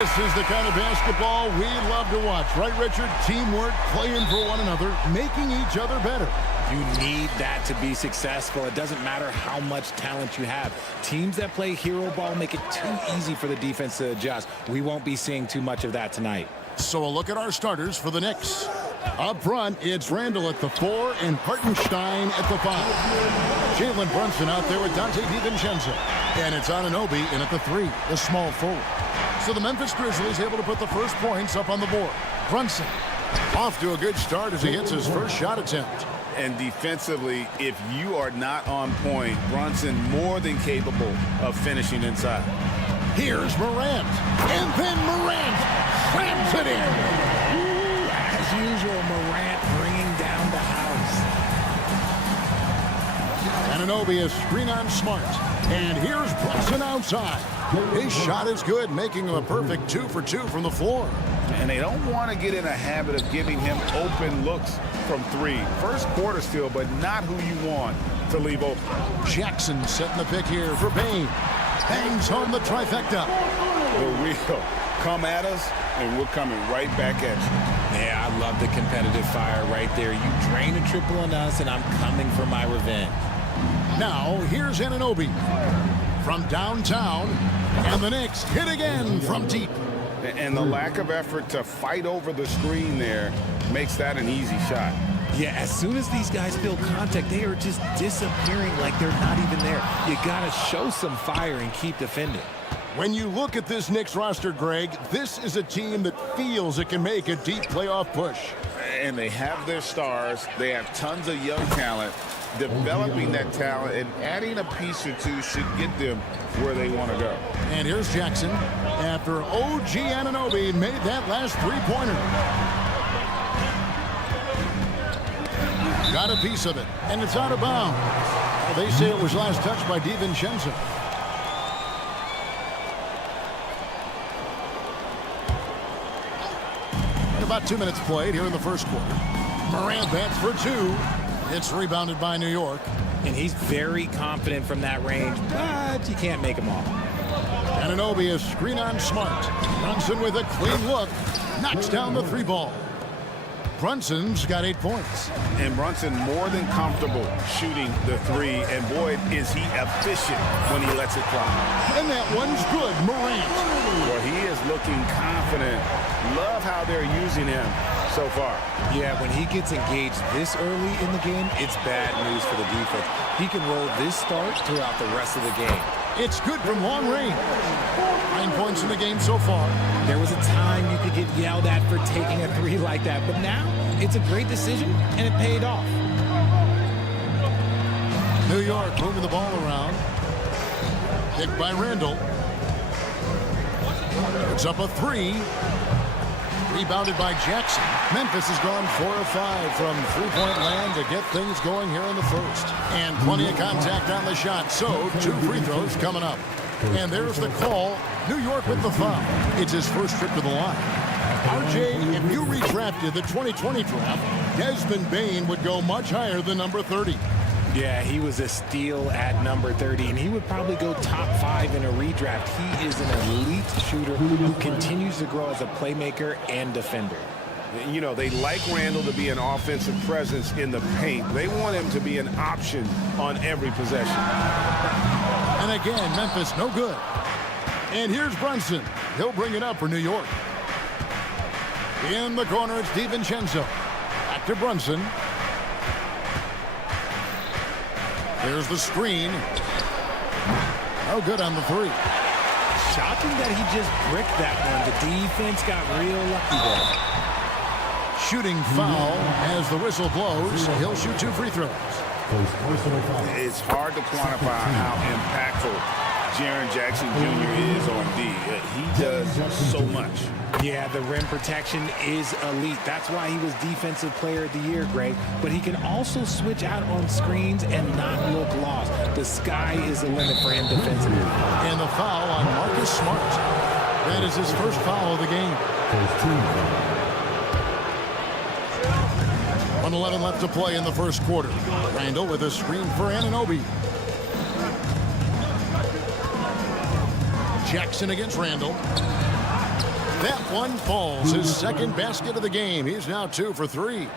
This is the kind of basketball we love to watch, right, Richard? Teamwork, playing for one another, making each other better. You need that to be successful. It doesn't matter how much talent you have. Teams that play hero ball make it too easy for the defense to adjust. We won't be seeing too much of that tonight. So a look at our starters for the Knicks. Up front, it's Randall at the 4 and Hartenstein at the 5. Jalen Brunson out there with Dante DiVincenzo. And it's Anunoby in at the 3, the small forward. So the Memphis Grizzlies able to put the first points up on the board. Brunson off to a good start as he hits his first shot attempt. And defensively, if you are not on point, Brunson more than capable of finishing inside. Here's Morant. And then Morant slams it in. As usual, Morant bringing down the house. Anunoby is screen on Smart. And here's Brunson outside. His shot is good, making him a perfect 2 for 2 from the floor. And they don't want to get in a habit of giving him open looks from 3. First quarter still, but not who you want to leave open. Jackson setting the pick here for Bane. Bangs home the trifecta. The wheel. Come at us, and we're coming right back at you. Yeah, I love the competitive fire right there. You drain a triple on us, and I'm coming for my revenge. Now, here's Anunoby from downtown, and the Knicks hit again from deep. And the lack of effort to fight over the screen there makes that an easy shot. Yeah, as soon as these guys feel contact, they are just disappearing like they're not even there. You got to show some fire and keep defending. When you look at this Knicks roster, Greg, this is a team that feels it can make a deep playoff push. And they have their stars. They have tons of young talent. Developing that talent and adding a piece or two should get them where they want to go. And here's Jackson after OG Anunoby made that last three-pointer. Got a piece of it, and it's out of bounds. They say it was last touched by DiVincenzo. And about 2 minutes played here in the first quarter. Morant bats for 2. It's rebounded by New York. And he's very confident from that range, but you can't make him all. Anunoby is screen on Smart. Brunson with a clean look. Knocks down the 3 ball. Brunson's got 8 points. And Brunson more than comfortable shooting the 3. And boy, is he efficient when he lets it fly. And that one's good, Morant. Well, he is looking confident. Love how they're using him so far. Yeah, when he gets engaged this early in the game, it's bad news for the defense. He can roll this start throughout the rest of the game. It's good from long range. 9 points in the game so far. There was a time you could get yelled at for taking a 3 like that, but now it's a great decision, and it paid off. New York moving the ball around. Picked by Randall. It's up a 3. Rebounded by Jackson. Memphis has gone 4 of 5 from three-point land to get things going here in the first. And plenty of contact on the shot, so 2 free throws coming up. And there's the call. New York with the foul. It's his first trip to the line. RJ, if you redrafted the 2020 draft, Desmond Bane would go much higher than number 30. Yeah, he was a steal at number 30, and he would probably go top 5 in a redraft. He is an elite shooter who continues to grow as a playmaker and defender. You know, they like Randall to be an offensive presence in the paint. They want him to be an option on every possession. And again, Memphis no good. And here's Brunson. He'll bring it up for New York. In the corner, it's DiVincenzo. Back to Brunson. There's the screen. No good on the 3. Shocking that he just bricked that one. The defense got real lucky there. Shooting foul as the whistle blows. He'll shoot 2 free throws. It's hard to quantify how impactful Jaren Jackson Jr. is on D. He does so much. Yeah, the rim protection is elite. That's why he was Defensive Player of the Year, Greg. But he can also switch out on screens and not look lost. The sky is the limit for him defensively. And the foul on Marcus Smart. That is his first foul of the game. 1:11 left to play in the first quarter. Randall with a screen for Anunoby. Jackson against Randall. That one falls. His second basket of the game. He's now 2 for 3.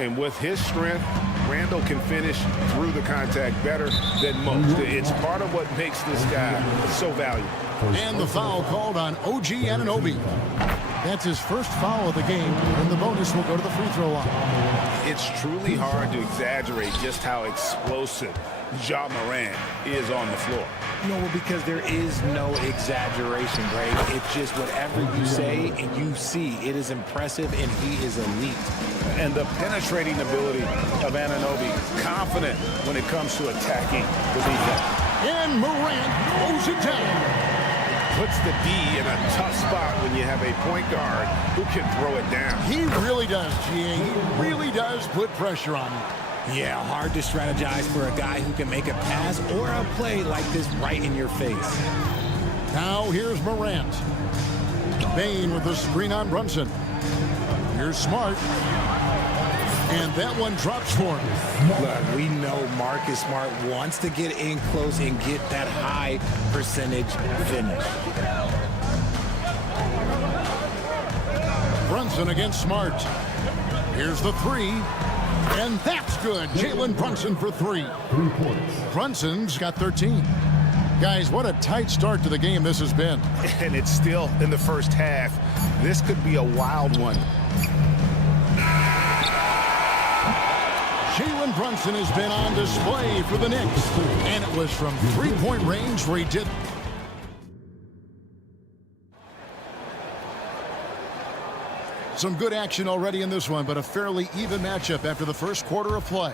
And with his strength, Randall can finish through the contact better than most. It's part of what makes this guy so valuable. And the foul called on OG Anunoby. That's his first foul of the game, and the bonus will go to the free throw line. It's truly hard to exaggerate just how explosive Ja Morant is on the floor. No, because there is no exaggeration, Greg. It's just whatever you say and you see. It is impressive, and he is elite. And the penetrating ability of Anunoby, confident when it comes to attacking the defense. And Morant throws it down. Puts the D in a tough spot when you have a point guard who can throw it down. He really does, GA. He really does put pressure on him. Yeah, hard to strategize for a guy who can make a pass or a play like this right in your face. Now here's Morant. Bain with the screen on Brunson. Here's Smart. And that one drops for him. Look, we know Marcus Smart wants to get in close and get that high percentage finish. Brunson against Smart. Here's the 3. And that's good. Jalen Brunson for 3. Brunson's got 13. Guys, what a tight start to the game this has been. And it's still in the first half. This could be a wild one. Jalen Brunson has been on display for the Knicks. And it was from three-point range where he did. Some good action already in this one, but a fairly even matchup after the first quarter of play.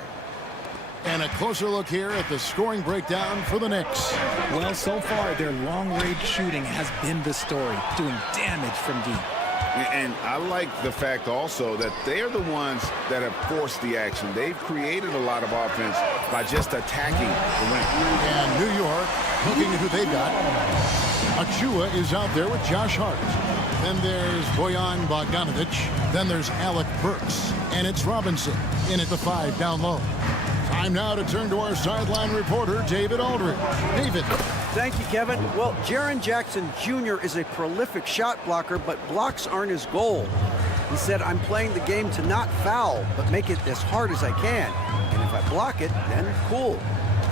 And a closer look here at the scoring breakdown for the Knicks. Well, so far, their long-range shooting has been the story, doing damage from deep. And I like the fact also that they're the ones that have forced the action. They've created a lot of offense by just attacking the rim. And New York, looking at who they've got. Achua is out there with Josh Hart. Then there's Bojan Bogdanovic. Then there's Alec Burks. And it's Robinson in at the 5 down low. Time now to turn to our sideline reporter, David Aldridge. David. Thank you, Kevin. Well, Jaren Jackson Jr. is a prolific shot blocker, but blocks aren't his goal. He said, I'm playing the game to not foul, but make it as hard as I can. And if I block it, then cool.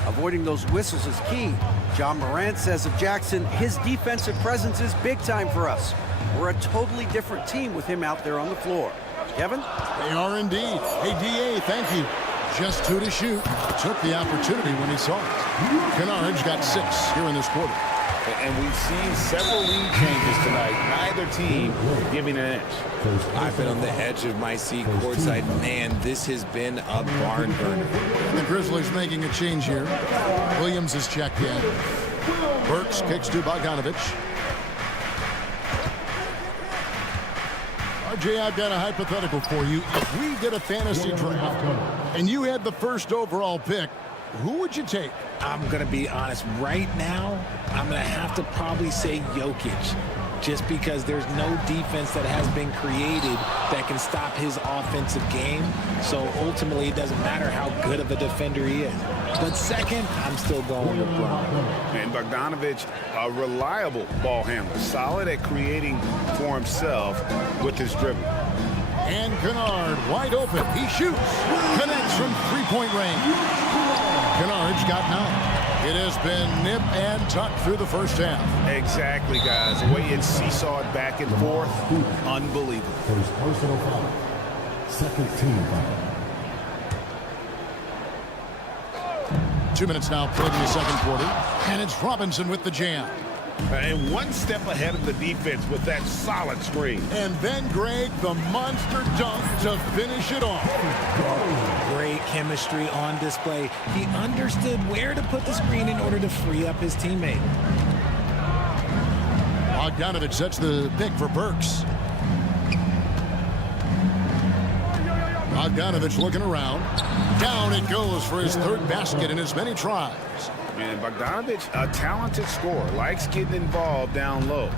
Avoiding those whistles is key. John Morant says of Jackson, his defensive presence is big time for us. We're a totally different team with him out there on the floor. Kevin? They are indeed. Hey, DA, thank you. Just 2 to shoot. Took the opportunity when he saw it. Kennard's got 6 here in this quarter. And we've seen several lead changes tonight. Neither team giving an inch. I've been on the edge of my seat courtside. Man, this has been a barn burner. The Grizzlies making a change here. Williams is checked in. Burks kicks to Bogdanovic. RJ, I've got a hypothetical for you. If we did a fantasy draft and you had the first overall pick, who would you take? I'm going to be honest. Right now, I'm going to have to probably say Jokic. Just because there's no defense that has been created that can stop his offensive game. So ultimately, it doesn't matter how good of a defender he is. But second, I'm still going with Brown. And Bogdanovic, a reliable ball handler, solid at creating for himself with his dribble. And Kennard wide open. He shoots. Connects from three-point range. Kennard's got 9. It has been nip and tuck through the first half. Exactly, guys. The way it's seesawed back and forth, unbelievable. First personal foul. Second team foul. 2 minutes now played in the second quarter. And it's Robinson with the jam. And one step ahead of the defense with that solid screen. And then, Greg, the monster dunk to finish it off. Great chemistry on display. He understood where to put the screen in order to free up his teammate. Bogdanovich sets the pick for Burks. Bogdanovich looking around. Down it goes for his third basket in as many tries. And Bogdanovich, a talented scorer, likes getting involved down low.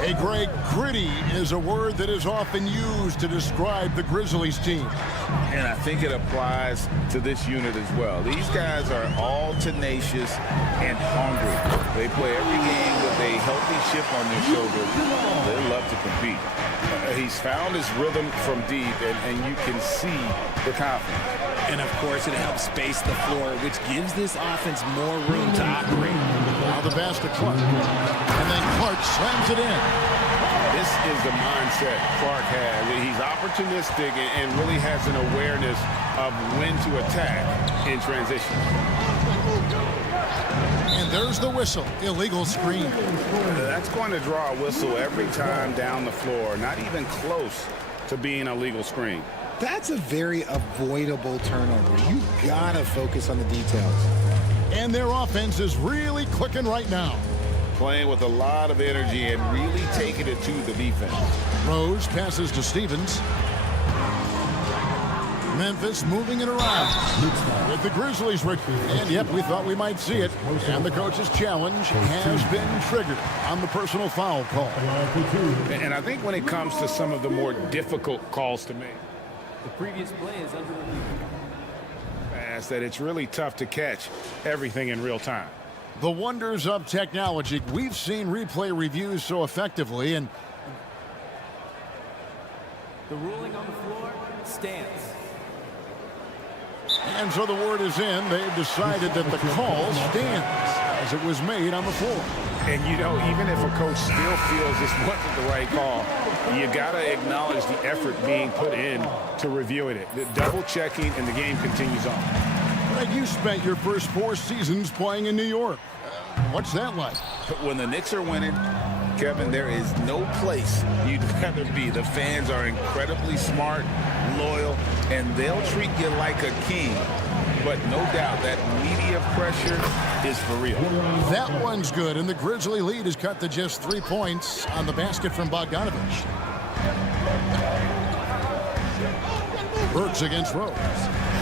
Hey, Greg, gritty is a word that is often used to describe the Grizzlies team. And I think it applies to this unit as well. These guys are all tenacious and hungry. They play every game with a healthy chip on their shoulder. They love to compete. He's found his rhythm from deep, and you can see the confidence. And, of course, it helps space the floor, which gives this offense more room to operate. Now the pass to Clark. And then Clark slams it in. This is the mindset Clark has. He's opportunistic and really has an awareness of when to attack in transition. And there's the whistle. Illegal screen. That's going to draw a whistle every time down the floor. Not even close to being a legal screen. That's a very avoidable turnover. You gotta focus on the details. And their offense is really clicking right now. Playing with a lot of energy and really taking it to the defense. Rose passes to Stevens. Memphis moving it around with the Grizzlies. And yep, we thought we might see it. And the coach's challenge has been triggered on the personal foul call. And I think when it comes to some of the more difficult calls to make, the previous play is under review. That it's really tough to catch everything in real time. The wonders of technology. We've seen replay reviews so effectively, and the ruling on the floor stands. And so the word is in. They've decided that the call stands as it was made on the floor. And, you know, even if a coach still feels this wasn't the right call, you got to acknowledge the effort being put in to reviewing it. The double checking, and the game continues on. Greg, you spent your first 4 seasons playing in New York. What's that like? When the Knicks are winning, Kevin, there is no place you'd rather be. The fans are incredibly smart, loyal, and they'll treat you like a king. But no doubt that media pressure is for real. That one's good, and the Grizzly lead is cut to just 3 points on the basket from Bogdanovich. Burks against Rose.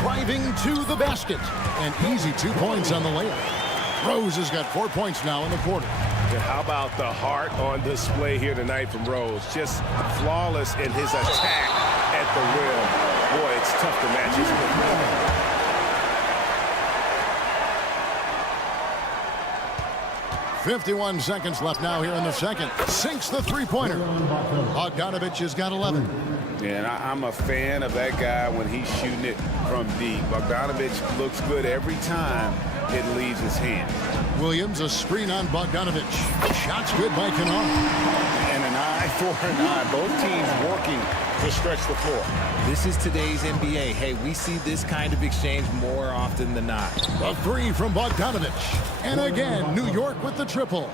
Driving to the basket. An easy 2 points on the layup. Rose has got 4 points now in the quarter. And how about the heart on display here tonight from Rose? Just flawless in his attack at the rim. Boy, it's tough to match his movement. 51 seconds left now here in the second. Sinks the three-pointer. Bogdanovich has got 11. And I'm a fan of that guy when he's shooting it from deep. Bogdanovich looks good every time it leaves his hand. Williams, a screen on Bogdanovich. Shots good by Kennard. And an eye for an eye. Both teams working to stretch the floor. This is today's NBA. Hey, we see this kind of exchange more often than not. A three from Bogdanovich. And again, New York with the triple.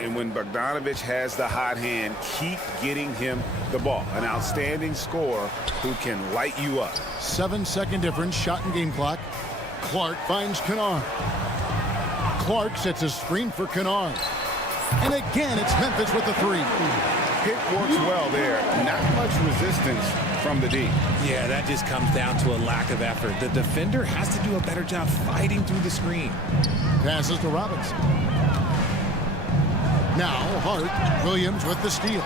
And when Bogdanovich has the hot hand, keep getting him the ball. An outstanding scorer who can light you up. 7-second difference, shot and game clock. Clark finds Kennard. Clark sets a screen for Kennard. And again, it's Memphis with the three. Pick works well there. Not much resistance from the D. Yeah, that just comes down to a lack of effort. The defender has to do a better job fighting through the screen. Passes to Robinson. Now Hart. Williams with the steal.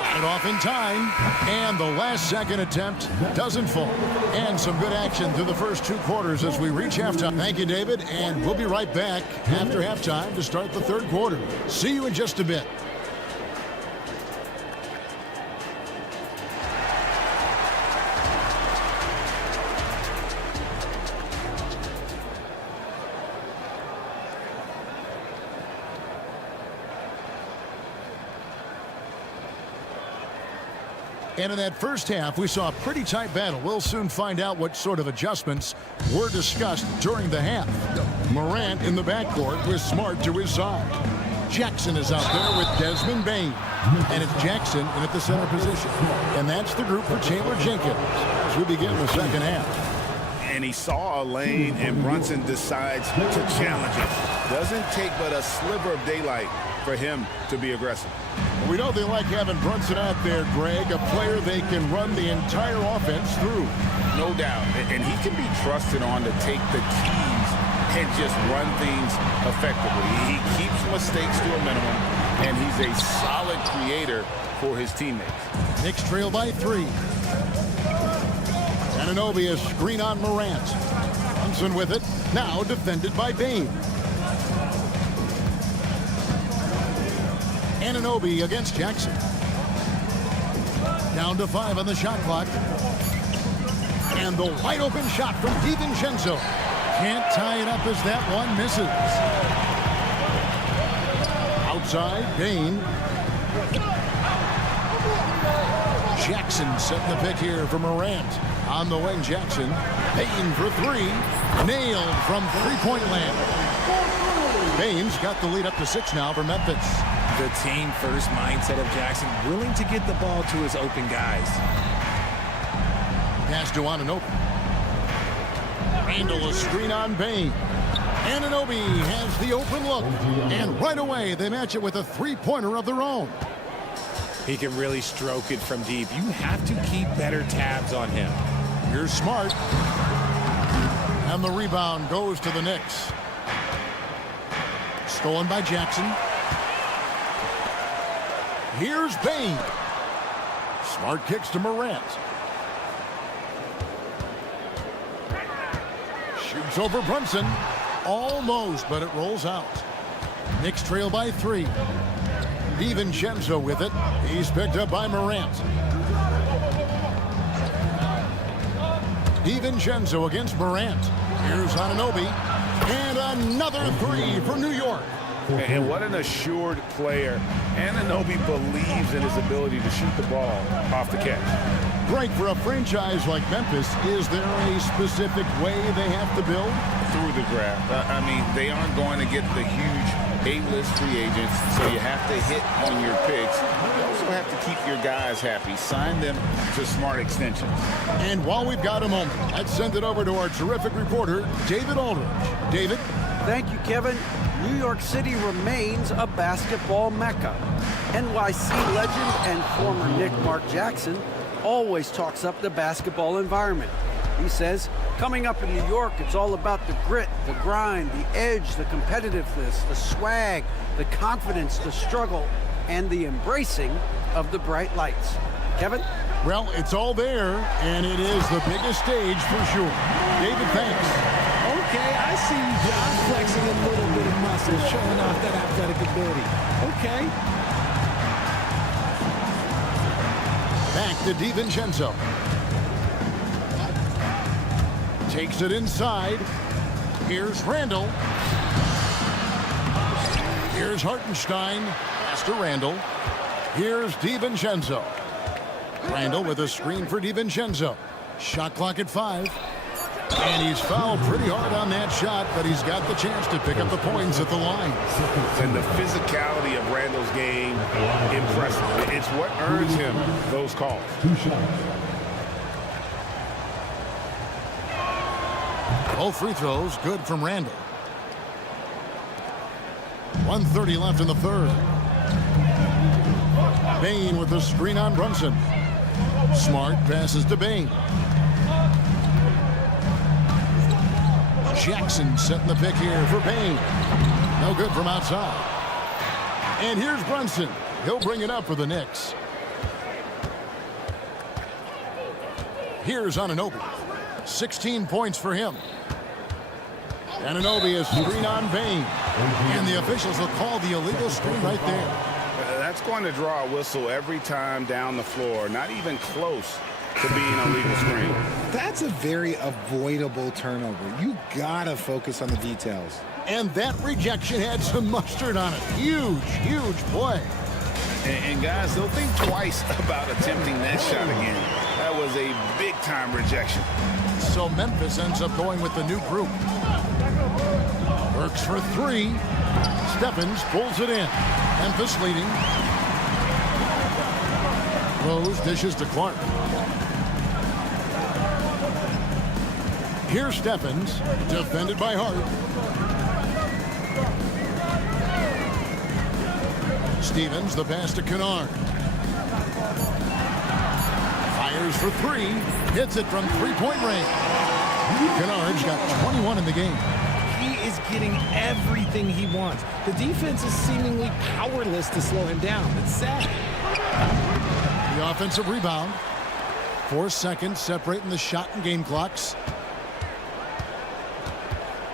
Got it off in time. And the last second attempt doesn't fall. And some good action through the first 2 quarters as we reach halftime. Thank you, David. And we'll be right back after halftime to start the third quarter. See you in just a bit. And in that first half, we saw a pretty tight battle. We'll soon find out what sort of adjustments were discussed during the half. Morant in the backcourt with Smart to his side. Jackson is out there with Desmond Bane. And it's Jackson in at the center position. And that's the group for Taylor Jenkins as we begin the second half. And he saw a lane, and Brunson decides to challenge it. Doesn't take but a sliver of daylight for him to be aggressive. We know they like having Brunson out there, Greg, a player they can run the entire offense through. No doubt. And he can be trusted on to take the keys and just run things effectively. He keeps mistakes to a minimum, and he's a solid creator for his teammates. Knicks trail by 3. Anunoby a screen on Morant. Brunson with it. Now defended by Bane. Anunoby against Jackson. Down to 5 on the shot clock. And the wide open shot from DiVincenzo. Can't tie it up as that one misses. Outside, Bane. Jackson setting the pick here for Morant. On the wing, Jackson. Bane for 3. Nailed from three-point land. Bane's got the lead up to 6 now for Memphis. The team-first mindset of Jackson, willing to get the ball to his open guys. Pass to Anunoby. Randall a screen on Bane. Anunoby has the open look. And right away, they match it with a three-pointer of their own. He can really stroke it from deep. You have to keep better tabs on him. Here's Smart. And the rebound goes to the Knicks. Stolen by Jackson. Here's Bane. Smart kicks to Morant. Shoots over Brunson. Almost, but it rolls out. Knicks trail by 3. DiVincenzo with it. He's picked up by Morant. DiVincenzo against Morant. Here's Anunoby. And another 3 for New York. And what an assured player. Anunoby believes in his ability to shoot the ball off the catch. Greg, for a franchise like Memphis, is there a specific way they have to build? Through the draft. I mean, they aren't going to get the huge A-list free agents, so you have to hit on your picks. You also have to keep your guys happy. Sign them to smart extensions. And while we've got a moment, let's send it over to our terrific reporter, David Aldridge. David? Thank you, Kevin. New York City remains a basketball mecca. NYC legend and former Knick Mark Jackson always talks up the basketball environment. He says, coming up in New York, it's all about the grit, the grind, the edge, the competitiveness, the swag, the confidence, the struggle, and the embracing of the bright lights. Kevin? Well, it's all there, and it is the biggest stage for sure. David, thanks. Okay, I see you, John, flexing a little bit of muscle, showing off that athletic ability. Okay. Back to DiVincenzo. Takes it inside. Here's Randall. Here's Hartenstein. Pass to Randall. Here's DiVincenzo. Randall with a screen for DiVincenzo. Shot clock at 5. And he's fouled pretty hard on that shot, but he's got the chance to pick up the points at the line. And the physicality of Randall's game, impressive. It's what earns him those calls. 2 shots. Both free throws good from Randall. 1:30 left in the third. Bane with the screen on Brunson. Smart passes to Bane. Jackson setting the pick here for Bane. No good from outside. And here's Brunson. He'll bring it up for the Knicks. Here's Anunoby. 16 points for him. Anunoby is screen on Bane. And the officials will call the illegal screen right there. That's going to draw a whistle every time down the floor. Not even close to being a legal screen. That's a very avoidable turnover. You gotta focus on the details. And that rejection had some mustard on it. Huge, huge play. And guys, they'll think twice about attempting that shot again. That was a big-time rejection. So Memphis ends up going with the new group. Works for three. Stephens pulls it in. Memphis leading. Rose dishes to Clark. Here's Stephens, defended by Hart. Stevens, the pass to Kennard. Fires for three. Hits it from three-point range. Kennard's got 21 in the game. He is getting everything he wants. The defense is seemingly powerless to slow him down. It's sad. The offensive rebound. 4 seconds separating the shot and game clocks.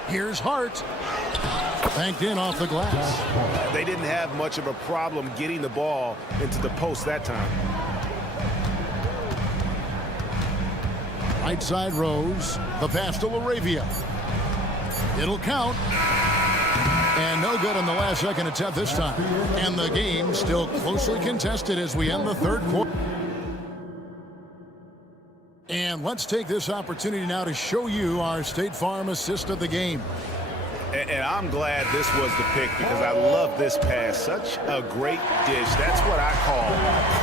Here's Hart. Banked in off the glass. They didn't have much of a problem getting the ball into the post that time. Right side Rose. The pass to LaRavia. It'll count. And no good on the last second attempt this time. And the game still closely contested as we end the third quarter. And let's take this opportunity now to show you our State Farm assist of the game. And I'm glad this was the pick because I love this pass. Such a great dish. That's what I call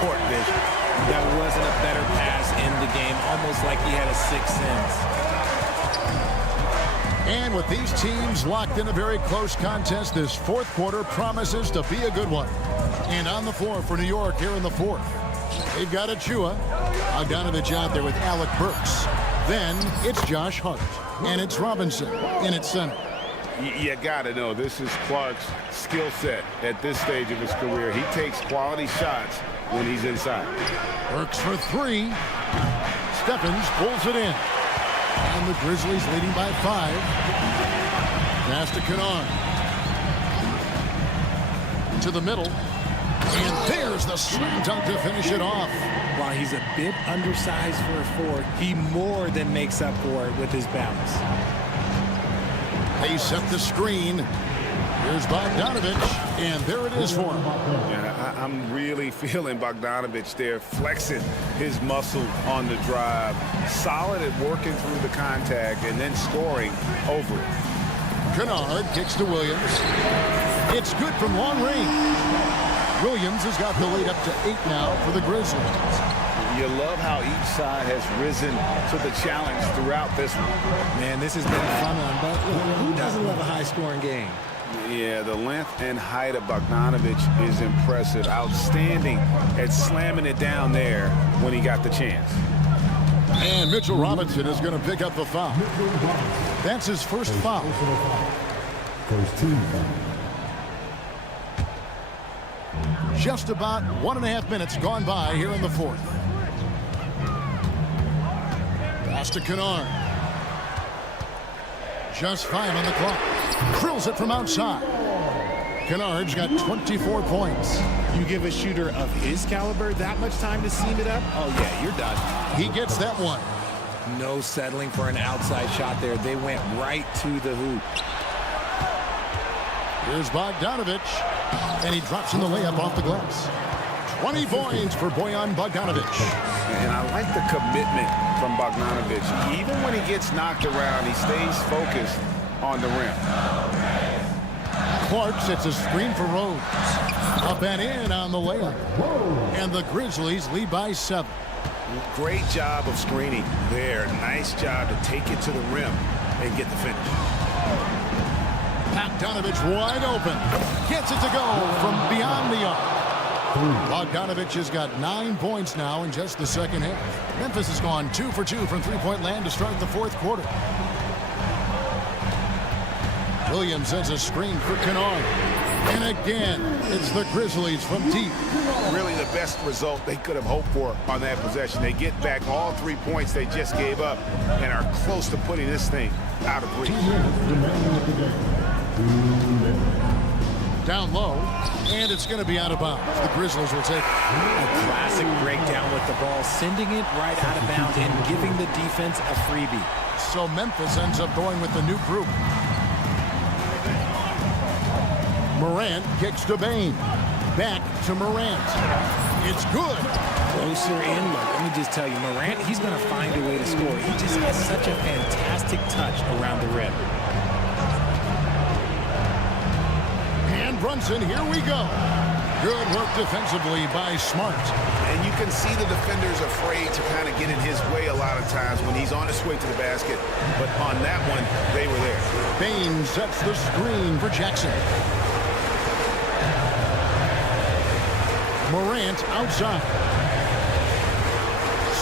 court vision. That wasn't a better pass in the game, almost like he had a sixth sense. And with these teams locked in a very close contest, this fourth quarter promises to be a good one. And on the floor for New York here in the fourth, they've got Achua. Bogdanovich out there with Alec Burks. Then it's Josh Hart. And it's Robinson in its center. You got to know, this is Clark's skill set at this stage of his career. He takes quality shots when he's inside. Burks for three. Stephens pulls it in. And the Grizzlies leading by 5. Pass to Kennard. To the middle. And there's the slam dunk to finish it off. While he's a bit undersized for a forward, he more than makes up for it with his bounce. They set the screen. Here's Bogdanovich, and there it is for him. Yeah, I'm really feeling Bogdanovich there, flexing his muscle on the drive. Solid at working through the contact and then scoring over it. Kennard kicks to Williams. It's good from long range. Williams has got the lead up to 8 now for the Grizzlies. You love how each side has risen to the challenge throughout this one. Man, this has been a fun one, but who doesn't love a high-scoring game? Yeah, the length and height of Bogdanovich is impressive. Outstanding at slamming it down there when he got the chance. And Mitchell Robinson is going to pick up the foul. That's his first foul. First team foul. Just about 1.5 minutes gone by here in the fourth. Pass to Kennard. Just 5 on the clock. Drills it from outside. Kennard's got 24 points. You give a shooter of his caliber that much time to seam it up? Oh, yeah, you're done. He gets that one. No settling for an outside shot there. They went right to the hoop. Here's Bogdanovich, and he drops in the layup off the glass. 20 points for Bojan Bogdanovich. And I like the commitment from Bogdanovich. Even when he gets knocked around, he stays focused on the rim. Clark sets a screen for Rose. Up and in on the layup. And the Grizzlies lead by 7. Great job of screening there. Nice job to take it to the rim and get the finish. Bogdanovich wide open. Gets it to go from beyond the arc. Bogdanovich has got 9 points now in just the second half. Memphis has gone 2 for 2 from three-point land to start the fourth quarter. Williams sends a screen for Kennard. And again, it's the Grizzlies from deep. Really the best result they could have hoped for on that possession. They get back all 3 points they just gave up and are close to putting this thing out of reach. Down low, and it's going to be out of bounds. The Grizzlies will take it. A classic breakdown with the ball, sending it right out of bounds and giving the defense a freebie. So Memphis ends up going with the new group. Morant kicks to Bain. Back to Morant. It's good. Closer in. Look, let me just tell you, Morant, he's going to find a way to score. He just has such a fantastic touch around the rim. And Brunson, here we go. Good work defensively by Smart. And you can see the defender's afraid to kind of get in his way a lot of times when he's on his way to the basket. But on that one, they were there. Bain sets the screen for Jackson. Morant outside.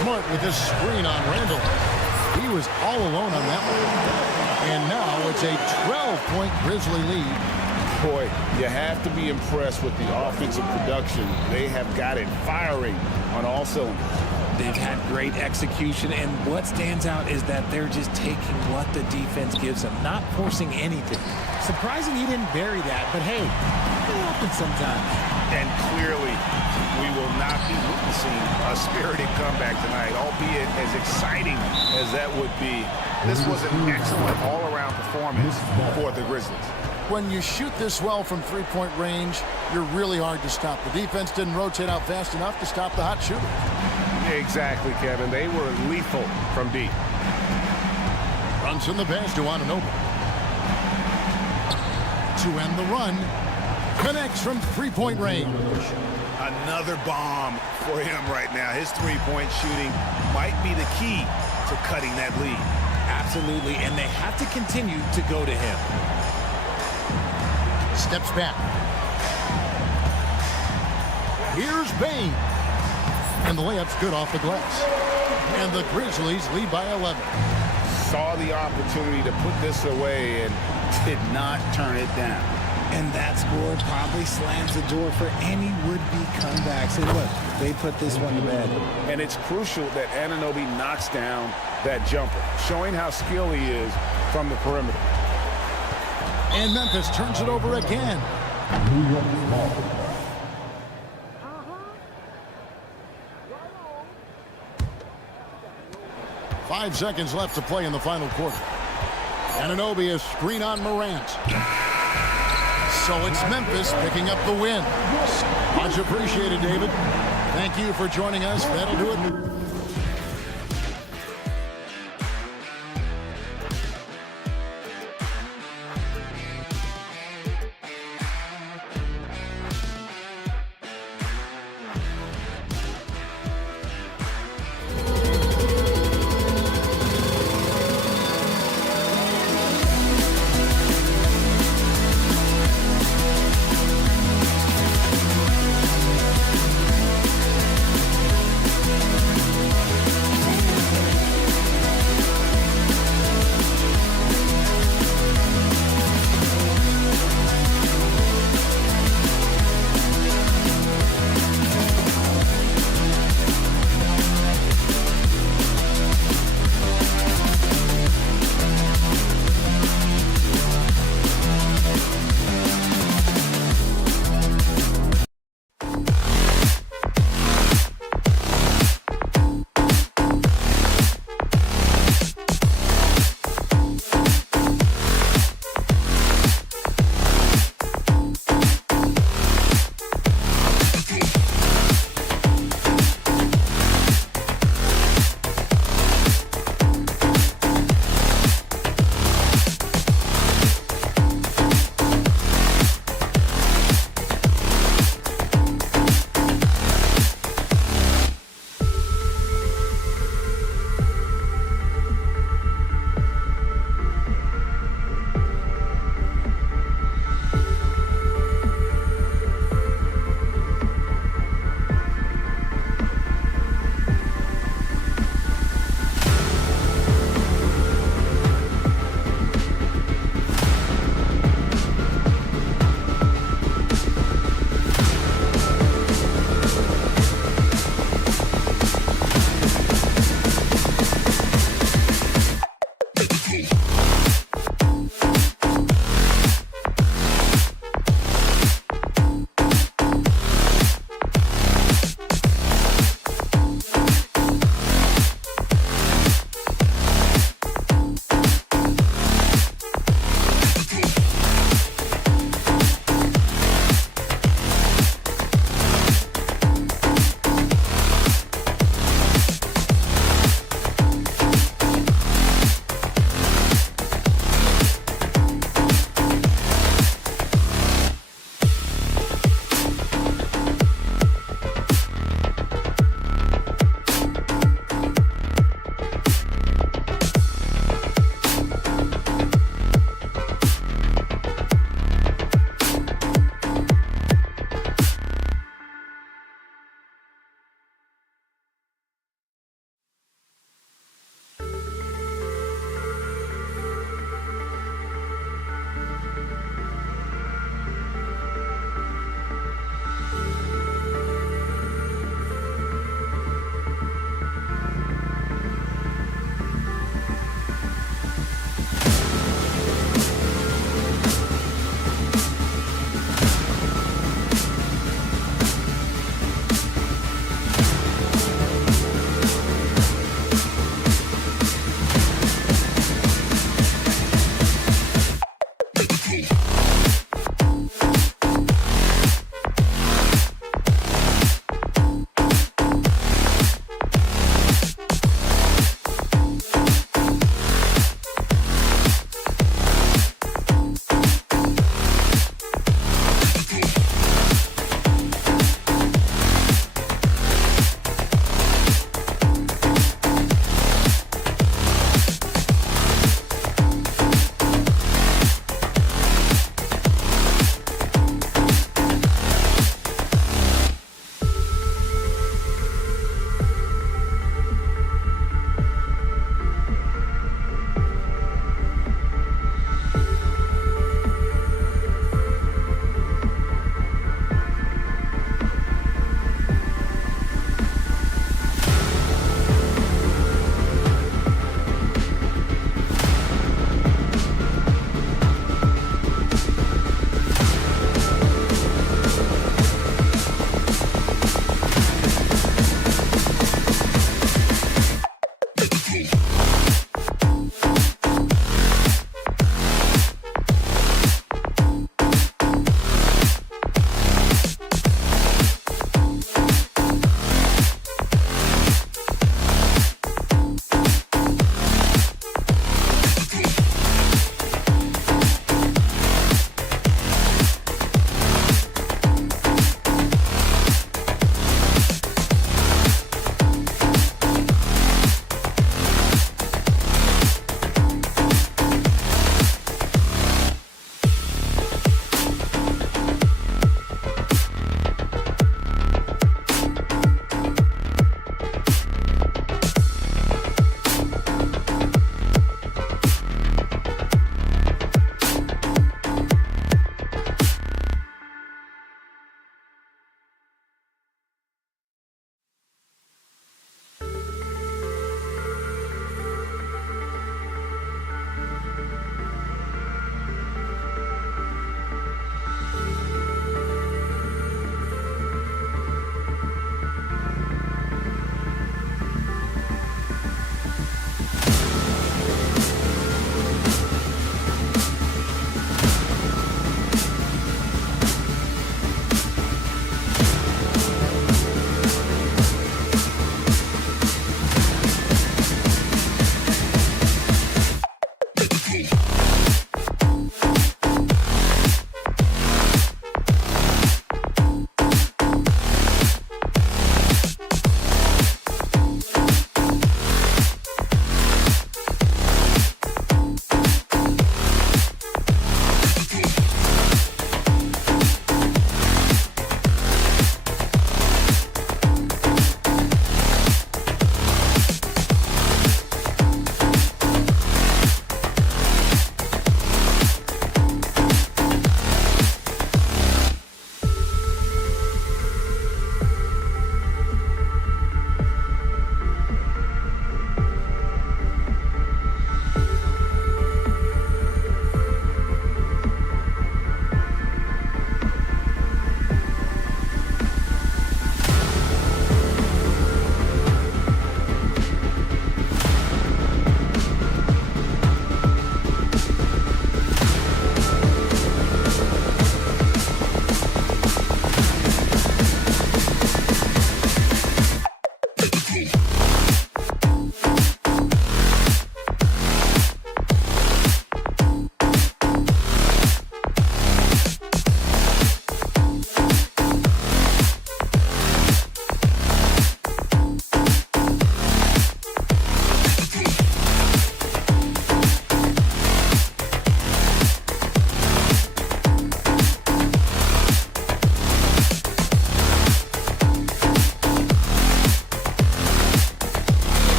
Smart with this screen on Randall. He was all alone on that one. And now it's a 12-point Grizzly lead. Boy, you have to be impressed with the offensive production. They have got it firing on all cylinders. They've had great execution, and what stands out is that they're just taking what the defense gives them, not forcing anything. Surprising he didn't bury that, but hey, it happens sometimes. And clearly, we will not be witnessing a spirited comeback tonight, albeit as exciting as that would be. This was an excellent all-around performance for the Grizzlies. When you shoot this well from three-point range, you're really hard to stop. The defense didn't rotate out fast enough to stop the hot shooter. Exactly, Kevin. They were lethal from deep. Brunson the pass to Anunoby. To end the run. Connects from three-point range. Another bomb for him right now. His three-point shooting might be the key to cutting that lead. Absolutely, and they have to continue to go to him. Steps back. Here's Bain. And the layup's good off the glass. And the Grizzlies lead by 11. Saw the opportunity to put this away and did not turn it down. And that score probably slams the door for any would-be comebacks. And look, they put this one to bed. And it's crucial that Anunoby knocks down that jumper, showing how skilled he is from the perimeter. And Memphis turns it over again. New York ball. 5 seconds left to play in the final quarter. Anunoby is screen on Morant. So it's Memphis picking up the win. Much appreciated, David. Thank you for joining us. That'll do it.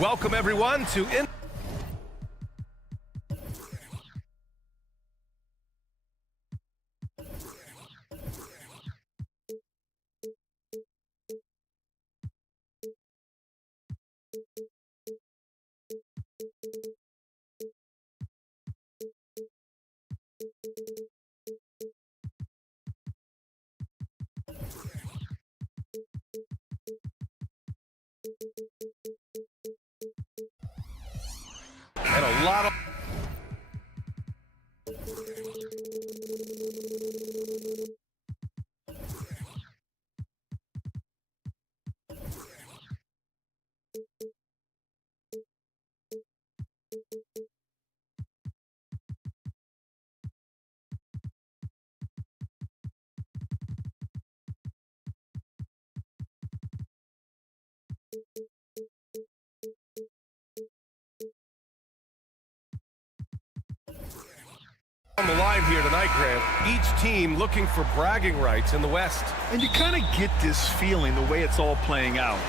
Welcome everyone to and a lot of on the line here tonight, Grant. Each team looking for bragging rights in the West. And you kind of get this feeling, the way it's all playing out,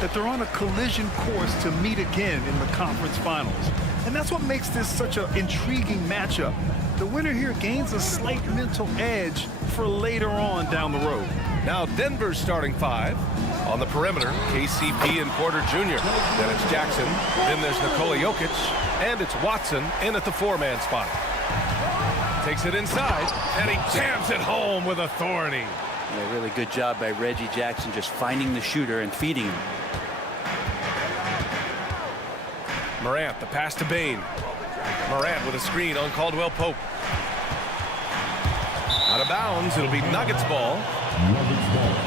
that they're on a collision course to meet again in the conference finals. And that's what makes this such an intriguing matchup. The winner here gains a slight mental edge for later on down the road. Now Denver's starting five. On the perimeter, KCP and Porter Jr. Then it's Jackson. Then there's Nikola Jokic. And it's Watson in at the four-man spot. Takes it inside, and he jams it home with authority. Yeah, really good job by Reggie Jackson just finding the shooter and feeding him. Morant, the pass to Bane. Morant with a screen on Caldwell Pope. Out of bounds, it'll be Nuggets ball. Nuggets ball.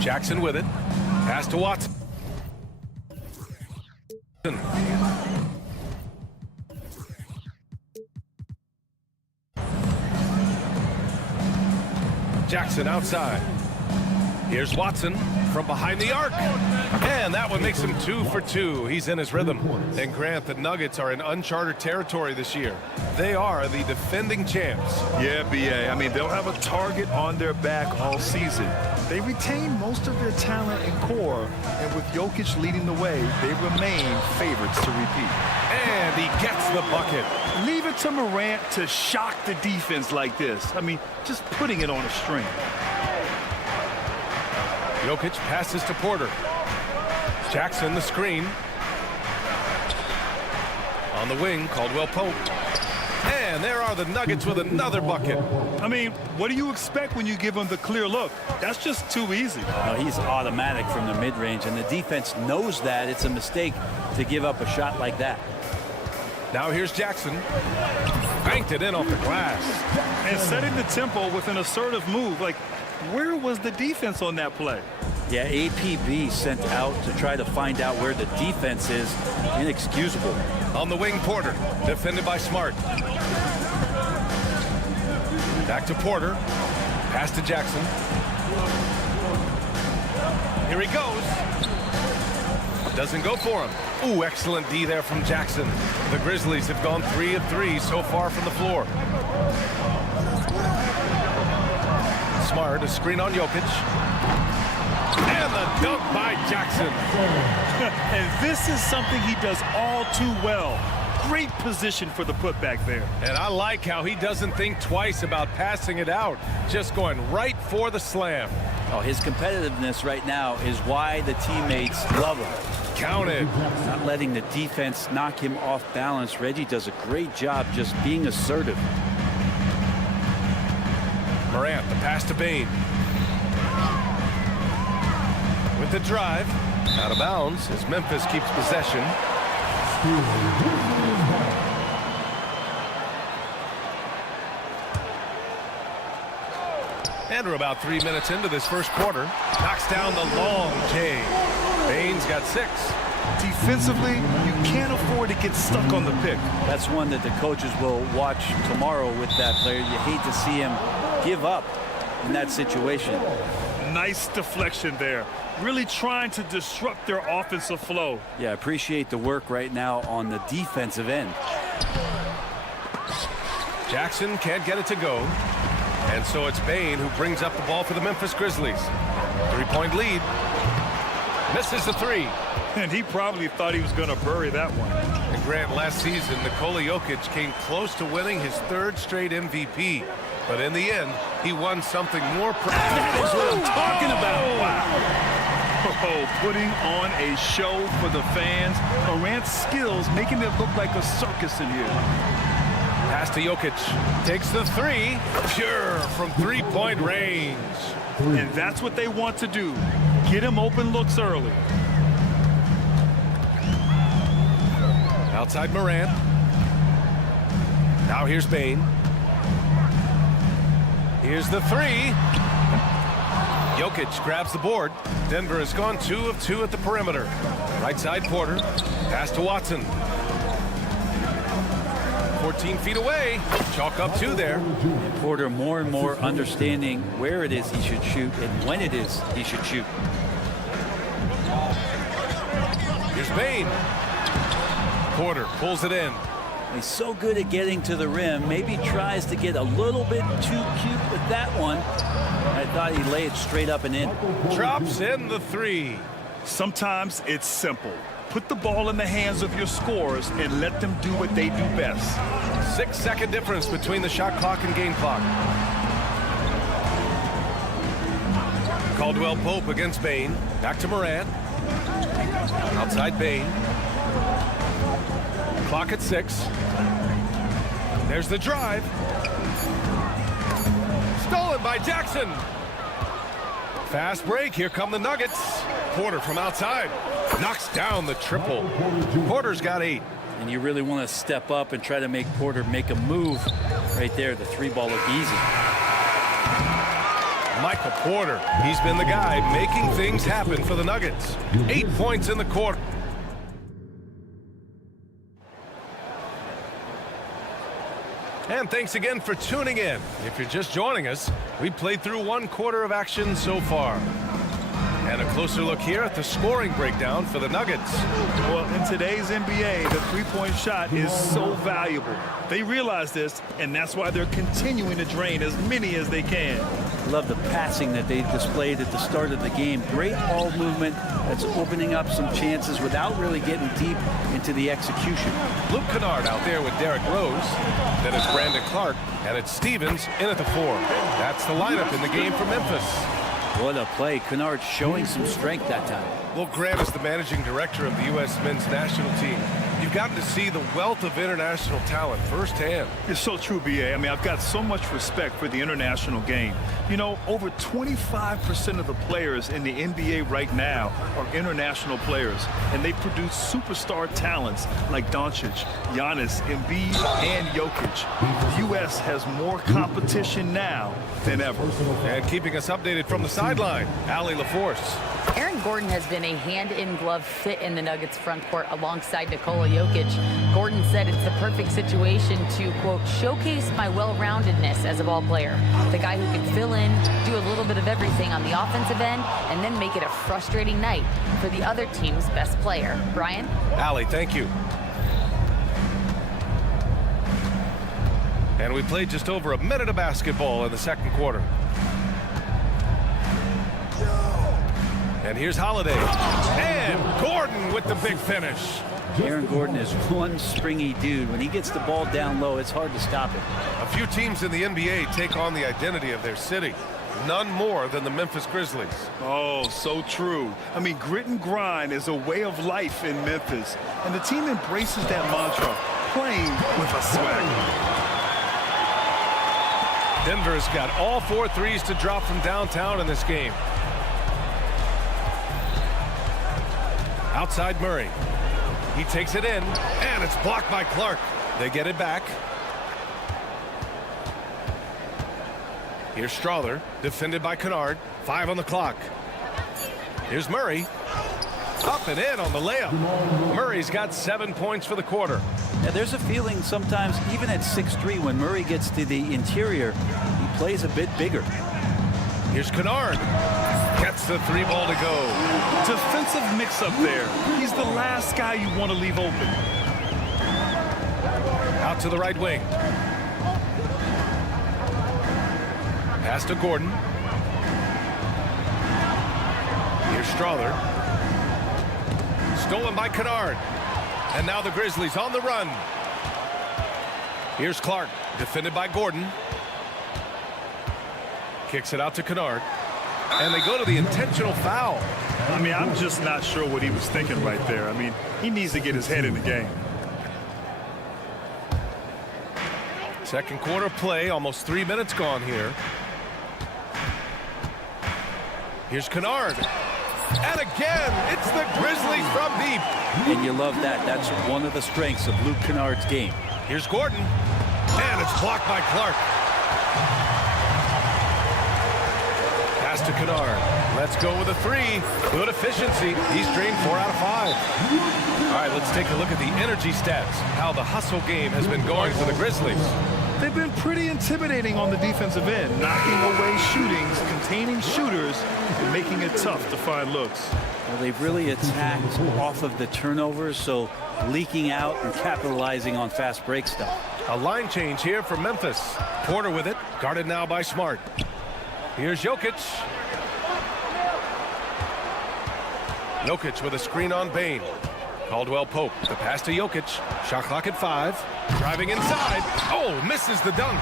Jackson with it. Pass to Watson. Jackson outside. Here's Watson from behind the arc. And that one makes him 2 for 2. He's in his rhythm. And Grant, the Nuggets are in uncharted territory this year. They are the defending champs. Yeah, B.A. I mean, they'll have a target on their back all season. They retain most of their talent and core, and with Jokic leading the way, they remain favorites to repeat. And he gets the bucket. Leave it to Morant to shock the defense like this. I mean, just putting it on a string. Jokic passes to Porter. Jackson the screen. On the wing, Caldwell Pope. And there are the Nuggets with another bucket. I mean, what do you expect when you give him the clear look? That's just too easy. No, he's automatic from the mid-range, and the defense knows that it's a mistake to give up a shot like that. Now here's Jackson. Banked it in off the glass. And setting the tempo with an assertive move. Like, where was the defense on that play? Yeah, APB sent out to try to find out where the defense is. Inexcusable. On the wing, Porter. Defended by Smart. Back to Porter. Pass to Jackson. Here he goes. Doesn't go for him. Ooh, excellent D there from Jackson. The Grizzlies have gone 3 of 3 so far from the floor. Smart, a screen on Jokic. And the dunk by Jackson. And this is something he does all too well. Great position for the putback there. And I like how he doesn't think twice about passing it out. Just going right for the slam. Oh, his competitiveness right now is why the teammates love him. Counted. Not letting the defense knock him off balance. Reggie does a great job just being assertive. Morant, the pass to Bane. With the drive. Out of bounds as Memphis keeps possession. And we're about 3 minutes into this first quarter. Knocks down the long J. Bane's got 6. Defensively, you can't afford to get stuck on the pick. That's one that the coaches will watch tomorrow with that player. You hate to see him give up in that situation. Nice deflection there. Really trying to disrupt their offensive flow. Yeah, appreciate the work right now on the defensive end. Jackson can't get it to go. And so it's Bane who brings up the ball for the Memphis Grizzlies. 3-point lead. Misses the three. And he probably thought he was going to bury that one. And Grant, last season, Nikola Jokic came close to winning his 3rd straight MVP. But in the end, he won something more. That is what I'm talking about. Wow. Oh, putting on a show for the fans. Morant's skills making it look like a circus in here. Pass to Jokic. Takes the three. Pure from 3-point range. And that's what they want to do. Get him open looks early. Outside Morant. Now here's Bane. Here's the three. Jokic grabs the board. Denver has gone 2 of 2 at the perimeter. Right side Porter. Pass to Watson. 14 feet away. Chalk up 2 there. Porter more and more understanding where it is he should shoot and when it is he should shoot. Here's Bane. Porter pulls it in. He's so good at getting to the rim. Maybe tries to get a little bit too cute with that one. I thought he laid it straight up and in. Drops in the three. Sometimes it's simple. Put the ball in the hands of your scorers and let them do what they do best. 6-second difference between the shot clock and game clock. Caldwell Pope against Bane. Back to Morant. Outside Bane. Clock at 6. There's the drive. Stolen by Jackson. Fast break. Here come the Nuggets. Porter from outside. Knocks down the triple. Porter's got 8. And you really want to step up and try to make Porter make a move right there. The 3-ball look easy. Michael Porter. He's been the guy making things happen for the Nuggets. 8 points in the quarter. And thanks again for tuning in. If you're just joining us, we played through 1 quarter of action so far. And a closer look here at the scoring breakdown for the Nuggets. Well, in today's NBA, the three-point shot is so valuable. They realize this, and that's why they're continuing to drain as many as they can. Love the passing that they displayed at the start of the game. Great ball movement that's opening up some chances without really getting deep into the execution. Luke Kennard out there with Derrick Rose. Then it's Brandon Clark, and it's Stevens in at the 4. That's the lineup in the game for Memphis. What a play. Kennard showing some strength that time. Well, Grant is the managing director of the U.S. men's national team. You've gotten to see the wealth of international talent firsthand. It's so true, B.A. I mean, I've got so much respect for the international game. You know, over 25% of the players in the NBA right now are international players, and they produce superstar talents like Doncic, Giannis, Embiid, and Jokic. The U.S. has more competition now than ever. And keeping us updated from the sideline, Allie LaForce. Aaron Gordon has been a hand-in-glove fit in the Nuggets front court alongside Nikola Jokic. Gordon said it's the perfect situation to, quote, showcase my well-roundedness as a ball player. The guy who can fill in, do a little bit of everything on the offensive end, and then make it a frustrating night for the other team's best player. Brian? Allie, thank you. And we played just over a minute of basketball in the second quarter. And here's Holiday. And Gordon with the big finish. Aaron Gordon is one springy dude. When he gets the ball down low, it's hard to stop it. A few teams in the NBA take on the identity of their city. None more than the Memphis Grizzlies. Oh, so true. I mean, grit and grind is a way of life in Memphis. And the team embraces that mantra, playing with a swag. Denver's got all 4 threes to drop from downtown in this game. Outside Murray. He takes it in, and it's blocked by Clark. They get it back. Here's Strawther, defended by Kennard. 5 on the clock. Here's Murray. Up and in on the layup. Murray's got 7 points for the quarter. Yeah, there's a feeling sometimes, even at 6'3", when Murray gets to the interior, he plays a bit bigger. Here's Kennard. Gets the 3 ball to go. Defensive mix-up there. He's the last guy you want to leave open. Out to the right wing. Pass to Gordon. Here's Strother. Stolen by Kennard. And now the Grizzlies on the run. Here's Clark, defended by Gordon. Kicks it out to Kennard. And they go to the intentional foul. I mean, I'm just not sure what he was thinking right there. I mean, he needs to get his head in the game. Second quarter play, almost 3 minutes gone here. Here's Kennard. And again, it's the Grizzlies from deep. And you love that. That's one of the strengths of Luke Kennard's game. Here's Gordon. And it's blocked by Clark. Pass to Kennard. Let's go with a 3. Good efficiency. He's drained 4 out of 5. All right, let's take a look at the energy stats. How the hustle game has been going for the Grizzlies. They've been pretty intimidating on the defensive end, knocking away shootings, containing shooters, and making it tough to find looks. Well, they've really attacked off of the turnovers, so leaking out and capitalizing on fast break stuff. A line change here for Memphis. Porter with it, guarded now by Smart. Here's Jokic. Jokic with a screen on Bane. Caldwell Pope, the pass to Jokic. Shot clock at 5. Driving inside. Oh, misses the dunk.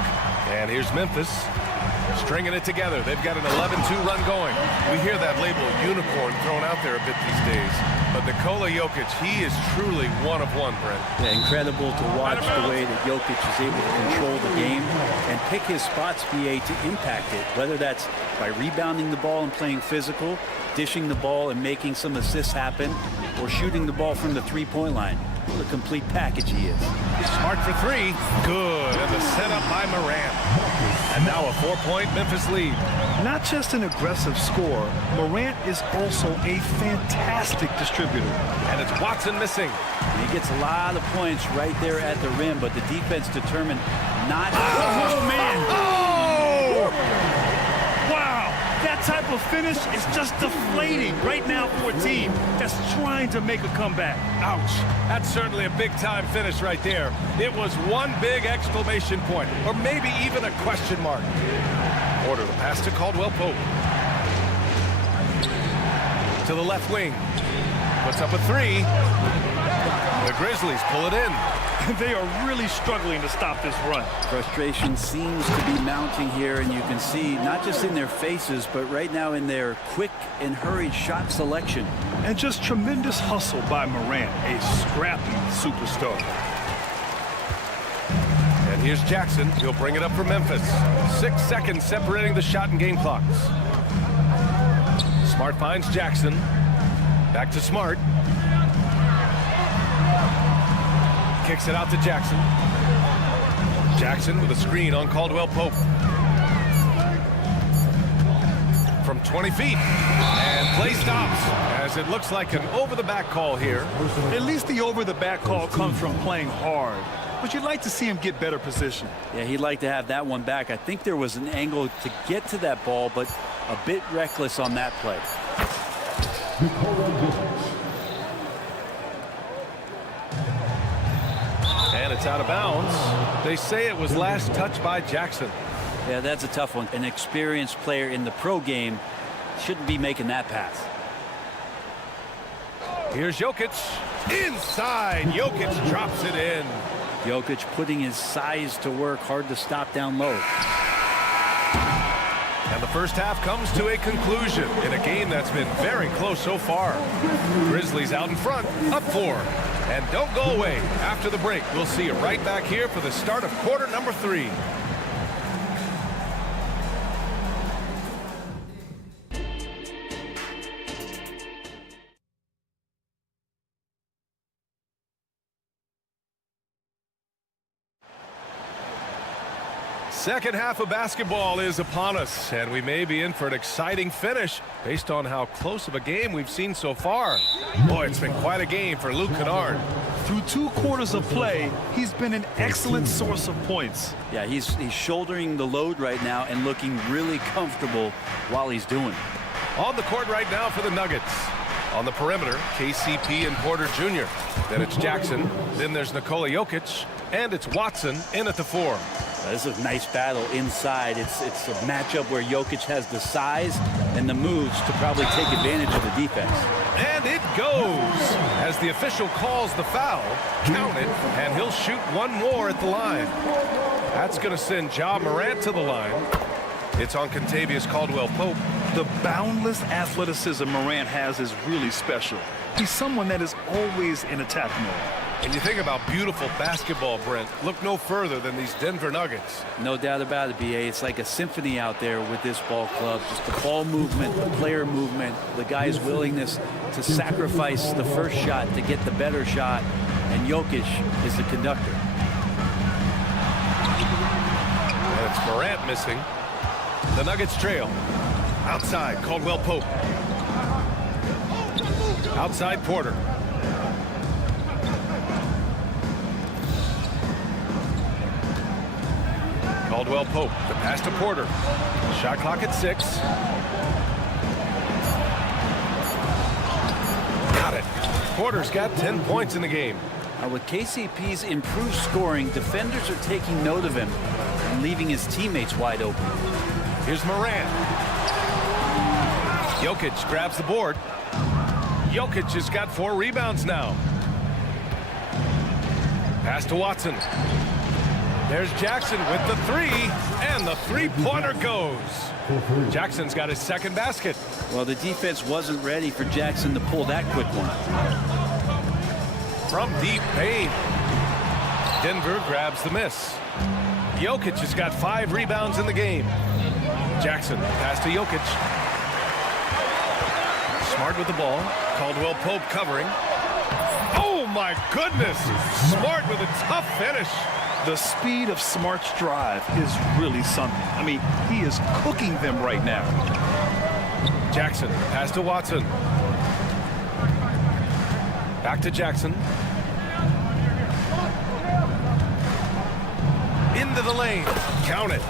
And here's Memphis stringing it together. They've got an 11-2 run going. We hear that label unicorn thrown out there a bit these days. But Nikola Jokic, he is truly one of one, Brent. Yeah, incredible to watch the way that Jokic is able to control the game and pick his spots, BA, to impact it. Whether that's by rebounding the ball and playing physical, dishing the ball and making some assists happen, or shooting the ball from the three-point line. What a complete package he is. Smart for 3. Good. And the setup by Morant. And now a 4-point Memphis lead. Not just an aggressive scorer, Morant is also a fantastic distributor. And it's Watson missing. And he gets a lot of points right there at the rim, but the defense determined not to. Oh, man. Oh! Wow. That type of finish is just deflating right now for a team that's trying to make a comeback. Ouch. That's certainly a big-time finish right there. It was one big exclamation point, or maybe even a question mark. Porter, the pass to Caldwell Pope. To the left wing. Puts up a 3. The Grizzlies pull it in. They are really struggling to stop this run. Frustration seems to be mounting here, and you can see not just in their faces, but right now in their quick and hurried shot selection. And just tremendous hustle by Morant, a scrappy superstar. And here's Jackson. He'll bring it up for Memphis. 6 seconds separating the shot and game clocks. Smart finds Jackson. Back to Smart. Kicks it out to Jackson. Jackson with a screen on Caldwell Pope. From 20 feet. And play stops as it looks like an over-the-back call here. At least the over-the-back call comes from playing hard. But you'd like to see him get better position. Yeah, he'd like to have that one back. I think there was an angle to get to that ball, but a bit reckless on that play. And it's out of bounds. They say it was last touched by Jackson. Yeah, that's a tough one. An experienced player in the pro game shouldn't be making that pass. Here's Jokic. Inside. Jokic drops it in. Jokic putting his size to work. Hard to stop down low. And the first half comes to a conclusion in a game that's been very close so far. Grizzlies out in front, up 4. And don't go away. After the break, we'll see you right back here for the start of quarter number 3. Second half of basketball is upon us, and we may be in for an exciting finish based on how close of a game we've seen so far. Boy, it's been quite a game for Luke Kennard. Through 2 quarters of play, he's been an excellent source of points. Yeah, he's shouldering the load right now and looking really comfortable while he's doing it. On the court right now for the Nuggets. On the perimeter, KCP and Porter Jr. Then it's Jackson. Then there's Nikola Jokic. And it's Watson in at the 4. This is a nice battle inside. It's a matchup where Jokic has the size and the moves to probably take advantage of the defense. And it goes as the official calls the foul. Count it, and he'll shoot one more at the line. That's going to send Ja Morant to the line. It's on Kentavious Caldwell-Pope. The boundless athleticism Morant has is really special. He's someone that is always in attack mode. And you think about beautiful basketball, Brent. Look no further than these Denver Nuggets. No doubt about it, B.A. It's like a symphony out there with this ball club. Just the ball movement, the player movement, the guy's willingness to sacrifice the first shot to get the better shot. And Jokic is the conductor. And it's Morant missing. The Nuggets trail. Outside, Caldwell-Pope. Outside, Porter. Caldwell-Pope, the pass to Porter. Shot clock at 6. Got it. Porter's got 10 points in the game. Now with KCP's improved scoring, defenders are taking note of him and leaving his teammates wide open. Here's Morant. Jokic grabs the board. Jokic has got 4 rebounds now. Pass to Watson. There's Jackson with the 3, and the three-pointer goes. Jackson's got his second basket. Well, the defense wasn't ready for Jackson to pull that quick one. From deep, Payne. Denver grabs the miss. Jokic has got 5 rebounds in the game. Jackson, pass to Jokic. Smart with the ball. Caldwell-Pope covering. Oh, my goodness. Smart with a tough finish. The speed of Smart's drive is really something. I mean, he is cooking them right now. Jackson, pass to Watson. Back to Jackson. Into the lane. Count it.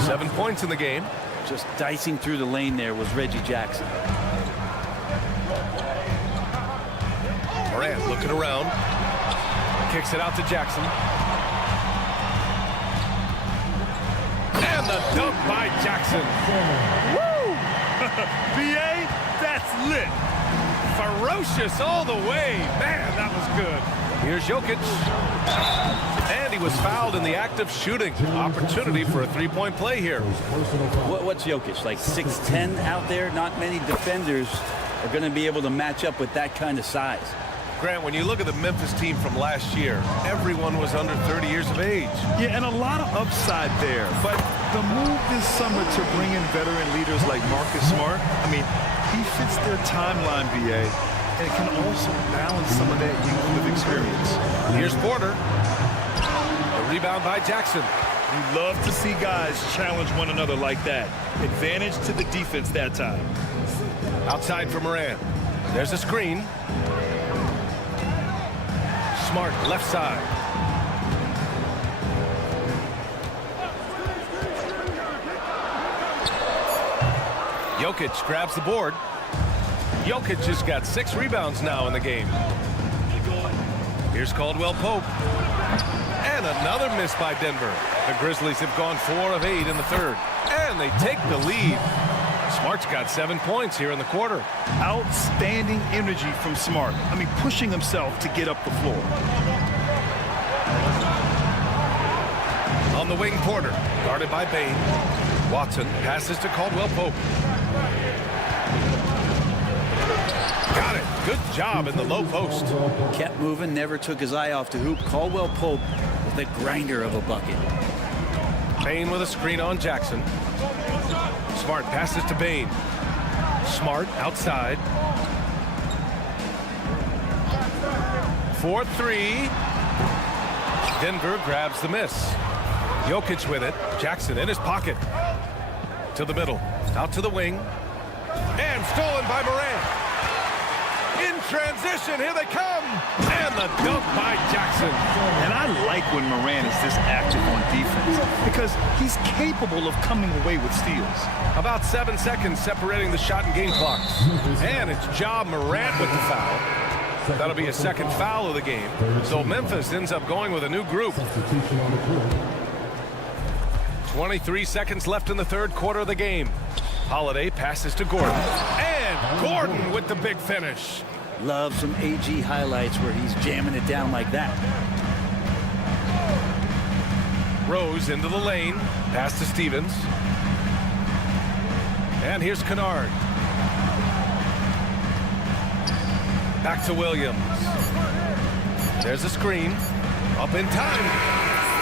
7 points in the game. Just dicing through the lane there was Reggie Jackson. Morant looking around. Kicks it out to Jackson. And the dunk by Jackson. Woo! B.A., that's lit. Ferocious all the way. Man, that was good. Here's Jokic. And he was fouled in the act of shooting. Opportunity for a three-point play here. What's Jokic, like 6'10" out there? Not many defenders are going to be able to match up with that kind of size. Grant, when you look at the Memphis team from last year, everyone was under 30 years of age. Yeah, and a lot of upside there. But the move this summer to bring in veteran leaders like Marcus Smart, I mean, he fits their timeline, B.A., and it can also balance some of that youth with experience. Here's Porter. A rebound by Jackson. You love to see guys challenge one another like that. Advantage to the defense that time. Outside for Morant. There's a screen. Smart, left side. Jokic grabs the board. Jokic has got 6 rebounds now in the game. Here's Caldwell-Pope. And another miss by Denver. The Grizzlies have gone 4 of 8 in the third. And they take the lead. Smart's got 7 points here in the quarter. Outstanding energy from Smart. I mean, pushing himself to get up the floor. On the wing, Porter, guarded by Bain. Watson passes to Caldwell-Pope. Got it. Good job in the low post. Kept moving, never took his eye off the hoop. Caldwell-Pope with the grinder of a bucket. Bain with a screen on Jackson. Smart passes to Bain. Smart outside. 4-3. Denver grabs the miss. Jokic with it. Jackson in his pocket. To the middle. Out to the wing. And stolen by Morant. In transition. Here they come. And And the dunk by Jackson. And I like when Morant is this active on defense because he's capable of coming away with steals. About 7 seconds separating the shot and game clocks. And it's Ja Morant with the foul. That'll be a second foul of the game. So Memphis ends up going with a new group. 23 seconds left in the third quarter of the game. Holiday passes to Gordon. And Gordon with the big finish. Love some AG highlights where he's jamming it down like that. Rose into the lane. Pass to Stevens. And here's Kennard. Back to Williams. There's a screen. Up in time.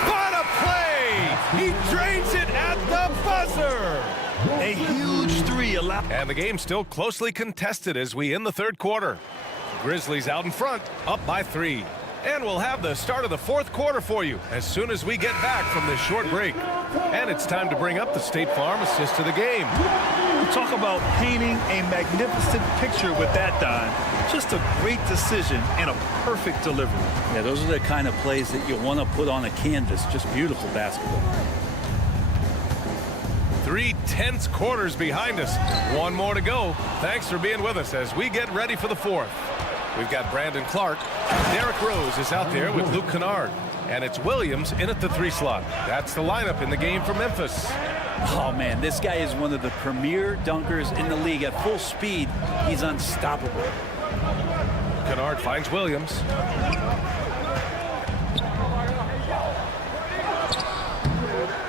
What a play! He drains it at the buzzer! A huge three allowed. And the game's still closely contested as we end the third quarter. Grizzlies out in front, up by 3. And we'll have the start of the fourth quarter for you as soon as we get back from this short break. And it's time to bring up the State Farm assist to the game. Talk about painting a magnificent picture with that dime. Just a great decision and a perfect delivery. Yeah, those are the kind of plays that you want to put on a canvas. Just beautiful basketball. 3 tense quarters behind us. One more to go. Thanks for being with us as we get ready for the fourth. We've got Brandon Clark. Derrick Rose is out there with Luke Kennard. And it's Williams in at the 3 slot. That's the lineup in the game for Memphis. Oh, man, this guy is one of the premier dunkers in the league. At full speed, he's unstoppable. Kennard finds Williams.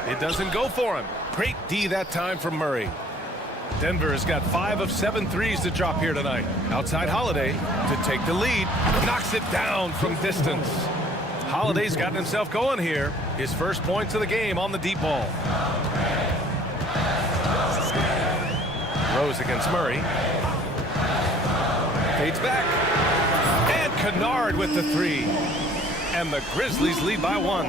It doesn't go for him. Great D that time from Murray. Denver has got 5 of 7 threes to drop here tonight. Outside Holiday to take the lead. Knocks it down from distance. Holiday's gotten himself going here. His first points of the game on the deep ball. Rose against Murray. Fades back. And Kennard with the 3. And the Grizzlies lead by 1.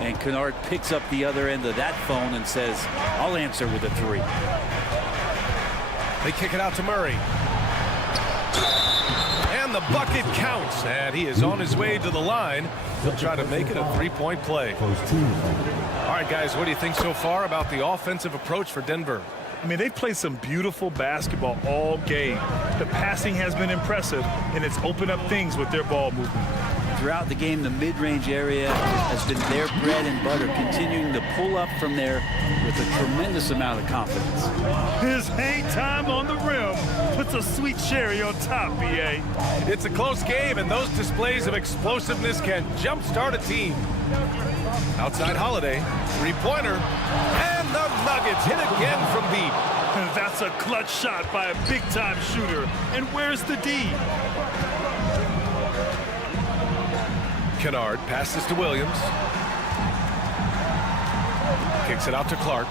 And Kennard picks up the other end of that phone and says, I'll answer with a 3. They kick it out to Murray. And the bucket counts. And he is on his way to the line. He'll try to make it a 3-point play. All right, guys, what do you think so far about the offensive approach for Denver? I mean, they've played some beautiful basketball all game. The passing has been impressive, and it's opened up things with their ball movement. Throughout the game, the mid-range area has been their bread and butter, continuing to pull up from there with a tremendous amount of confidence. His hang time on the rim puts a sweet cherry on top, B.A. It's a close game, and those displays of explosiveness can jumpstart a team. Outside Holiday, 3-pointer, and the Nuggets hit again from deep. That's a clutch shot by a big-time shooter. And where's the D? Kennard passes to Williams. Kicks it out to Clark.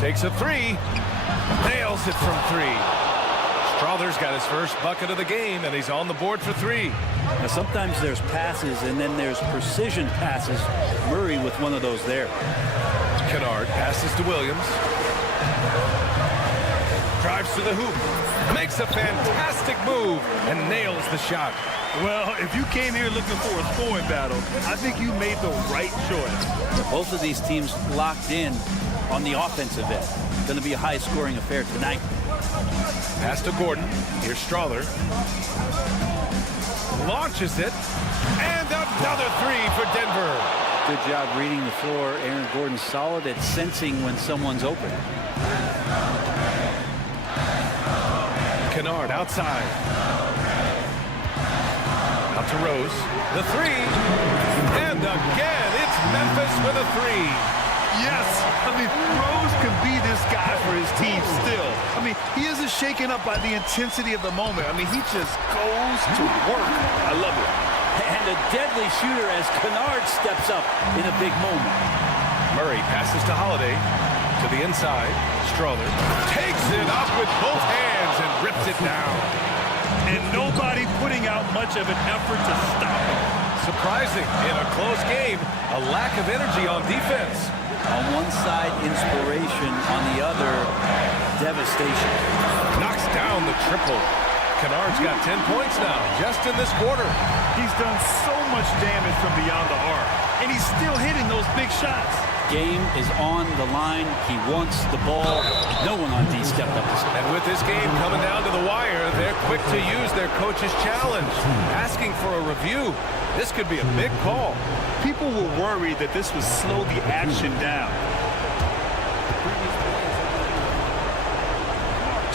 Takes a 3. Nails it from 3. Strother's got his first bucket of the game, and he's on the board for 3. Now, sometimes there's passes, and then there's precision passes. Murray with one of those there. Kennard passes to Williams. Drives to the hoop. Makes a fantastic move and nails the shot. Well, if you came here looking for a scoring battle, I think you made the right choice. Both of these teams locked in on the offensive end. Going to be a high-scoring affair tonight. Pass to Gordon. Here's Strother. Launches it. And another 3 for Denver. Good job reading the floor. Aaron Gordon solid at sensing when someone's open. Kennard outside. Out to Rose. The 3. And again, it's Memphis with a 3. Yes, I mean, Rose can be this guy for his team still. I mean, he isn't shaken up by the intensity of the moment. I mean, he just goes to work. I love it. And a deadly shooter as Kennard steps up in a big moment. Murray passes to Holiday. To the inside. Strother takes it up with both hands and rips it down. And nobody putting out much of an effort to stop him. Surprising in a close game, a lack of energy on defense. On one side, inspiration. On the other, devastation. Knocks down the triple. Kennard's got 10 points now, just in this quarter. He's done so much damage from beyond the arc, and he's still hitting those big shots. Game is on the line. He wants the ball. No one on D stepped up to And with this game coming down to the wire, they're quick to use their coach's challenge, asking for a review. This could be a big call. People were worried that this would slow the action down.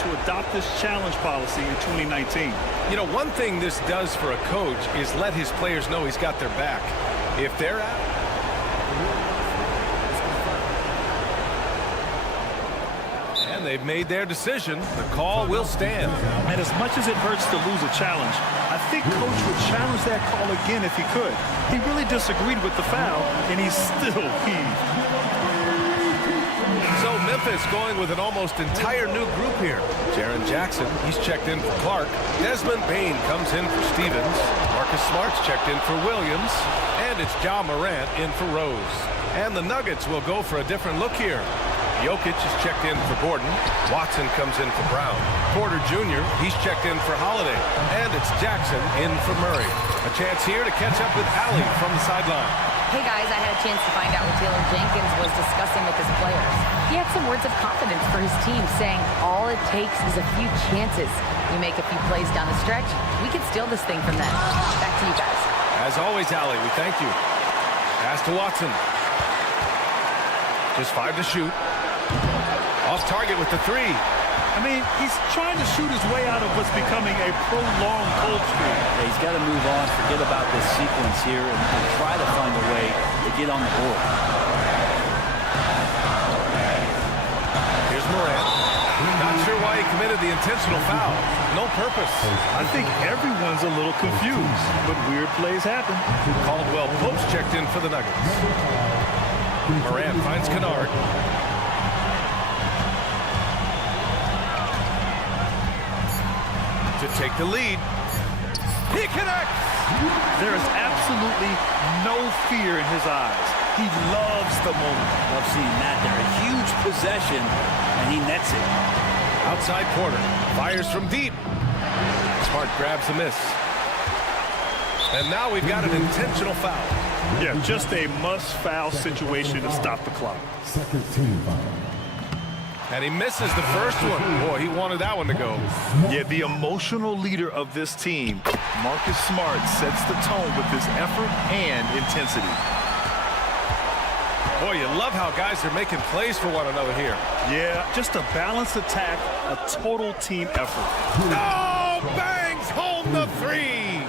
To adopt this challenge policy in 2019. You know, one thing this does for a coach is let his players know he's got their back. If they're out, and they've made their decision, the call will stand. And as much as it hurts to lose a challenge, I think Coach would challenge that call again if he could. He really disagreed with the foul, and he still heaved. So Memphis going with an almost entire new group here. Jaren Jackson, he's checked in for Clark. Desmond Bane comes in for Stevens. Marcus Smart's checked in for Williams. And it's Ja Morant in for Rose. And the Nuggets will go for a different look here. Jokic is checked in for Gordon. Watson comes in for Brown. Porter Jr., he's checked in for Holiday. And it's Jackson in for Murray. A chance here to catch up with Allie from the sideline. Hey guys, I had a chance to find out what Taylor Jenkins was discussing with his players. He had some words of confidence for his team, saying all it takes is a few chances. We make a few plays down the stretch, we can steal this thing from them. Back to you guys. As always, Allie, we thank you. Pass to Watson. Just 5 to shoot. Off target with the 3. I mean, he's trying to shoot his way out of what's becoming a prolonged cold streak. Yeah, he's got to move on, forget about this sequence here, and try to find a way to get on the board. Here's Morant. Not sure why he committed the intentional foul. No purpose. I think everyone's a little confused, but weird plays happen. Caldwell Pope's checked in for the Nuggets. Morant finds Kennard. To take the lead. He connects! There is absolutely no fear in his eyes. He loves the moment. Love seeing that there. A huge possession, and he nets it. Outside Porter. Fires from deep. Smart grabs the miss. And now we've got an intentional foul. Yeah, just a must-foul situation to stop the clock. Second team foul. And he misses the first one. Boy, he wanted that one to go. Yeah, the emotional leader of this team, Marcus Smart, sets the tone with his effort and intensity. Boy, you love how guys are making plays for one another here. Yeah, just a balanced attack, a total team effort. Oh, Bangs holding the 3.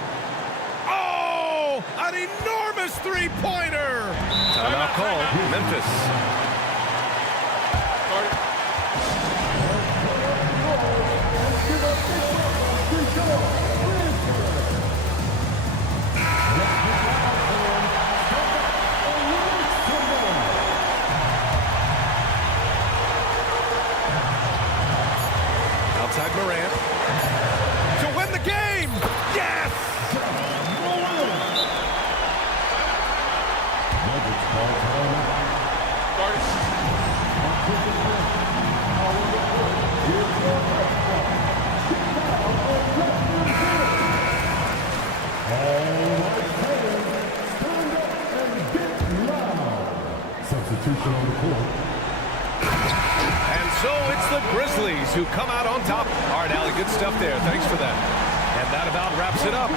Oh, an enormous three-pointer. Timeout call, Memphis. Outside Morant. To win the game! Yes! Substitution on the court. And so it's the Grizzlies who come out on top. All right, Allie, good stuff there. Thanks for that. And that about wraps it up.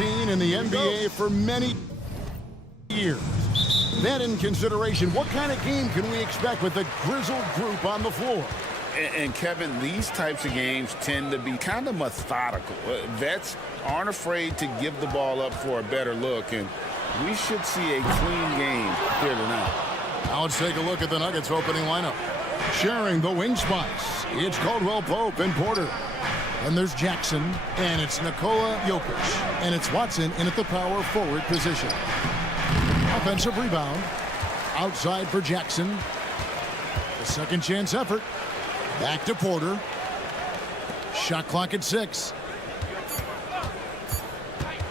seen in the NBA for many years. That in consideration, what kind of game can we expect with the grizzled group on the floor? And Kevin, these types of games tend to be kind of methodical. Vets aren't afraid to give the ball up for a better look, and we should see a clean game here tonight. Now let's take a look at the Nuggets opening lineup. Sharing the wing spots, it's Caldwell Pope and Porter. And there's Jackson, and it's Nikola Jokic, and it's Watson in at the power forward position. Offensive rebound, outside for Jackson. The second chance effort, back to Porter. Shot clock at 6.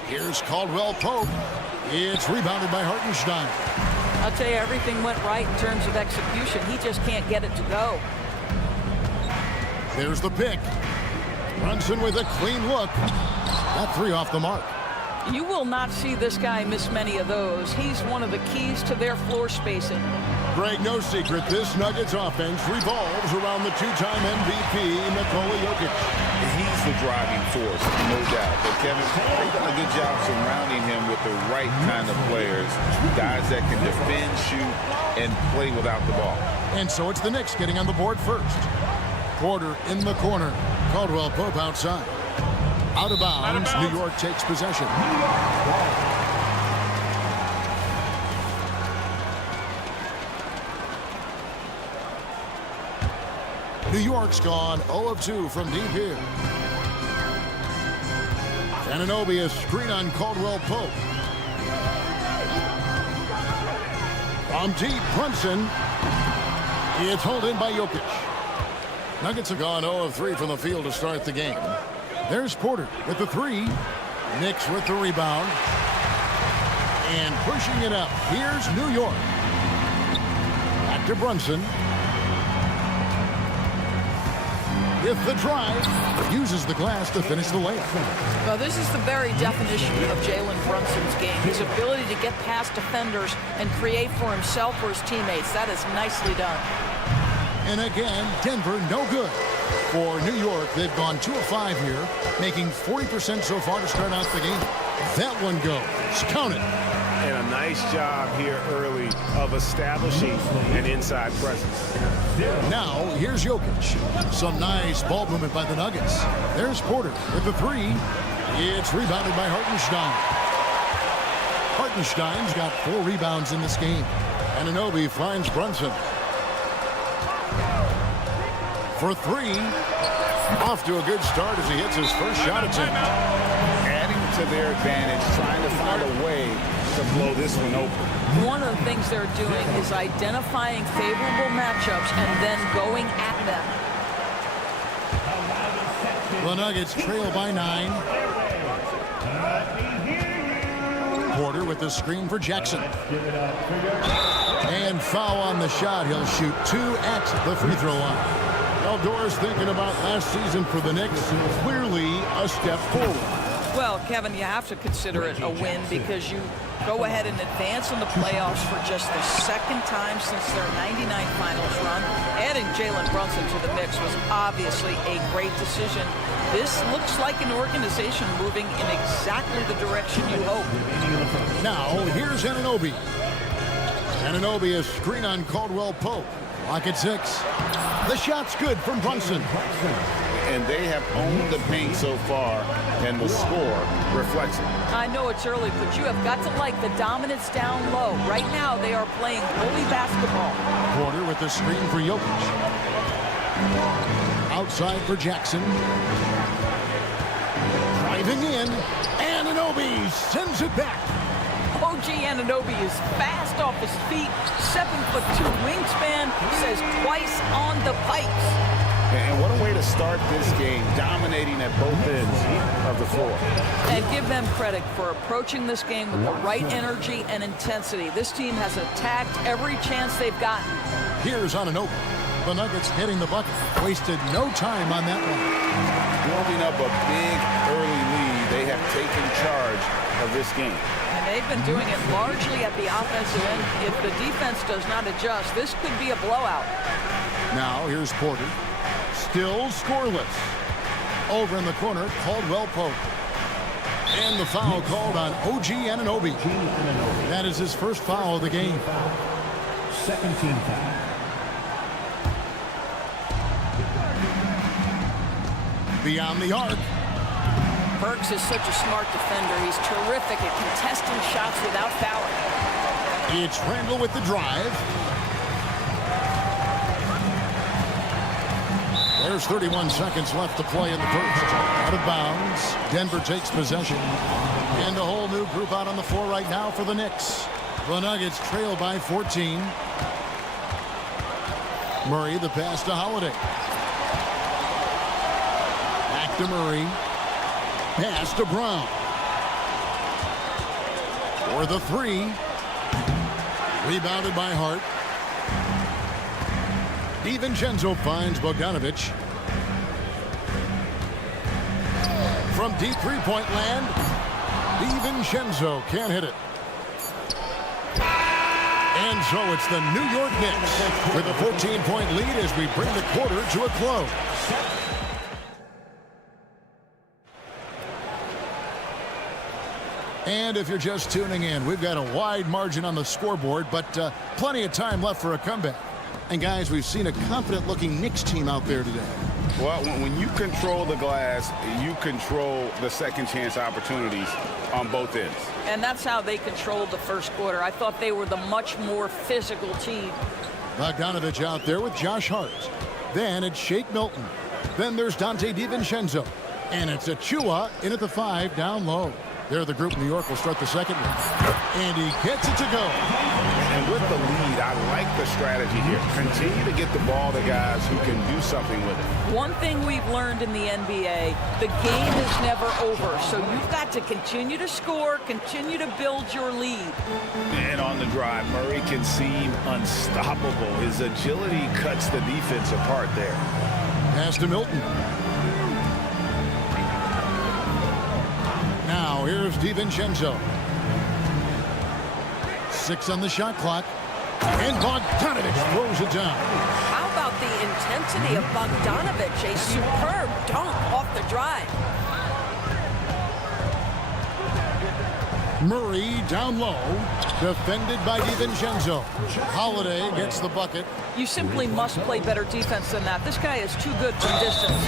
Here's Caldwell Pope. It's rebounded by Hartenstein. I'll tell you, everything went right in terms of execution. He just can't get it to go. There's the pick. Brunson with a clean look. That 3 off the mark. You will not see this guy miss many of those. He's one of the keys to their floor spacing. Greg, no secret, this Nuggets offense revolves around the two-time MVP, Nikola Jokic. He's the driving force, no doubt. But Kevin, they've done a good job surrounding him with the right kind of players, guys that can defend, shoot, and play without the ball. And so it's the Knicks getting on the board first. Porter in the corner. Caldwell Pope outside. Out of bounds. New York takes possession. New York's gone 0 of 2 from deep here. Anunoby, a screen on Caldwell Pope. From deep, Brunson. It's hauled in by Jokic. Nuggets have gone 0 of 3 from the field to start the game. There's Porter with the 3. Knicks with the rebound. And pushing it up. Here's New York. Back to Brunson. With the drive. Uses the glass to finish the layup. Well, this is the very definition of Jalen Brunson's game. His ability to get past defenders and create for himself or his teammates. That is nicely done. And again, Denver no good. For New York, they've gone 2 of 5 here, making 40% so far to start out the game. That one goes. Count it. And a nice job here early of establishing an inside presence. Now, here's Jokic. Some nice ball movement by the Nuggets. There's Porter with the 3. It's rebounded by Hartenstein. Hartenstein's got 4 rebounds in this game. Anunoby finds Brunson. For 3. Off to a good start as he hits his first shot attempt. Adding to their advantage, trying to find a way to blow this one open. One of the things they're doing is identifying favorable matchups and then going at them. The Nuggets trail by 9. Porter with the screen for Jackson. And foul on the shot. He'll shoot 2 at the free throw line. Eldor's thinking about last season for the Knicks. Clearly a step forward. Well, Kevin, you have to consider it a win because you go ahead and advance in the playoffs for just the second time since their '99 finals run. Adding Jalen Brunson to the mix was obviously a great decision. This looks like an organization moving in exactly the direction you hope. Now, here's Anunoby. Anunoby, a screen on Caldwell Pope. Lock at 6. The shot's good from Brunson. And they have owned the paint so far, and the score reflects it. I know it's early, but you have got to like the dominance down low. Right now, they are playing bully basketball. Porter with the screen for Jokic. Outside for Jackson. Driving in. Anunoby sends it back. OG Anunoby is fast off his feet, 7'2" wingspan, says twice on the pipes. And what a way to start this game, dominating at both ends of the floor. And give them credit for approaching this game with the right energy and intensity. This team has attacked every chance they've gotten. Here's Anunoby. The Nuggets hitting the bucket. Wasted no time on that one. Building up a big early lead, they have taken charge of this game. And they've been doing it largely at the offensive end. If the defense does not adjust, this could be a blowout. Now here's Porter. Still scoreless. Over in the corner, Caldwell Pope. And the foul called on OG Anunoby. That is his first foul of the game. Second team foul. Beyond the arc. Burks is such a smart defender. He's terrific at contesting shots without fouling. It's Randall with the drive. There's 31 seconds left to play in the first. Out of bounds. Denver takes possession. And a whole new group out on the floor right now for the Knicks. The Nuggets trail by 14. Murray, the pass to Holiday. Back to Murray. Pass to Brown. For the three. Rebounded by Hart. DiVincenzo finds Bogdanovic. From deep three-point land, DiVincenzo can't hit it. And so it's the New York Knicks with a 14-point lead as we bring the quarter to a close. And if you're just tuning in, we've got a wide margin on the scoreboard, but plenty of time left for a comeback. And guys, we've seen a confident-looking Knicks team out there today. Well, when you control the glass, you control the second chance opportunities on both ends. And that's how they controlled the first quarter. I thought they were the much more physical team. Bogdanovic out there with Josh Hart. Then it's Shake Milton. Then there's Dante DiVincenzo. And it's Achua in at the 5 down low. There, the group. New York will start the second one. And he gets it to go. And with the lead, I like the strategy here. Continue to get the ball to guys who can do something with it. One thing we've learned in the NBA, the game is never over. So you've got to continue to score, continue to build your lead. And on the drive, Murray can seem unstoppable. His agility cuts the defense apart there. Pass to Milton. Now here's DiVincenzo. 6 on the shot clock. And Bogdanovic throws it down. How about the intensity of Bogdanovic? A superb dunk off the drive. Murray down low. Defended by DiVincenzo. Holiday gets the bucket. You simply must play better defense than that. This guy is too good from distance.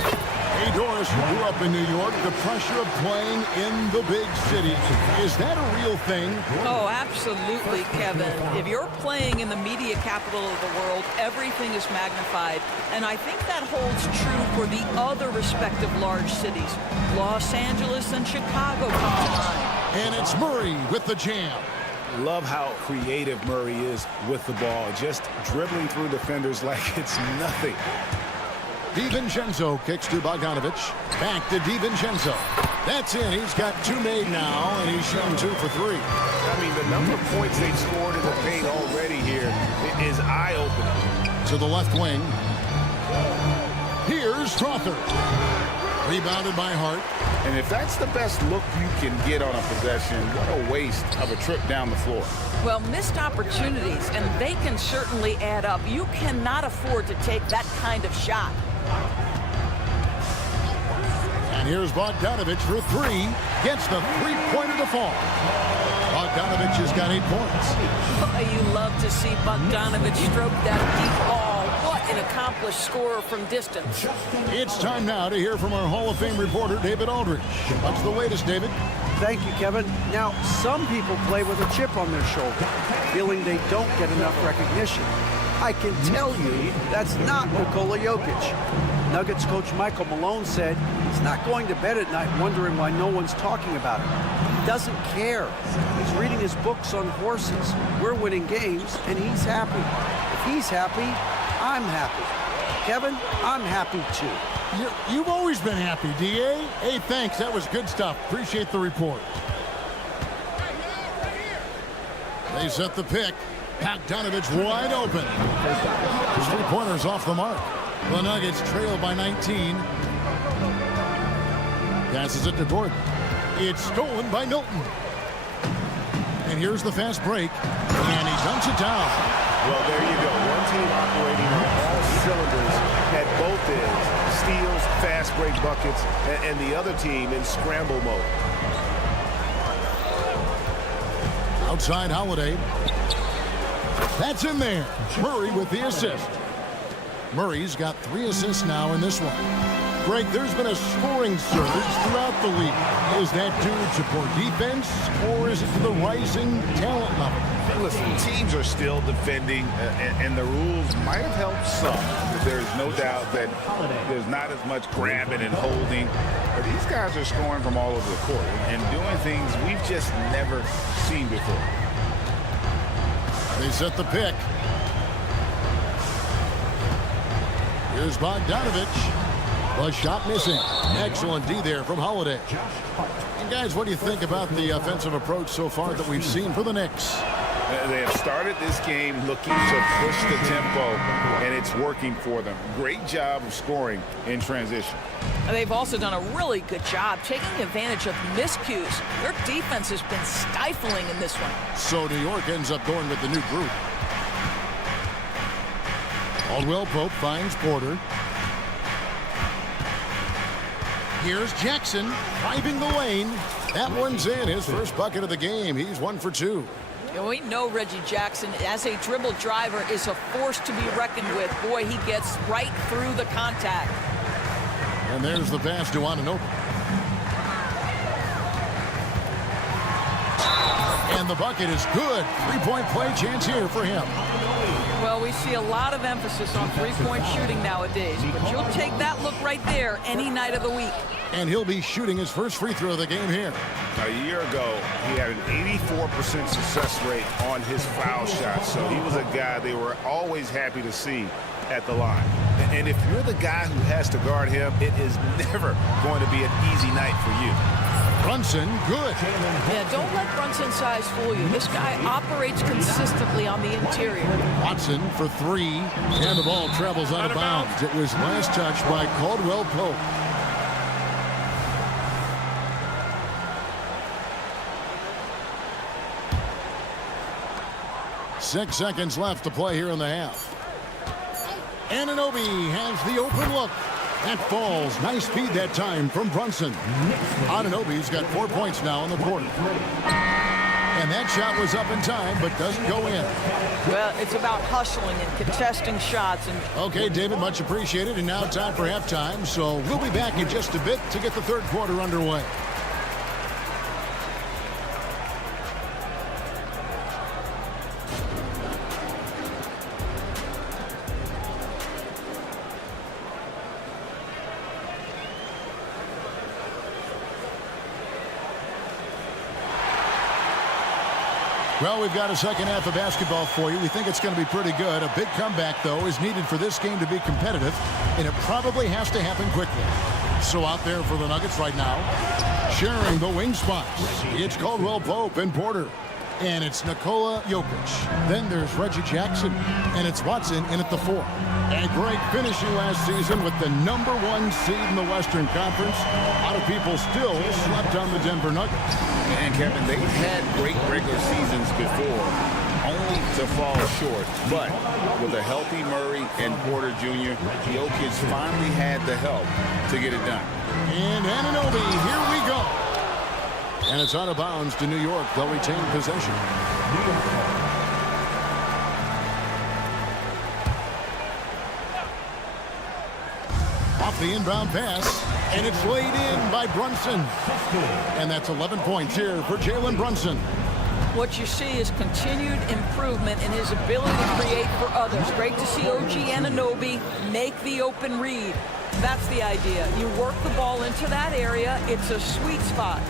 Hey, Doris, you grew up in New York. The pressure of playing in the big city. Is that a real thing? Oh, absolutely, Kevin. If you're playing in the media capital of the world, everything is magnified. And I think that holds true for the other respective large cities. Los Angeles and Chicago come to mind. And it's Murray with the jam. Love how creative Murray is with the ball. Just dribbling through defenders like it's nothing. DiVincenzo kicks to Bogdanovic. Back to DiVincenzo. That's in. He's got 2 made now, and he's shooting 2 for 3. I mean, the number of points they've scored in the paint already here is eye-opening. To the left wing. Here's Trother. Rebounded by Hart. And if that's the best look you can get on a possession, what a waste of a trip down the floor. Well, missed opportunities, and they can certainly add up. You cannot afford to take that kind of shot. And here's Bogdanovic for 3. Gets the three-pointer to fall. Bogdanovic has got 8 points. Oh, you love to see Bogdanovic stroke that deep ball. What an accomplished scorer from distance. It's time now to hear from our Hall of Fame reporter, David Aldridge. What's the latest, David? Thank you, Kevin. Now, some people play with a chip on their shoulder, feeling they don't get enough recognition. I can tell you that's not Nikola Jokic. Nuggets coach Michael Malone said he's not going to bed at night wondering why no one's talking about him. He doesn't care. He's reading his books on horses. We're winning games, and he's happy. If he's happy, I'm happy. Kevin, I'm happy too. You've always been happy, D.A. Hey, thanks. That was good stuff. Appreciate the report. They set the pick. Bogdanovic wide open. His three-pointer's off the mark. The Nuggets trail by 19. Passes it to Gordon. It's stolen by Milton. And here's the fast break. And he dunks it down. Well, there you go. One team operating on all cylinders at both ends. Steals, fast break buckets, and the other team in scramble mode. Outside Holiday. That's in there. Murray with the assist. Murray's got 3 assists now in this one. Greg, there's been a scoring surge throughout the league. Is that due to poor defense, or is it to the rising talent level? Listen, teams are still defending, and the rules might have helped some. There's no doubt that there's not as much grabbing and holding. But these guys are scoring from all over the court and doing things we've just never seen before. They set the pick. Here's Bogdanovich. The shot missing. Excellent D there from Holiday. And guys, what do you think about the offensive approach so far that we've seen for the Knicks? They have started this game looking to push the tempo, and it's working for them. Great job of scoring in transition. They've also done a really good job taking advantage of miscues. Their defense has been stifling in this one. So New York ends up going with the new group. Caldwell Pope finds Porter. Here's Jackson driving the lane. That one's in. His first bucket of the game. He's 1 for 2. And we know Reggie Jackson, as a dribble driver, is a force to be reckoned with. Boy, he gets right through the contact. And there's the pass to Anunoby. And the bucket is good. 3-point play chance here for him. Well, we see a lot of emphasis on three-point shooting nowadays, but you'll take that look right there any night of the week. And he'll be shooting his first free throw of the game here. A year ago, he had an 84% success rate on his foul shot, so he was a guy they were always happy to see at the line. And if you're the guy who has to guard him, it is never going to be an easy night for you. Brunson, good. Yeah, don't let Brunson's size fool you. This guy operates consistently on the interior. Watson for 3, and the ball travels out of bounds. It was last touched by Caldwell Pope. Six seconds left to play here in the half. Anunoby has the open look. That falls. Nice speed that time from Brunson. Anunoby's got 4 points now in the quarter. And that shot was up in time, but doesn't go in. Well, it's about hustling and contesting shots. Okay, David, much appreciated. And now time for halftime. So we'll be back in just a bit to get the third quarter underway. Well, we've got a second half of basketball for you. We think it's going to be pretty good. A big comeback, though, is needed for this game to be competitive, and it probably has to happen quickly. So out there for the Nuggets right now, sharing the wing spots, it's Caldwell Pope and Porter. And it's Nikola Jokic. Then there's Reggie Jackson, and it's Watson in at the 4. And Greg finishing last season with the #1 seed in the Western Conference. A lot of people still slept on the Denver Nuggets. And Kevin, they've had great regular seasons before, only to fall short. But with a healthy Murray and Porter Jr., Jokic finally had the help to get it done. And Anunoby, here we go. And it's out of bounds to New York. They'll retain possession. Off the inbound pass, and it's laid in by Brunson. And that's 11 points here for Jalen Brunson. What you see is continued improvement in his ability to create for others. Great to see OG Anunoby make the open read. That's the idea. You work the ball into that area. It's a sweet spot.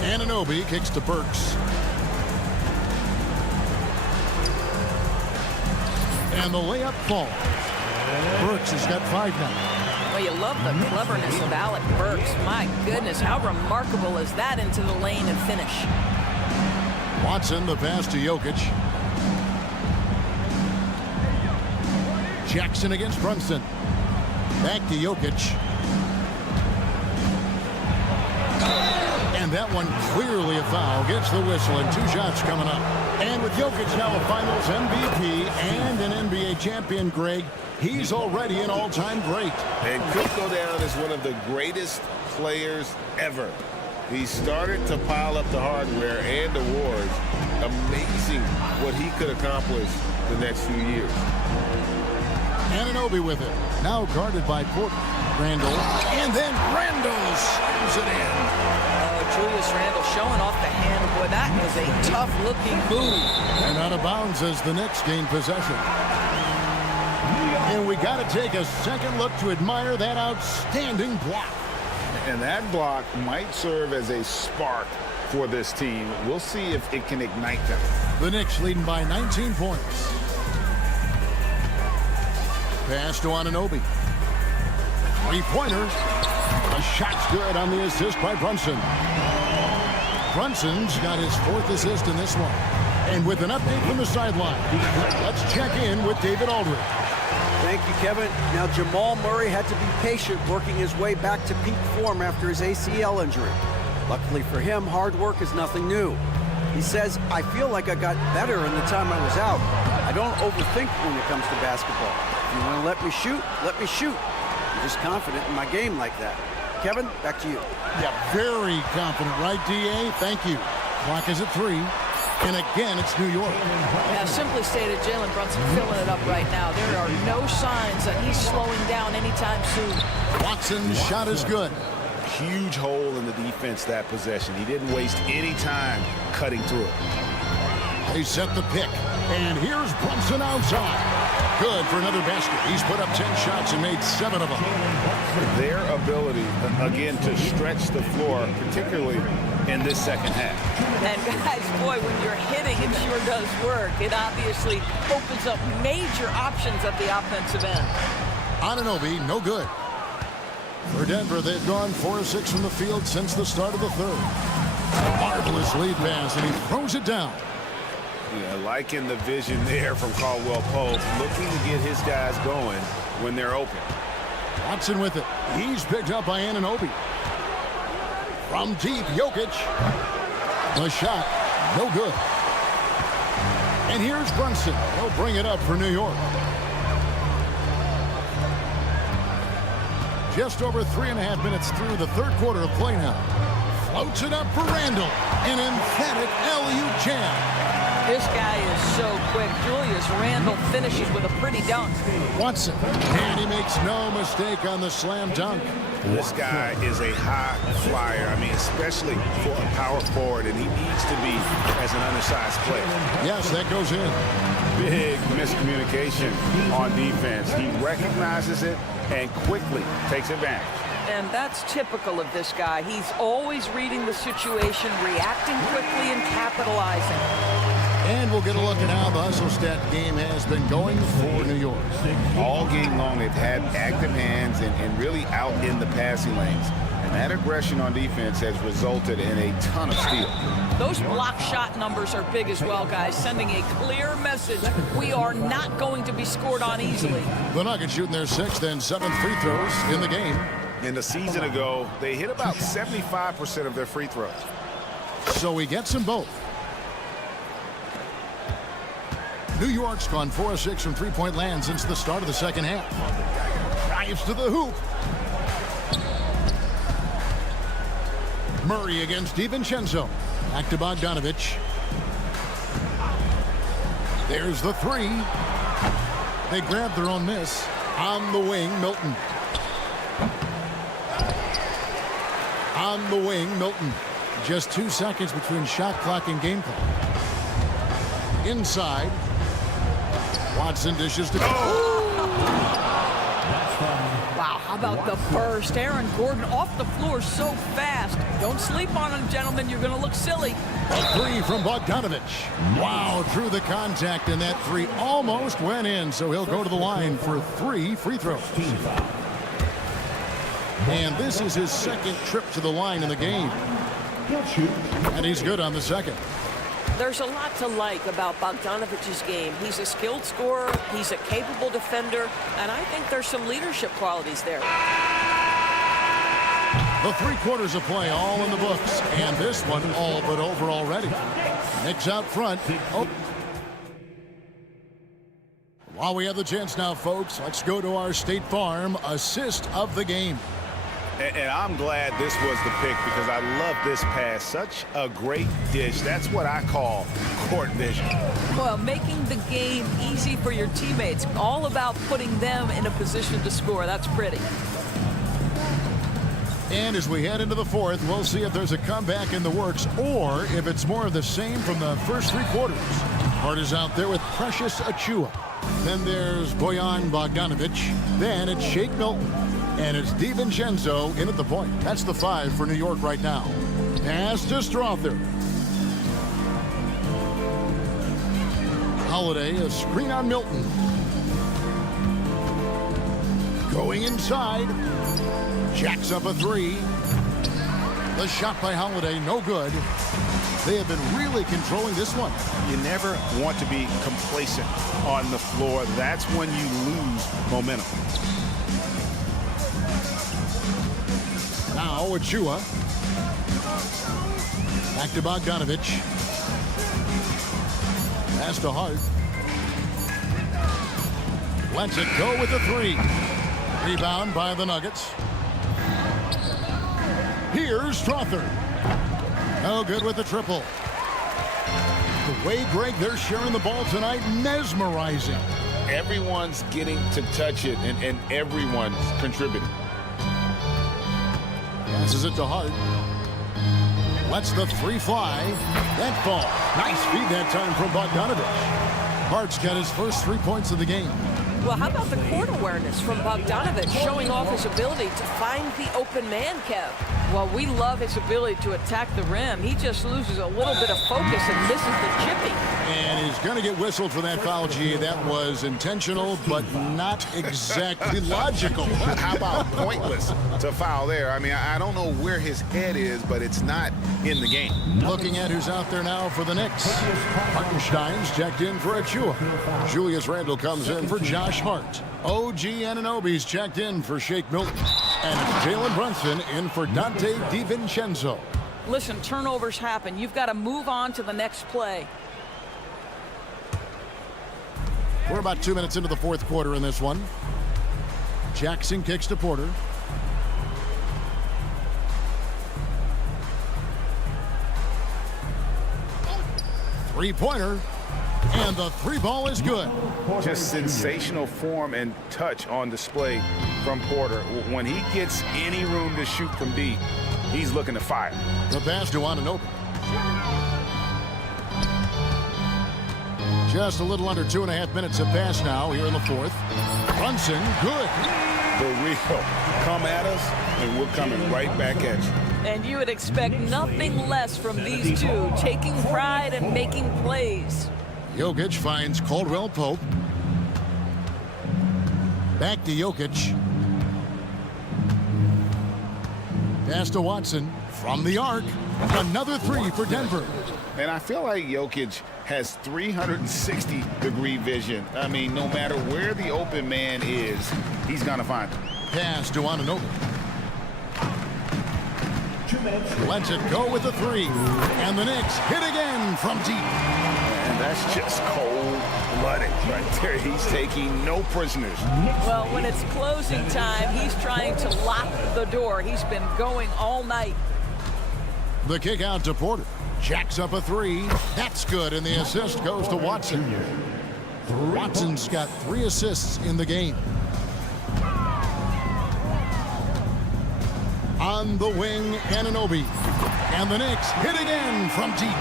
Anunoby kicks to Burks. And the layup falls. Burks has got 5 now. Well, you love the cleverness of Alec Burks. My goodness, how remarkable is that into the lane and finish? Watson, the pass to Jokic. Jackson against Brunson. Back to Jokic. And that one clearly a foul. Gets the whistle, and 2 shots coming up. And with Jokic now a Finals MVP and an NBA champion, Greg, he's already an all-time great. And could go down as one of the greatest players ever. He started to pile up the hardware and awards. Amazing what he could accomplish the next few years. Anunoby with it. Now guarded by Porter. Randall. And then Randall slams it in. Julius Randle showing off the hand. Boy, that was a tough-looking move. And out of bounds as the Knicks gain possession. And we got to take a second look to admire that outstanding block. And that block might serve as a spark for this team. We'll see if it can ignite them. The Knicks leading by 19 points. Pass to Anunoby. Three-pointers. The shot's good on the assist by Brunson. Brunson's got his 4th assist in this one. And with an update from the sideline, let's check in with David Aldridge. Thank you, Kevin. Now, Jamal Murray had to be patient working his way back to peak form after his ACL injury. Luckily for him, hard work is nothing new. He says, I feel like I got better in the time I was out. I don't overthink when it comes to basketball. If you want to let me shoot, let me shoot. I'm just confident in my game like that. Kevin, back to you. Yeah, very confident, right, D.A.? Thank you. Clock is at 3. And again, it's New York. Yeah, simply stated, Jalen Brunson filling it up right now. There are no signs that he's slowing down anytime soon. Watson's shot is good. Huge hole in the defense that possession. He didn't waste any time cutting through it. They set the pick. And here's Brunson outside. Good for another basket. He's put up 10 shots and made 7 of them. Their ability, again, to stretch the floor, particularly in this second half. And guys, boy, when you're hitting, it sure does work. It obviously opens up major options at the offensive end. Anunoby, no good. For Denver, they've gone 4 of 6 from the field since the start of the third. Marvelous lead pass, and he throws it down. Yeah, liking the vision there from Caldwell Pope, looking to get his guys going when they're open. Watson with it. He's picked up by Anunoby. From deep, Jokic. The shot, no good. And here's Brunson. He'll bring it up for New York. Just over 3.5 minutes through the third quarter of play now. Floats it up for Randall. An emphatic alley-oop jam. This guy is so quick. Julius Randle finishes with a pretty dunk. Watson, and he makes no mistake on the slam dunk. This guy is a high flyer. I mean, especially for a power forward, and he needs to be as an undersized player. Yes, that goes in. Big miscommunication on defense. He recognizes it and quickly takes advantage. And that's typical of this guy. He's always reading the situation, reacting quickly, and capitalizing. And we'll get a look at how the hustle stat game has been going for New York. All game long, they've had active hands and really out in the passing lanes. And that aggression on defense has resulted in a ton of steals. Those block shot numbers are big as well, guys, sending a clear message. We are not going to be scored on easily. The Nuggets shooting their 6th and 7th free throws in the game. In the season ago, they hit about 75% of their free throws. So he gets them both. New York's gone 4 of 6 from three-point land since the start of the second half. Drives to the hoop. Murray against DiVincenzo. Back to Bogdanovich. There's the 3. They grab their own miss. On the wing, Milton. On the wing, Milton. Just 2 seconds between shot clock and game clock. Inside. Watson dishes to go. Wow, how about the burst? Aaron Gordon off the floor so fast. Don't sleep on him, gentlemen. You're going to look silly. A 3 from Bogdanovich. Wow, through the contact, and that 3 almost went in, so he'll go to the line for 3 free throws. And this is his 2nd trip to the line in the game. And he's good on the 2nd. There's a lot to like about Bogdanovich's game. He's a skilled scorer, he's a capable defender, and I think there's some leadership qualities there. The 3 quarters of play all in the books, and this one all but over already. Knicks out front. Oh. While we have the chance now, folks, let's go to our State Farm assist of the game. And I'm glad this was the pick because I love this pass. Such a great dish. That's what I call court vision. Well, making the game easy for your teammates. All about putting them in a position to score. That's pretty. And as we head into the fourth, we'll see if there's a comeback in the works or if it's more of the same from the first 3 quarters. Hart is out there with Precious Achiuwa. Then there's Bojan Bogdanovic. Then it's Shake Milton. And it's DiVincenzo in at the point. That's the 5 for New York right now. Pass to Strother. Holiday, a screen on Milton. Going inside. Jacks up a 3. The shot by Holiday, no good. They have been really controlling this one. You never want to be complacent on the floor. That's when you lose momentum. Now Achiuwa. Back to Bogdanovic. Pass to Hart. Lets it go with the 3. Rebound by the Nuggets. Here's Strother. No good with the triple. The way, Greg, they're sharing the ball tonight, mesmerizing. Everyone's getting to touch it, and everyone's contributing. Passes it to Hart. Lets the 3 fly. That fall. Nice feed that time from Bogdanovic. Hart's got his first 3 points of the game. Well, how about the court awareness from Bogdanovic showing off his ability to find the open man, Kev? Well, we love his ability to attack the rim. He just loses a little bit of focus and misses the chipping. And he's going to get whistled for that foul, G. That was intentional, but not exactly logical. How about pointless to foul there? I mean, I don't know where his head is, but it's not in the game. Looking at who's out there now for the Knicks. Hartenstein's checked in for Achiuwa. Julius Randle comes in for Josh Hart. OG Anunoby's checked in for Shake Milton. And it's Jalen Brunson in for Dante DiVincenzo. Listen, turnovers happen. You've got to move on to the next play. We're about 2 minutes into the fourth quarter in this one. Jackson kicks to Porter. Three-pointer. And the 3 ball is good. Just sensational form and touch on display from Porter. When he gets any room to shoot from deep, he's looking to fire. The pass to Anunoby. Just a little under 2.5 minutes have passed now here in the fourth. Brunson, good. For real. Come at us, and we're coming right back at you. And you would expect nothing less from these two, taking pride and making plays. Jokic finds Caldwell Pope. Back to Jokic. Pass to Watson from the arc. Another 3 for Denver. And I feel like Jokic has 360-degree vision. I mean, no matter where the open man is, he's going to find him. Pass to Anunoby. Lets it go with the 3. And the Knicks hit again from deep. And that's just cold-blooded right there. He's taking no prisoners. Well, when it's closing time, he's trying to lock the door. He's been going all night. The kick out to Porter. Jacks up a 3. That's good, and the assist goes to Watson. Watson's got 3 assists in the game. On the wing, Anunoby. And the Knicks hit again from deep.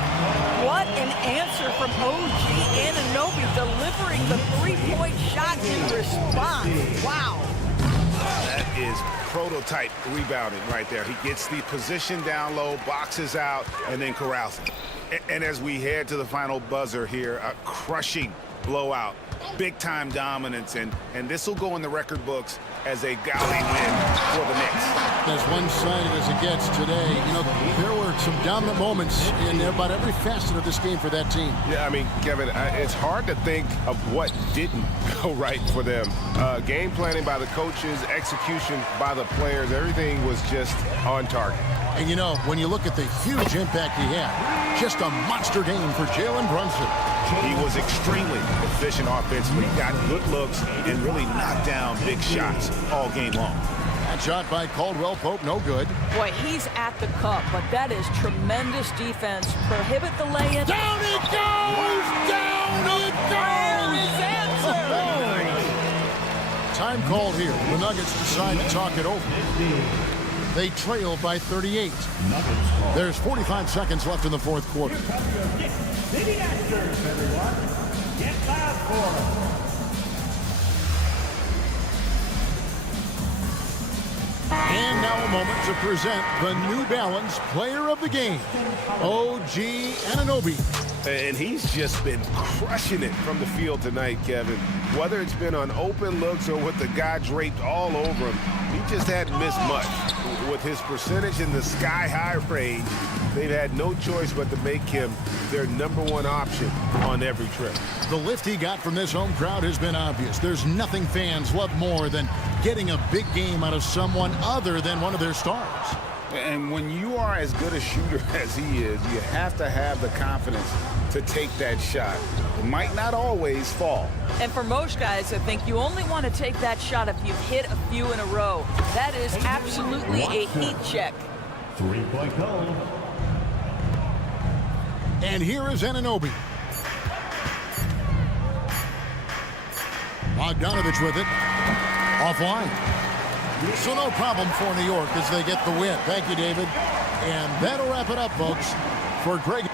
What an answer from OG Anunoby, delivering the 3-point shot in response. Wow. That is prototype rebounding right there. He gets the position down low, boxes out, and then corrals it. And as we head to the final buzzer here, a crushing blowout, big-time dominance, and this will go in the record books as a gaudy win for the Knicks. As one-sided as it gets today, you know, there were some dominant moments in about every facet of this game for that team. Yeah, I mean, Kevin, it's hard to think of what didn't go right for them. Game planning by the coaches, execution by the players, everything was just on target. And, you know, when you look at the huge impact he had, just a monster game for Jalen Brunson. He was extremely efficient offensively, got good looks, and really knocked down big shots all game long. Three-point shot by Caldwell Pope, no good. Boy, he's at the cup, but that is tremendous defense. Prohibit the lay-in. Down it goes! Down it goes! His answer! Time called here. The Nuggets decide to talk it over. They trail by 38. There's 45 seconds left in the fourth quarter. And now a moment to present the New Balance Player of the Game, OG Anunoby. And he's just been crushing it from the field tonight, Kevin. Whether it's been on open looks or with the guy draped all over him, he just hadn't missed much. With his percentage in the sky-high range, they've had no choice but to make him their #1 option on every trip. The lift he got from this home crowd has been obvious. There's nothing fans love more than getting a big game out of someone other than one of their stars. And when you are as good a shooter as he is, you have to have the confidence to take that shot. It might not always fall. And for most guys, I think you only want to take that shot if you've hit a few in a row. That is absolutely a heat check. 3-point goal. And here is Anunoby. Bogdanovich with it. Offline. So no problem for New York as they get the win. Thank you, David. And that'll wrap it up, folks, for Greg.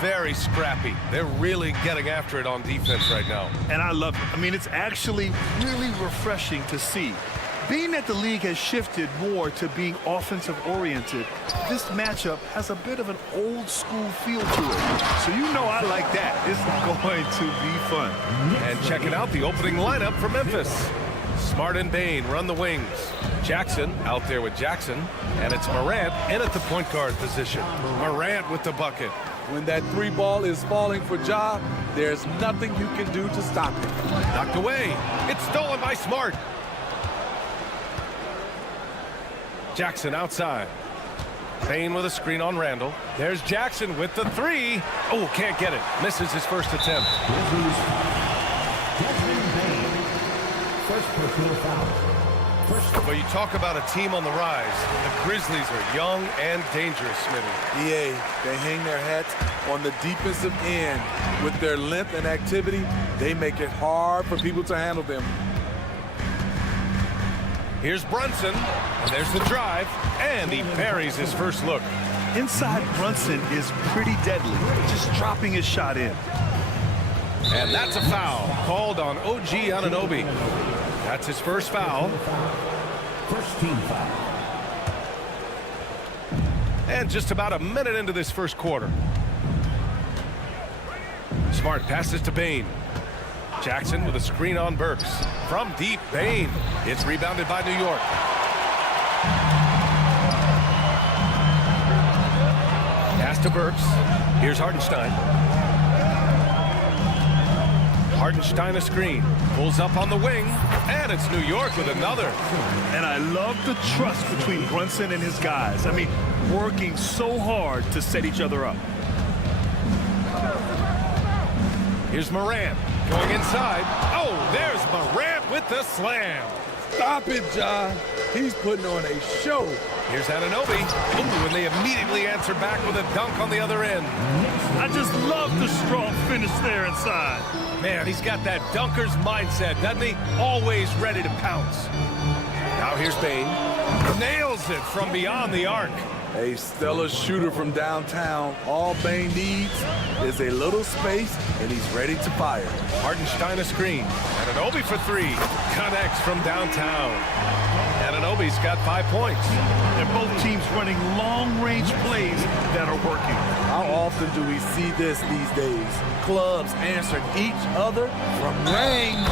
very scrappy. They're really getting after it on defense right now. And I love it. I mean, it's actually really refreshing to see. Being that the league has shifted more to being offensive-oriented, this matchup has a bit of an old-school feel to it. So you know I like that. It's going to be fun. And checking out the opening lineup for Memphis. Smart and Bain run the wings. Jackson out there with Jackson. And it's Morant in at the point guard position. Morant with the bucket. When that three ball is falling for Ja, there's nothing you can do to stop it. Knocked away. It's stolen by Smart. Jackson outside. Bain with a screen on Randall. There's Jackson with the three. Oh, can't get it. Misses his first attempt. First personal foul. Well, you talk about a team on the rise. The Grizzlies are young and dangerous, Smitty. EA, they hang their hats on the defensive end. With their length and activity, they make it hard for people to handle them. Here's Brunson, and there's the drive, and he buries his first look. Inside Brunson is pretty deadly, just dropping his shot in. And that's a foul called on OG Anunoby. That's his first foul. First team foul. And just about a minute into this first quarter. Smart passes to Bain. Jackson with a screen on Burks. From deep, Bain. It's rebounded by New York. Pass to Burks. Here's Hartenstein. Hartenstein a screen. Pulls up on the wing. And it's New York with another. And I love the trust between Brunson and his guys. I mean, working so hard to set each other up. Here's Morant. Going inside. Oh, there's Morant with the slam. Stop it, Ja. He's putting on a show. Here's Anunoby. Ooh, and they immediately answer back with a dunk on the other end. I just love the strong finish there inside. Man, he's got that dunker's mindset, doesn't he? Always ready to pounce. Now here's Bain. Nails it from beyond the arc. A stellar shooter from downtown. All Bain needs is a little space, and he's ready to fire. Hartenstein a screen. Anunoby for three. Connects from downtown. Anunoby's got 5 points. And both teams running long-range plays that are working. How often do we see this these days? Clubs answering each other from range.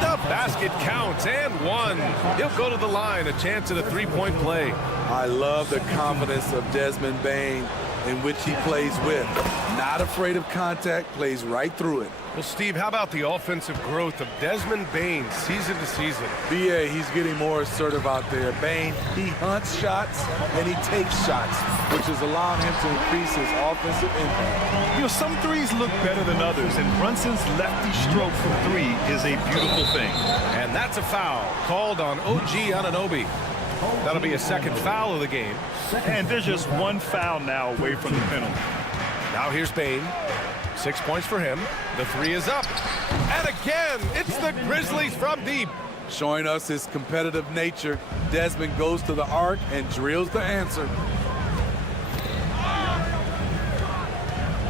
The basket counts, and one. He'll go to the line, a chance at a three-point play. I love the confidence of Desmond Bain in which he plays with. Not afraid of contact, plays right through it. Well, Steve, how about the offensive growth of Desmond Bain season to season? BA, he's getting more assertive out there. Bain, he hunts shots and he takes shots, which is allowing him to increase his offensive impact. You know, some threes look better than others, and Brunson's lefty stroke from three is a beautiful thing. And that's a foul called on OG Anunoby. That'll be a second foul of the game. And there's just one foul now away from the penalty. Now here's Bain. 6 points for him. The three is up. And again, it's the Grizzlies from deep. Showing us his competitive nature, Desmond goes to the arc and drills the answer.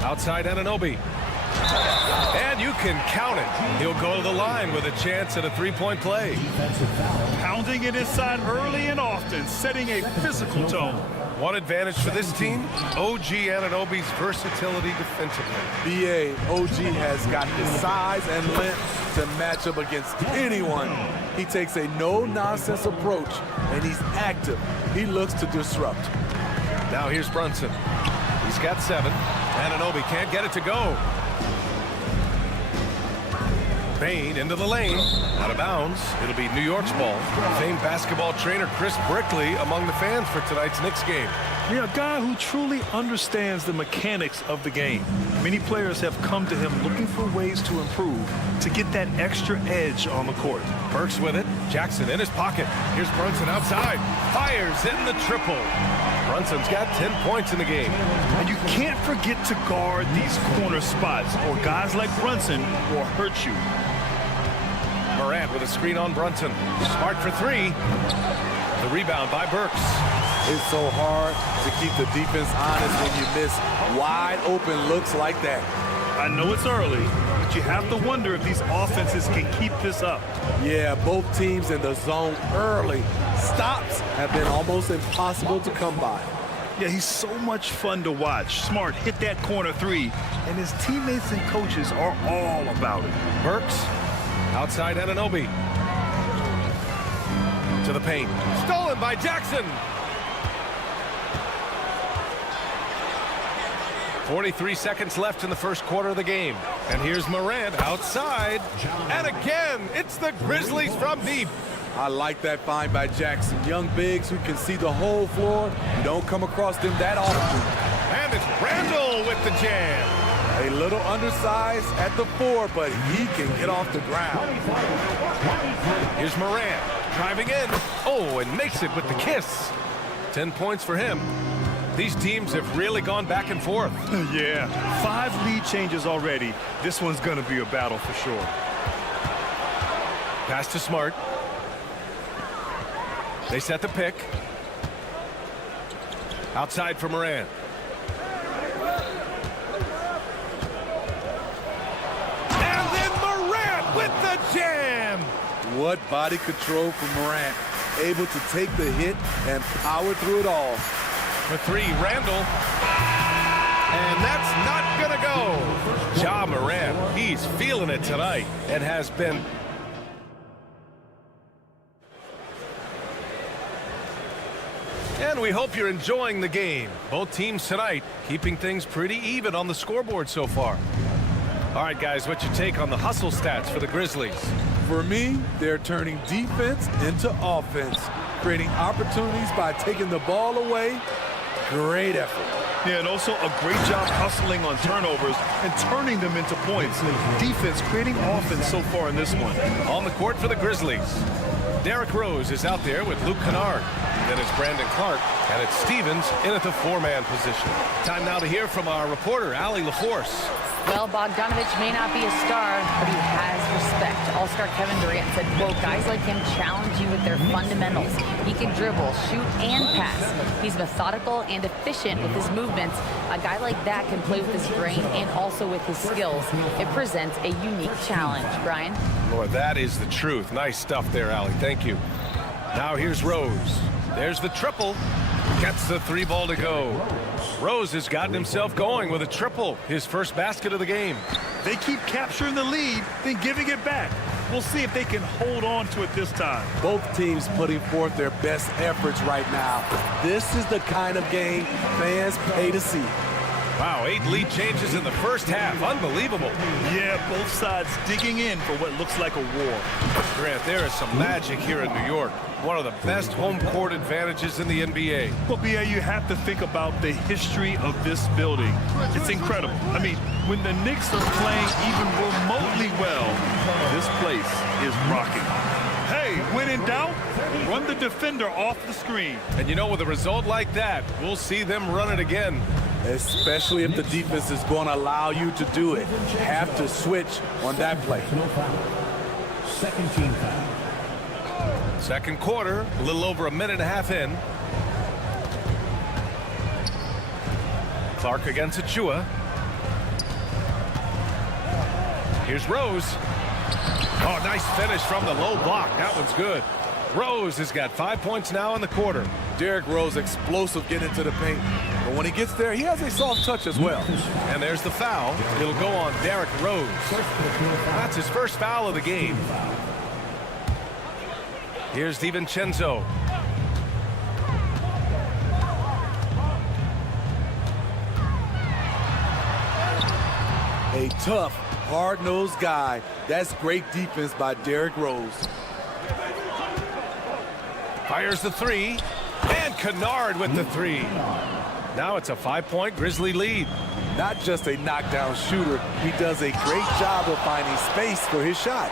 Outside Anunoby. And you can count it. He'll go to the line with a chance at a three-point play. Pounding it inside early and often, setting a physical tone. One advantage for this team, OG Anunoby's versatility defensively. BA, OG has got the size and length to match up against anyone. He takes a no-nonsense approach, and he's active. He looks to disrupt. Now here's Brunson. He's got 7. Anunoby can't get it to go. Bain into the lane, out of bounds. It'll be New York's ball. Famed basketball trainer Chris Brickley among the fans for tonight's Knicks game. Yeah, a guy who truly understands the mechanics of the game. Many players have come to him looking for ways to improve, to get that extra edge on the court. Burks with it. Jackson in his pocket. Here's Brunson outside. Fires in the triple. Brunson's got 10 points in the game. And you can't forget to guard these corner spots, or guys like Brunson will hurt you. Morant with a screen on Brunson. Smart for 3. The rebound by Burks. It's so hard to keep the defense honest when you miss wide open looks like that. I know it's early, but you have to wonder if these offenses can keep this up. Yeah, both teams in the zone early. Stops have been almost impossible to come by. Yeah, he's so much fun to watch. Smart hit that corner three, and his teammates and coaches are all about it. Burks, outside Anunoby. To the paint. Stolen by Jackson. 43 seconds left in the first quarter of the game. And here's Morant outside. And again, it's the Grizzlies from deep. I like that find by Jackson. Young bigs who can see the whole floor. You don't come across them that often. And it's Randall with the jam. A little undersized at the 4, but he can get off the ground. Here's Morant driving in. Oh, and makes it with the kiss. 10 points for him. These teams have really gone back and forth. Yeah, 5 lead changes already. This one's going to be a battle for sure. Pass to Smart. They set the pick. Outside for Morant. And then Morant with the jam. What body control from Morant. Able to take the hit and power through it all. For 3, Randall. And that's not gonna go. Ja Morant, he's feeling it tonight and has been. And we hope you're enjoying the game. Both teams tonight keeping things pretty even on the scoreboard so far. All right, guys, what's your take on the hustle stats for the Grizzlies? For me, they're turning defense into offense, creating opportunities by taking the ball away. Great effort. Yeah, and also a great job hustling on turnovers and turning them into points. Defense creating offense so far in this one. On the court for the Grizzlies, Derrick Rose is out there with Luke Kennard. Then it's Brandon Clark, and it's Stevens in at the 4-man position. Time now to hear from our reporter, Allie LaForce. Well, Bogdanovich may not be a star, but he has respect. All-star Kevin Durant said, quote, guys like him challenge you with their fundamentals. He can dribble, shoot, and pass. He's methodical and efficient with his movements. A guy like that can play with his brain and also with his skills. It presents a unique challenge. Brian? Lord, that is the truth. Nice stuff there, Allie. Thank you. Now here's Rose. There's the triple. Gets the 3-ball to go. Rose has gotten himself going with a triple, his first basket of the game. They keep capturing the lead, then giving it back. We'll see if they can hold on to it this time. Both teams putting forth their best efforts right now. This is the kind of game fans pay to see. Wow, 8 lead changes in the first half. Unbelievable. Yeah, both sides digging in for what looks like a war. Grant, there is some magic here in New York. One of the best home court advantages in the NBA. Well, B.A., you have to think about the history of this building. It's incredible. I mean, when the Knicks are playing even remotely well, this place is rocking. Hey, when in doubt, run the defender off the screen. And you know, with a result like that, we'll see them run it again. Especially if the defense is going to allow you to do it. You have to switch on that play. Second team foul. Second quarter, a little over a minute and a half in. Clark against Achua. Here's Rose. Oh, nice finish from the low block. That one's good. Rose has got 5 points now in the quarter. Derrick Rose explosive getting into the paint. But when he gets there, he has a soft touch as well. And there's the foul. It'll go on Derrick Rose. That's his first foul of the game. Here's DiVincenzo. A tough, hard-nosed guy. That's great defense by Derrick Rose. Fires the 3. And Kennard with the 3. Now it's a 5-point Grizzly lead. Not just a knockdown shooter, he does a great job of finding space for his shot.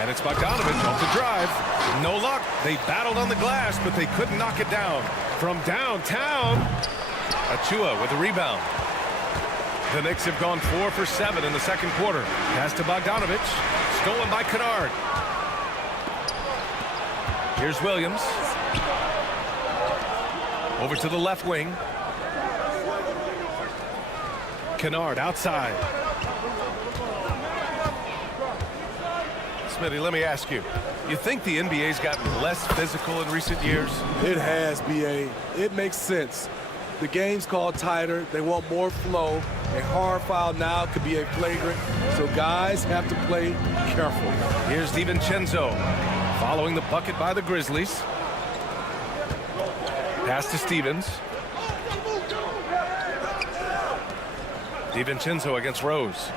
And it's Bogdanovich off the drive. No luck. They battled on the glass, but they couldn't knock it down. From downtown, Achua with a rebound. The Knicks have gone 4 for 7 in the second quarter. Pass to Bogdanovich. Stolen by Kennard. Here's Williams. Over to the left wing. Kennard outside. Smitty, let me ask you. You think the NBA's gotten less physical in recent years? It has, B.A. It makes sense. The game's called tighter. They want more flow. A hard foul now could be a flagrant, so guys have to play careful. Here's DiVincenzo following the bucket by the Grizzlies. Pass to Stevens. DiVincenzo against Rose.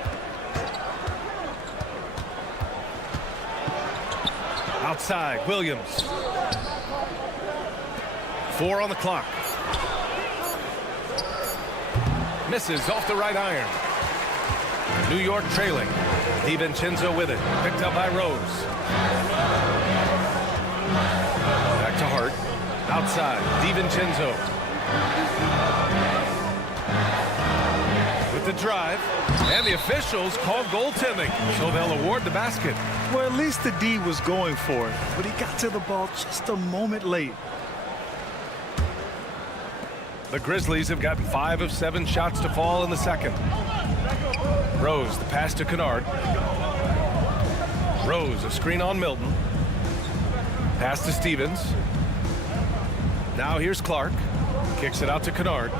Outside, Williams. 4 on the clock. Misses off the right iron. New York trailing. DiVincenzo with it. Picked up by Rose. Back to Hart. Outside, DiVincenzo. With the drive. And the officials called goaltending, so they'll award the basket. Well, at least the D was going for it, but he got to the ball just a moment late. The Grizzlies have gotten 5 of 7 shots to fall in the second. Rose, the pass to Kennard. Rose, a screen on Milton. Pass to Stevens. Now here's Clark. Kicks it out to Kennard.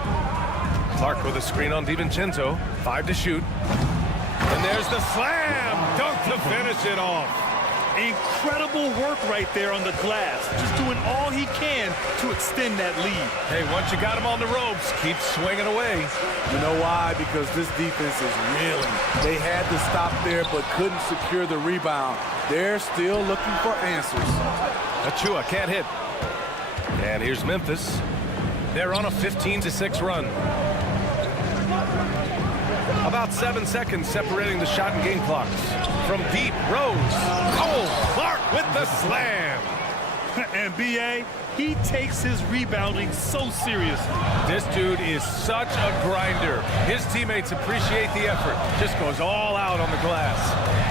Clark with a screen on DiVincenzo. 5 to shoot. And there's the slam dunk to finish it off. Incredible work right there on the glass. Just doing all he can to extend that lead. Hey, once you got him on the ropes, keep swinging away. You know why? Because this defense is reeling. They had to stop there but couldn't secure the rebound. They're still looking for answers. Achua can't hit. And here's Memphis. They're on a 15-6 run. About 7 seconds separating the shot and game clocks. From deep, Rose. Oh, Clark with the slam. And B.A., he takes his rebounding so seriously. This dude is such a grinder. His teammates appreciate the effort. Just goes all out on the glass.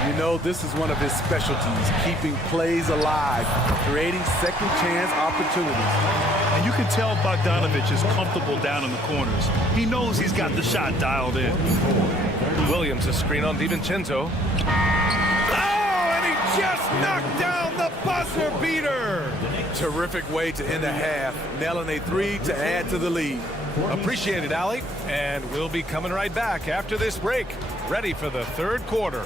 You know, this is one of his specialties, keeping plays alive, creating second chance opportunities. And you can tell Bogdanovich is comfortable down in the corners. He knows he's got the shot dialed in. Williams, a screen on DiVincenzo. Oh, and he just knocked down the buzzer beater. Terrific way to end the half, nailing a 3 to add to the lead. Appreciate it, Allie. And we'll be coming right back after this break, ready for the third quarter.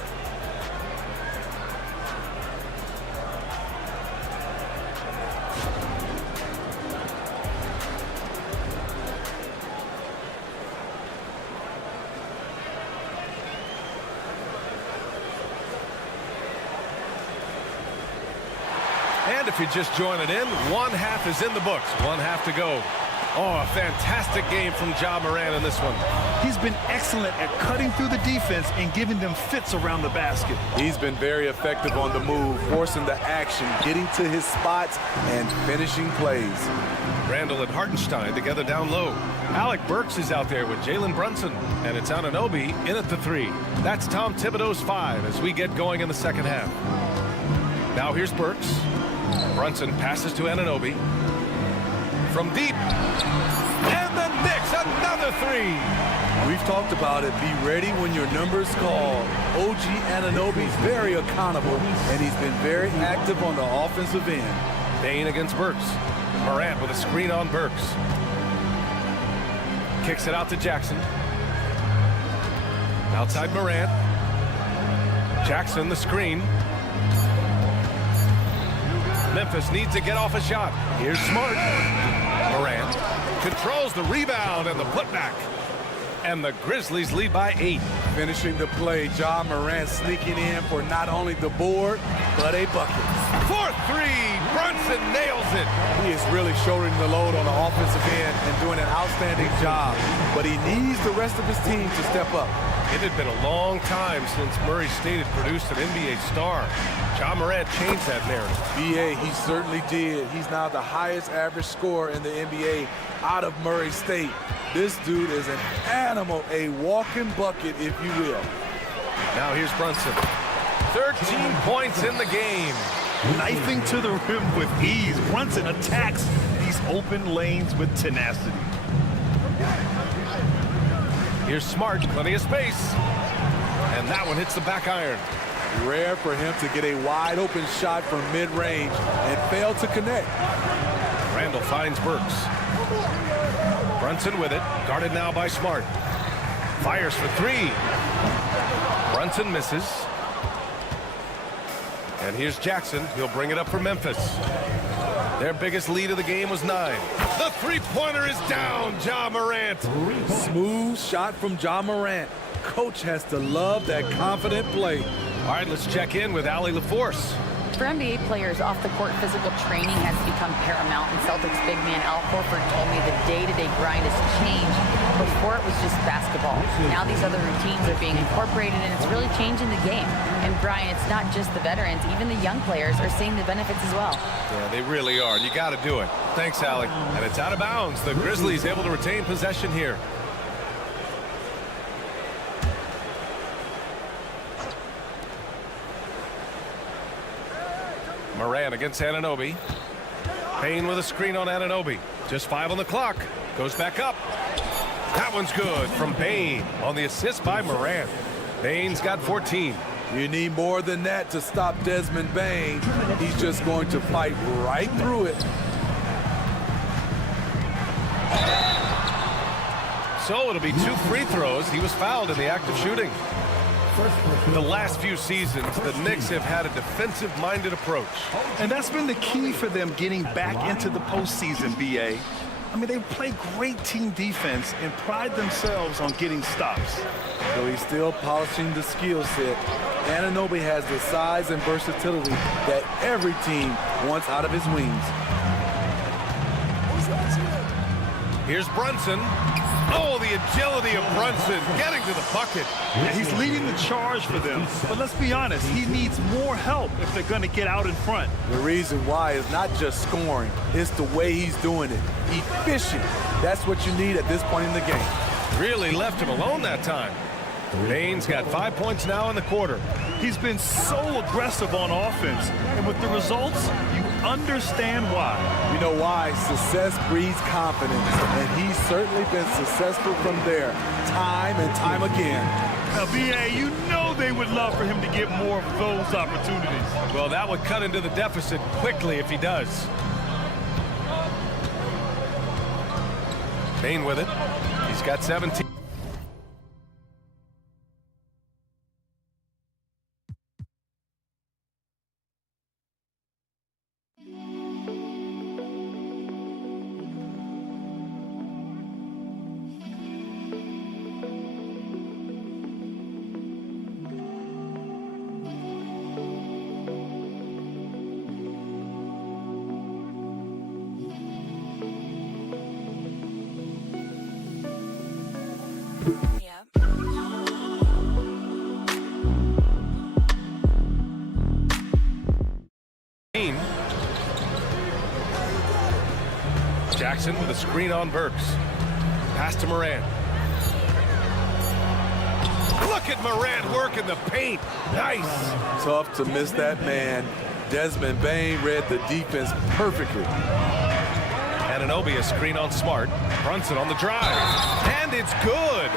And if you're just joining in, one half is in the books. One half to go. Oh, a fantastic game from Ja Morant in this one. He's been excellent at cutting through the defense and giving them fits around the basket. He's been very effective on the move, forcing the action, getting to his spots, and finishing plays. Randall and Hartenstein together down low. Alec Burks is out there with Jalen Brunson, and it's Anunoby in at the 3. That's Tom Thibodeau's 5 as we get going in the second half. Now here's Burks. Brunson passes to Anunoby. From deep. And the Knicks, another 3. We've talked about it. Be ready when your number's called. OG Anunoby's very accountable, and he's been very active on the offensive end. Bain against Burks. Morant with a screen on Burks. Kicks it out to Jackson. Outside Morant. Jackson the screen. Memphis needs to get off a shot. Here's Smart. Morant controls the rebound and the putback. And the Grizzlies lead by 8. Finishing the play, Ja Morant sneaking in for not only the board, but a bucket. 4-3, Brunson nails it. He is really shouldering the load on the offensive end and doing an outstanding job. But he needs the rest of his team to step up. It had been a long time since Murray State had produced an NBA star. Ja Morant changed that narrative. B.A., he certainly did. He's now the highest average scorer in the NBA out of Murray State. This dude is an animal, a walking bucket, if you will. Now here's Brunson. 13 points in the game. Knifing to the rim with ease. Brunson attacks these open lanes with tenacity. Here's Smart, plenty of space. And that one hits the back iron. Rare for him to get a wide open shot from mid-range and fail to connect. Randall finds Burks. Brunson with it, guarded now by Smart. Fires for three. Brunson misses. And here's Jackson. He'll bring it up for Memphis. Their biggest lead of the game was 9. The three-pointer is down, Ja Morant. Smooth shot from Ja Morant. Coach has to love that confident play. All right, let's check in with Allie LaForce. For NBA players, off-the-court physical training has become paramount, and Celtics big man Al Horford told me the day-to-day grind has changed. Before it was just basketball. Now these other routines are being incorporated, and it's really changing the game. And Brian, it's not just the veterans, even the young players are seeing the benefits as well. Yeah, they really are. You got to do it. Thanks, Allie. And it's out of bounds. The Grizzlies able to retain possession here. Moran against Anunoby. Payne with a screen on Anunoby. Just 5 on the clock. Goes back up. That one's good from Payne on the assist by Moran. Payne's got 14. You need more than that to stop Desmond Bane. He's just going to fight right through it. So it'll be 2 free throws. He was fouled in the act of shooting. The last few seasons, the Knicks have had a defensive-minded approach. And that's been the key for them getting back into the postseason, B.A. I mean, they play great team defense and pride themselves on getting stops. Though he's still polishing the skill set, Anunoby has the size and versatility that every team wants out of his wings. Here's Brunson. Oh, the agility of Brunson getting to the bucket. Yeah, he's leading the charge for them. But let's be honest, he needs more help if they're going to get out in front. The reason why is not just scoring, it's the way he's doing it. Efficient. That's what you need at this point in the game. Really left him alone that time. Payne's got 5 points now in the quarter. He's been so aggressive on offense, and with the results, you understand why. You know why? Success breeds confidence, and he's certainly been successful from there, time and time again. Now, B.A., you know they would love for him to get more of those opportunities. Well, that would cut into the deficit quickly if he does. Payne with it. He's got 17. Jackson with a screen on Burks. Pass to Moran. Look at Moran working the paint. Nice. Tough to miss that man. Desmond Bane read the defense perfectly. Anunoby a screen on Smart. Brunson on the drive. And it's good.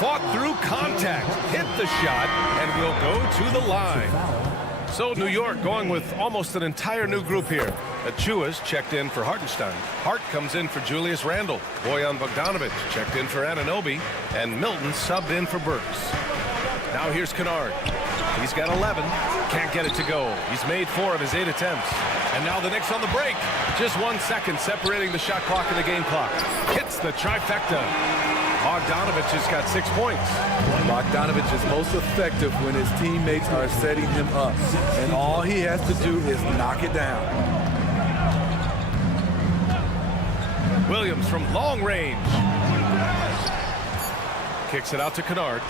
Fought through contact. Hit the shot and will go to the line. So New York going with almost an entire new group here. Achua's checked in for Hartenstein. Hart comes in for Julius Randle. Bojan Bogdanovic checked in for Anunoby. And Milton subbed in for Burks. Now here's Kennard. He's got 11. Can't get it to go. He's made 4 of his 8 attempts. And now the Knicks on the break. Just 1 second separating the shot clock and the game clock. Hits the trifecta. Bogdanovic has got 6 points. Bogdanovic is most effective when his teammates are setting him up. And all he has to do is knock it down. Williams from long range. Kicks it out to Kennard.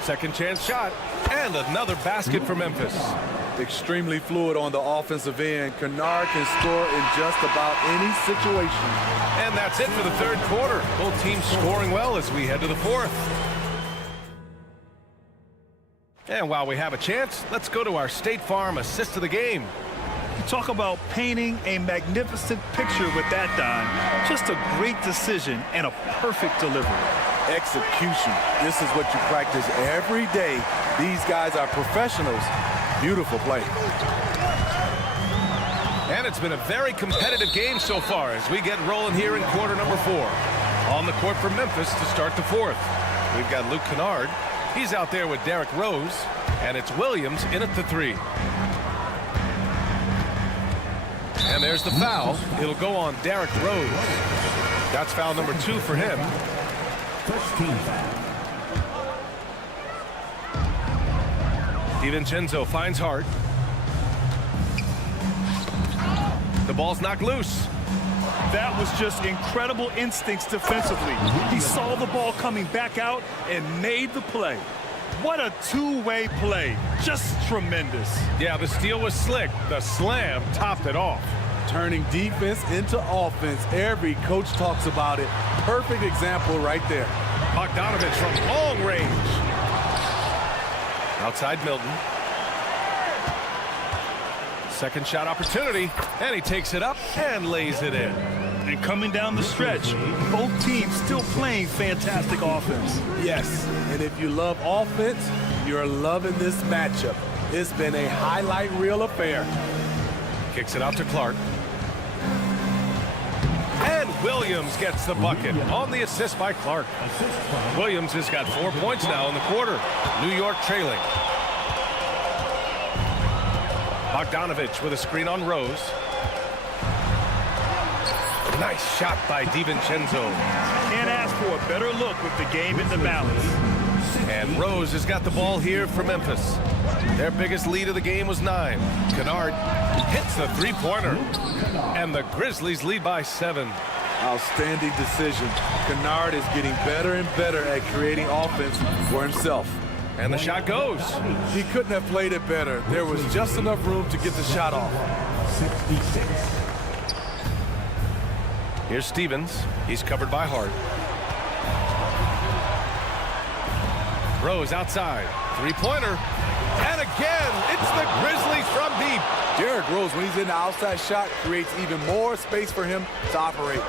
Second chance shot. And another basket for Memphis. Extremely fluid on the offensive end. Kennard can score in just about any situation. And that's it for the third quarter. Both teams scoring well as we head to the fourth. And while we have a chance, let's go to our State Farm assist of the game. Talk about painting a magnificent picture with that dime. Just a great decision and a perfect delivery. Execution. This is what you practice every day. These guys are professionals. Beautiful play. And it's been a very competitive game so far as we get rolling here in quarter number 4. On the court for Memphis to start the 4th. We've got Luke Kennard. He's out there with Derrick Rose. And it's Williams in at the 3. And there's the foul. It'll go on Derrick Rose. That's foul number 2 for him. First team foul. DiVincenzo finds Hart. The ball's knocked loose. That was just incredible instincts defensively. He saw the ball coming back out and made the play. What a two-way play. Just tremendous. Yeah, the steal was slick. The slam topped it off. Turning defense into offense. Every coach talks about it. Perfect example right there. Bogdanovich from long range. Outside Milton. Second shot opportunity, and he takes it up and lays it in. And coming down the stretch, both teams still playing fantastic offense. Yes, and if you love offense, you're loving this matchup. It's been a highlight reel affair. Kicks it out to Clark. And Williams gets the bucket on the assist by Clark. Williams has got 4 points now in the quarter. New York trailing. Bogdanovich with a screen on Rose. Nice shot by DiVincenzo. Can't ask for a better look with the game in the balance. And Rose has got the ball here for Memphis. Their biggest lead of the game was 9. Kennard hits the three-pointer. And the Grizzlies lead by 7. Outstanding decision. Kennard is getting better and better at creating offense for himself. And the shot goes. He couldn't have played it better. There was just enough room to get the shot off. 66. Here's Stevens. He's covered by Hart. Rose outside. Three-pointer. And again, it's the Grizzlies from deep. Derrick Rose, when he's in the outside shot, creates even more space for him to operate.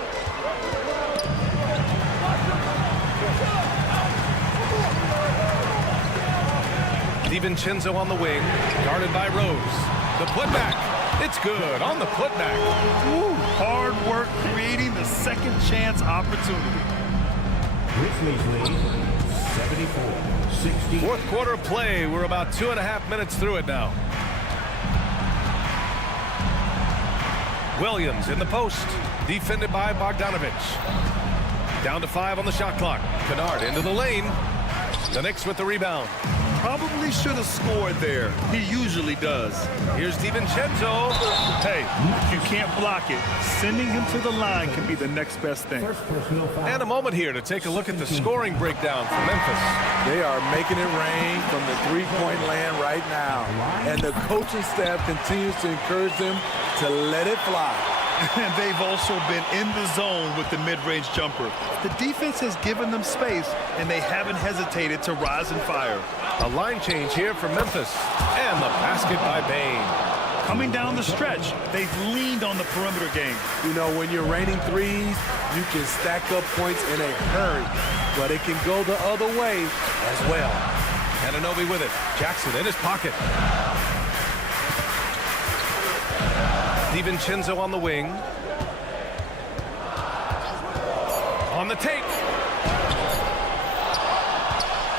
DiVincenzo on the wing, guarded by Rose. The putback, it's good on the putback. Ooh, hard work creating the second chance opportunity. Grizzlies lead 74-60. Fourth quarter of play. We're about 2.5 minutes through it now. Williams in the post, defended by Bogdanovich. Down to 5 on the shot clock. Kennard into the lane. The Knicks with the rebound. Probably should have scored there. He usually does. Here's DiVincenzo. Hey, if you can't block it, sending him to the line can be the next best thing. And a moment here to take a look at the scoring breakdown for Memphis. They are making it rain from the three-point land right now. And the coaching staff continues to encourage them to let it fly. And they've also been in the zone with the mid-range jumper. The defense has given them space, and they haven't hesitated to rise and fire. A line change here for Memphis. And the basket by Bane. Coming down the stretch, they've leaned on the perimeter game. You know, when you're raining threes, you can stack up points in a hurry. But it can go the other way as well. Anunoby with it. Jackson in his pocket. DiVincenzo on the wing. On the take.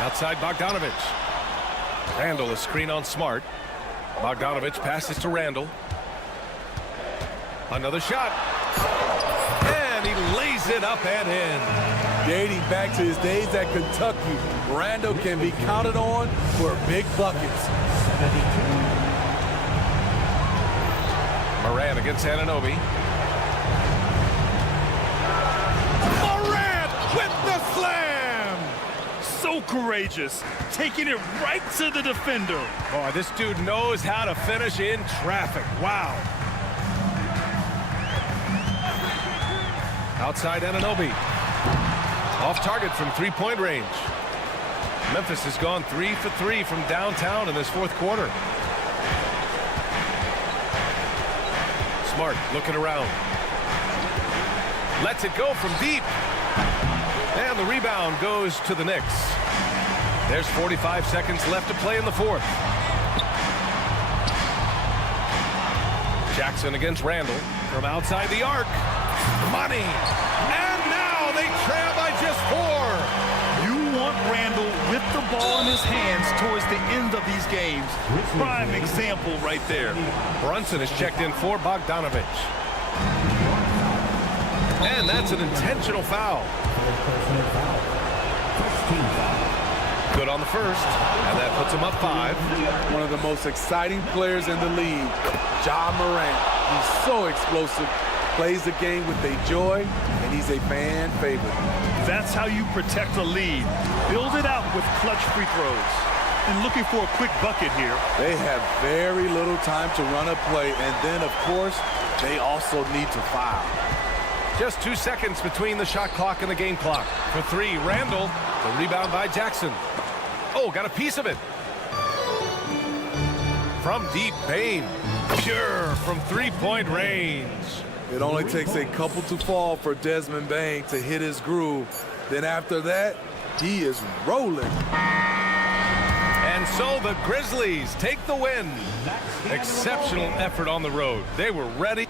Outside Bogdanovich. Randall is screen on Smart. Bogdanovich passes to Randall. Another shot. And he lays it up and in. Dating back to his days at Kentucky, Randall can be counted on for big buckets. Morant against Anunoby. Morant with the slam! So courageous, taking it right to the defender. Boy, this dude knows how to finish in traffic. Wow. Outside Anunoby. Off target from three-point range. Memphis has gone 3 for 3 from downtown in this fourth quarter. Smart looking around. Lets it go from deep. And the rebound goes to the Knicks. There's 45 seconds left to play in the fourth. Jackson against Randall from outside the arc. Money. And now they trail by just 4. You want Randall with the ball in his hands towards the end of these games. Prime example right there. Brunson is checked in for Bogdanovich. And that's an intentional foul. Good on the first, and that puts him up 5. One of the most exciting players in the league, Ja Morant. He's so explosive, plays the game with a joy, and he's a fan favorite. That's how you protect a lead. Build it out with clutch free throws. And looking for a quick bucket here. They have very little time to run a play, and then, of course, they also need to foul. Just 2 seconds between the shot clock and the game clock. For 3, Randall. The rebound by Jackson. Oh, got a piece of it. From deep, Bain. Pure from three-point range. It only takes a couple to fall for Desmond Bain to hit his groove. Then after that, he is rolling. And so the Grizzlies take the win. Exceptional effort on the road. They were ready.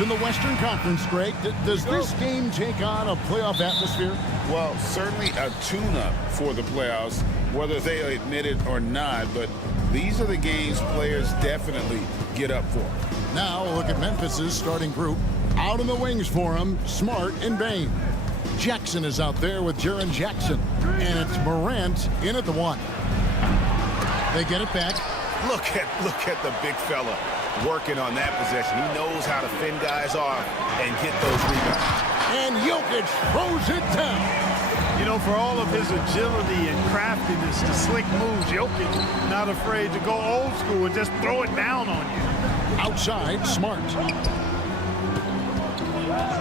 in the Western Conference, Greg. Does this game take on a playoff atmosphere? Well, certainly a tune-up for the playoffs, whether they admit it or not, but these are the games players definitely get up for. Now look at Memphis's starting group. Out in the wings for him, Smart and Bain. Jackson is out there with Jaren Jackson. And it's Morant in at the 1. They get it back. Look at the big fella working on that possession. He knows how to fend guys off and get those rebounds. And Jokic throws it down. You know, for all of his agility and craftiness, the slick moves, Jokic not afraid to go old school and just throw it down on you. Outside, Smart.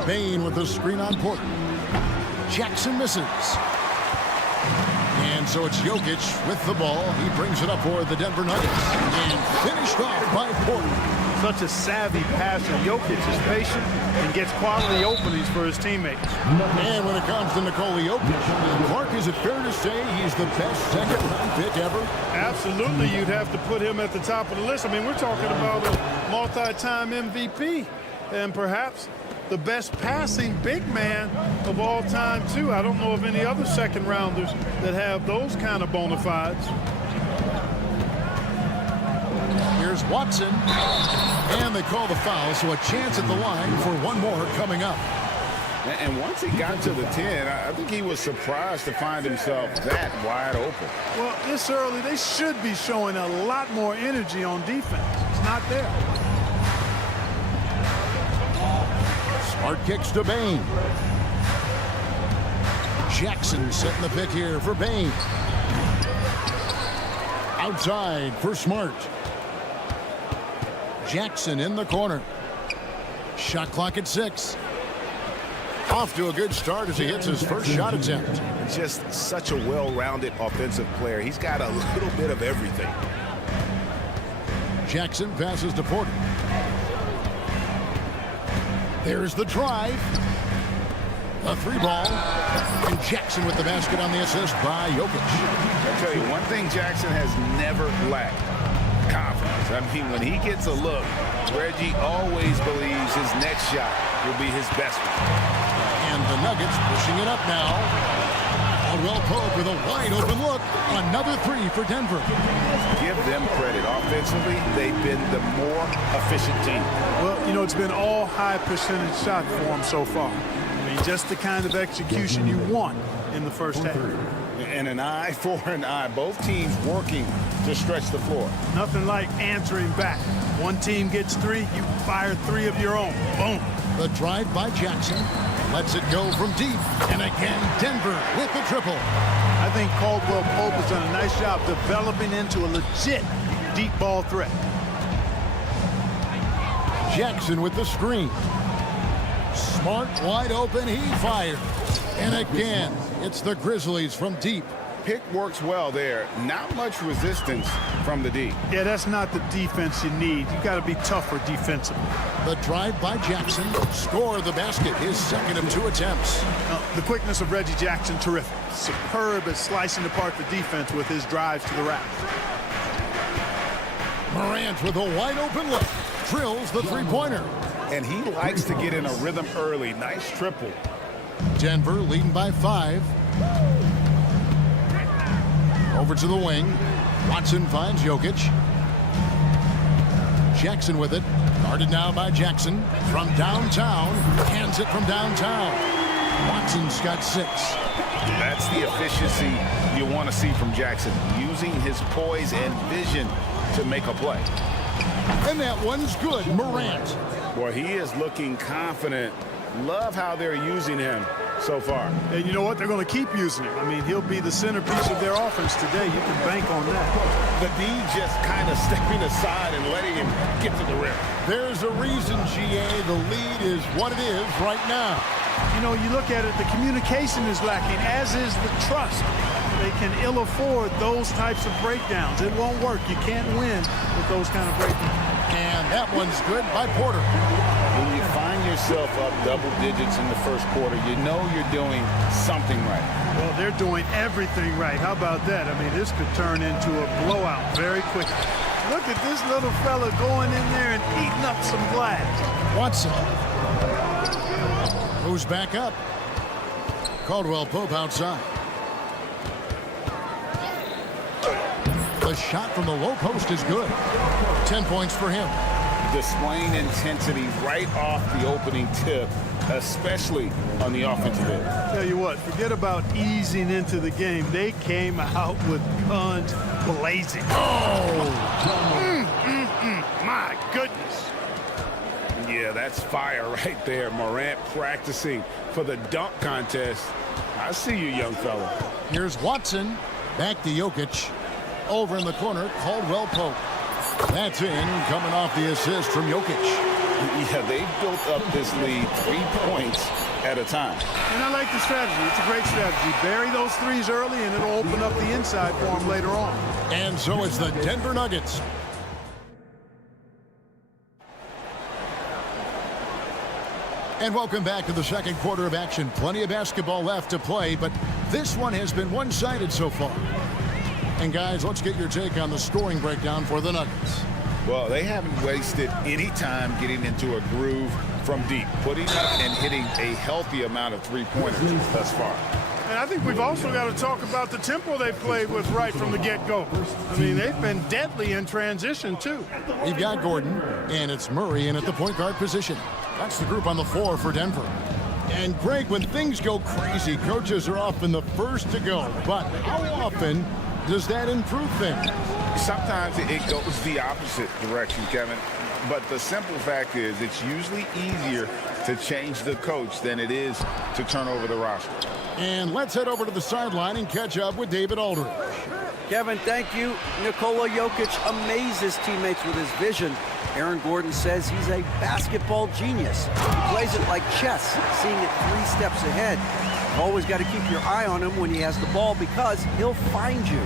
Bain with the screen on Porter. Jackson misses. And so it's Jokic with the ball. He brings it up for the Denver Nuggets. And finished off by Porter. Such a savvy passer. Jokic is patient and gets quality openings for his teammates. And when it comes to Nikola Jokic, Clark, is it fair to say he's the best second-round pick ever? Absolutely, you'd have to put him at the top of the list. I mean, we're talking about a multi-time MVP and perhaps the best passing big man of all time, too. I don't know of any other second-rounders that have those kind of bona fides. Here's Watson. And they call the foul, so a chance at the line for one more coming up. And once he got to the 10, I think he was surprised to find himself that wide open. Well, this early, they should be showing a lot more energy on defense. It's not there. Smart kicks to Bain. Jackson setting the pick here for Bain. Outside for Smart. Jackson in the corner. Shot clock at 6. Off to a good start as he hits his first shot attempt. Just such a well-rounded offensive player. He's got a little bit of everything. Jackson passes to Porter. There's the drive. A 3-ball. And Jackson with the basket on the assist by Jokic. I'll tell you, one thing Jackson has never lacked: confidence. I mean, when he gets a look, Reggie always believes his next shot will be his best one. And the Nuggets pushing it up now. Caldwell Pope with a wide open look. Another 3 for Denver. Give them credit. Offensively, they've been the more efficient team. Well, you know, it's been all high percentage shot for them so far. I mean, just the kind of execution you want in the first half. And an eye for an eye. Both teams working to stretch the floor. Nothing like answering back. One team gets 3, you fire 3 of your own. Boom. The drive by Jackson. Lets it go from deep. And again, Denver with the triple. I think Caldwell Pope has done a nice job developing into a legit deep ball threat. Jackson with the screen. Smart wide open. He fires. And again, it's the Grizzlies from deep. Pick works well there. Not much resistance from the D. Yeah, that's not the defense you need. You got to be tougher defensively. The drive by Jackson. Score the basket. His second of 2 attempts. The quickness of Reggie Jackson, terrific. Superb at slicing apart the defense with his drives to the rack. Morant with a wide open look. Drills the 3-pointer. And he likes to get in a rhythm early. Nice triple. Denver leading by 5. Over to the wing. Watson finds Jokic. Jackson with it. Guarded now by Jackson. From downtown. Hands it from downtown. Watson's got 6. That's the efficiency you want to see from Jackson. Using his poise and vision to make a play. And that one's good. Morant. Boy, he is looking confident. Love how they're using him so far. And you know what? They're going to keep using him. I mean, he'll be the centerpiece of their offense today. You can bank on that. The D just kind of stepping aside and letting him get to the rim. There's a reason, GA, the lead is what it is right now. You know, you look at it, the communication is lacking, as is the trust. They can ill afford those types of breakdowns. It won't work. You can't win with those kind of breakdowns. And that one's good by Porter. When you find yourself up double digits in the first quarter, you know you're doing something right. Well, they're doing everything right. How about that? I mean, this could turn into a blowout very quickly. Look at this little fella going in there and eating up some glass. Watson Moves back up. Caldwell Pope outside. The shot from the low post is good. 10 points for him. Displaying intensity right off the opening tip, especially on the offensive end. Tell you what, forget about easing into the game. They came out with guns blazing. My goodness. Yeah, that's fire right there. Morant practicing for the dunk contest. I see you, young fella. Here's Watson. Back to Jokic. Over in the corner, Caldwell Pope. That's in, coming off the assist from Jokic. Yeah, they built up this lead 3 points at a time. And I like the strategy. It's a great strategy. Bury those threes early, and it'll open up the inside for them later on. And so it's the Denver Nuggets. And welcome back to the second quarter of action. Plenty of basketball left to play, but this one has been one-sided so far. And guys, let's get your take on the scoring breakdown for the Nuggets. Well, they haven't wasted any time getting into a groove from deep, putting up and hitting a healthy amount of three-pointers thus far. And I think we've also got to talk about the tempo they played with right from the get-go. I mean, they've been deadly in transition, too. We've got Gordon, and it's Murray in at the point guard position. That's the group on the floor for Denver. And Greg, when things go crazy, coaches are often the first to go. But how often does that improve things? Sometimes it goes the opposite direction, Kevin. But the simple fact is it's usually easier to change the coach than it is to turn over the roster. And let's head over to the sideline and catch up with David Aldridge. Kevin, thank you. Nikola Jokic amazes teammates with his vision. Aaron Gordon says he's a basketball genius. He plays it like chess, seeing it 3 steps ahead. You've always got to keep your eye on him when he has the ball because he'll find you.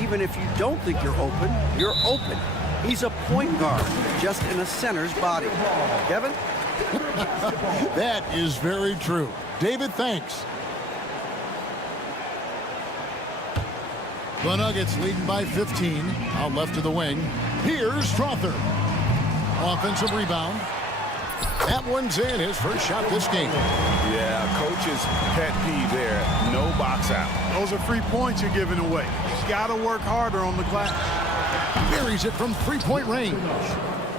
Even if you don't think you're open, you're open. He's a point guard, just in a center's body. Kevin? That is very true. David, thanks. The Nuggets leading by 15. Out left to the wing. Here's Strother. Offensive rebound. That one's in. His first shot this game. Yeah, coach's pet peeve there. No box out. Those are free points you're giving away. You got to work harder on the glass. Buries it from three-point range.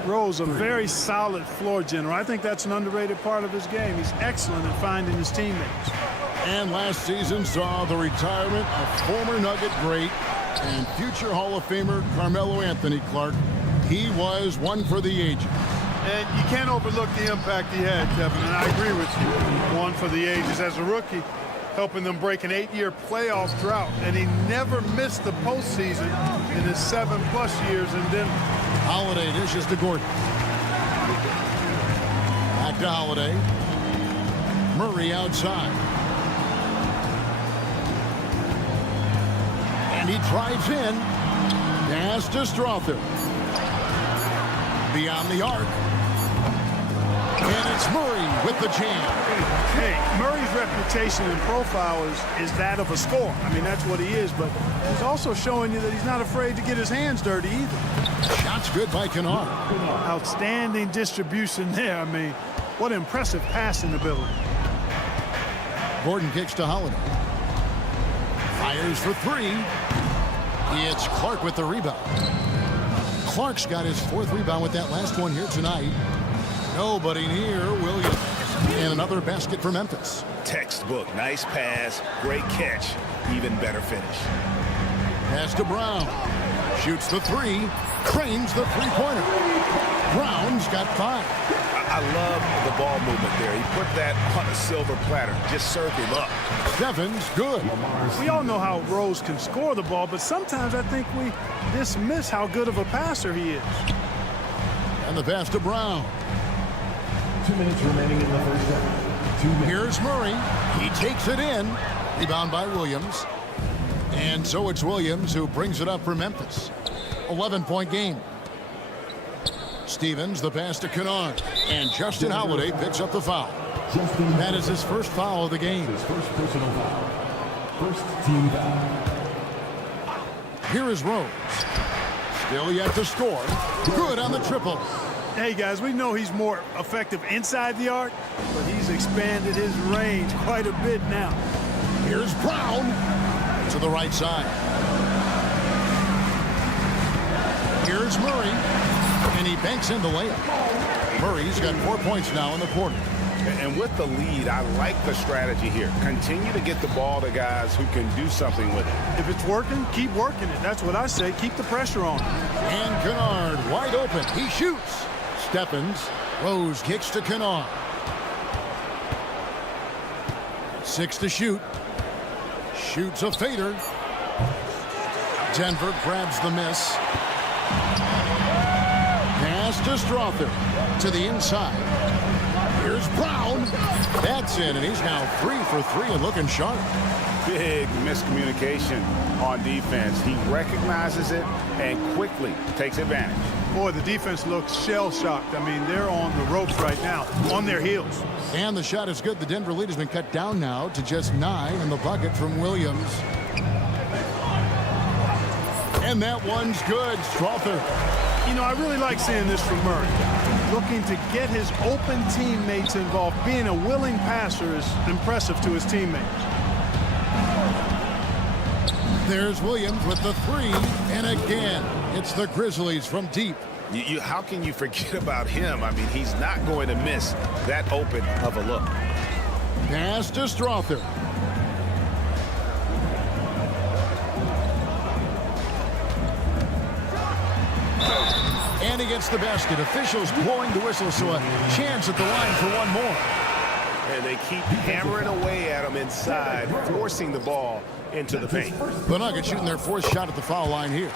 Rose, a very solid floor general. I think that's an underrated part of his game. He's excellent at finding his teammates. And last season saw the retirement of former Nugget great and future Hall of Famer Carmelo Anthony Clark. He was one for the ages. And you can't overlook the impact he had, Kevin, and I agree with you. One for the ages as a rookie, helping them break an 8-year playoff drought. And he never missed the postseason in his 7+ years in Denver. Holiday dishes to Gordon. Back to Holiday. Murray outside. And he drives in. Pass to Strother. Beyond the arc. And it's Murray with the jam. Hey, Murray's reputation and profile is that of a scorer. I mean, that's what he is, but he's also showing you that he's not afraid to get his hands dirty either. Shot's good by Kennard. Outstanding distribution there. I mean, what impressive passing ability. Gordon kicks to Holiday. Fires for 3. It's Clark with the rebound. Clark's got his 4th rebound with that last one here tonight. Nobody near Williams. And another basket for Memphis. Textbook. Nice pass. Great catch. Even better finish. Pass to Brown. Shoots the 3. Trains the three-pointer. Brown's got 5. I love the ball movement there. He put that on a silver platter. Just served him up. 7's good. We all know how Rose can score the ball, but sometimes I think we dismiss how good of a passer he is. And the pass to Brown. 2 minutes remaining in the first half. 2 minutes. Here's Murray. He takes it in. Rebound by Williams. And so it's Williams who brings it up for Memphis. 11-point game. Stevens, the pass to Kennard. And Justin Holiday picks up the foul. That is his first foul of the game. His first personal foul. First team foul. Here is Rose. Still yet to score. Good on the triple. Hey, guys, we know he's more effective inside the arc, but he's expanded his range quite a bit now. Here's Brown to the right side. Here's Murray, and he banks in the layup. Murray's got 4 points now in the quarter. And with the lead, I like the strategy here. Continue to get the ball to guys who can do something with it. If it's working, keep working it. That's what I say. Keep the pressure on. And Kennard wide open. He shoots. Stephens. Rose kicks to Kennard. 6 to shoot. Shoots a fader. Denver grabs the miss. Pass to Strother to the inside. Here's Brown. That's in, and he's now 3 for 3 and looking sharp. Big miscommunication on defense. He recognizes it and quickly takes advantage. Boy, the defense looks shell-shocked. I mean, they're on the ropes right now, on their heels. And the shot is good. The Denver lead has been cut down now to just 9 in the bucket from Williams. And that one's good. Strother. You know, I really like seeing this from Murray. Looking to get his open teammates involved. Being a willing passer is impressive to his teammates. There's Williams with the 3. And again, it's the Grizzlies from deep. How can you forget about him? I mean, he's not going to miss that open of a look. Pass to Strother. And he gets the basket. Officials blowing the whistle, so a chance at the line for one more. And they keep hammering away at him inside, forcing the ball into the paint. The Nuggets shooting their 4th shot at the foul line here.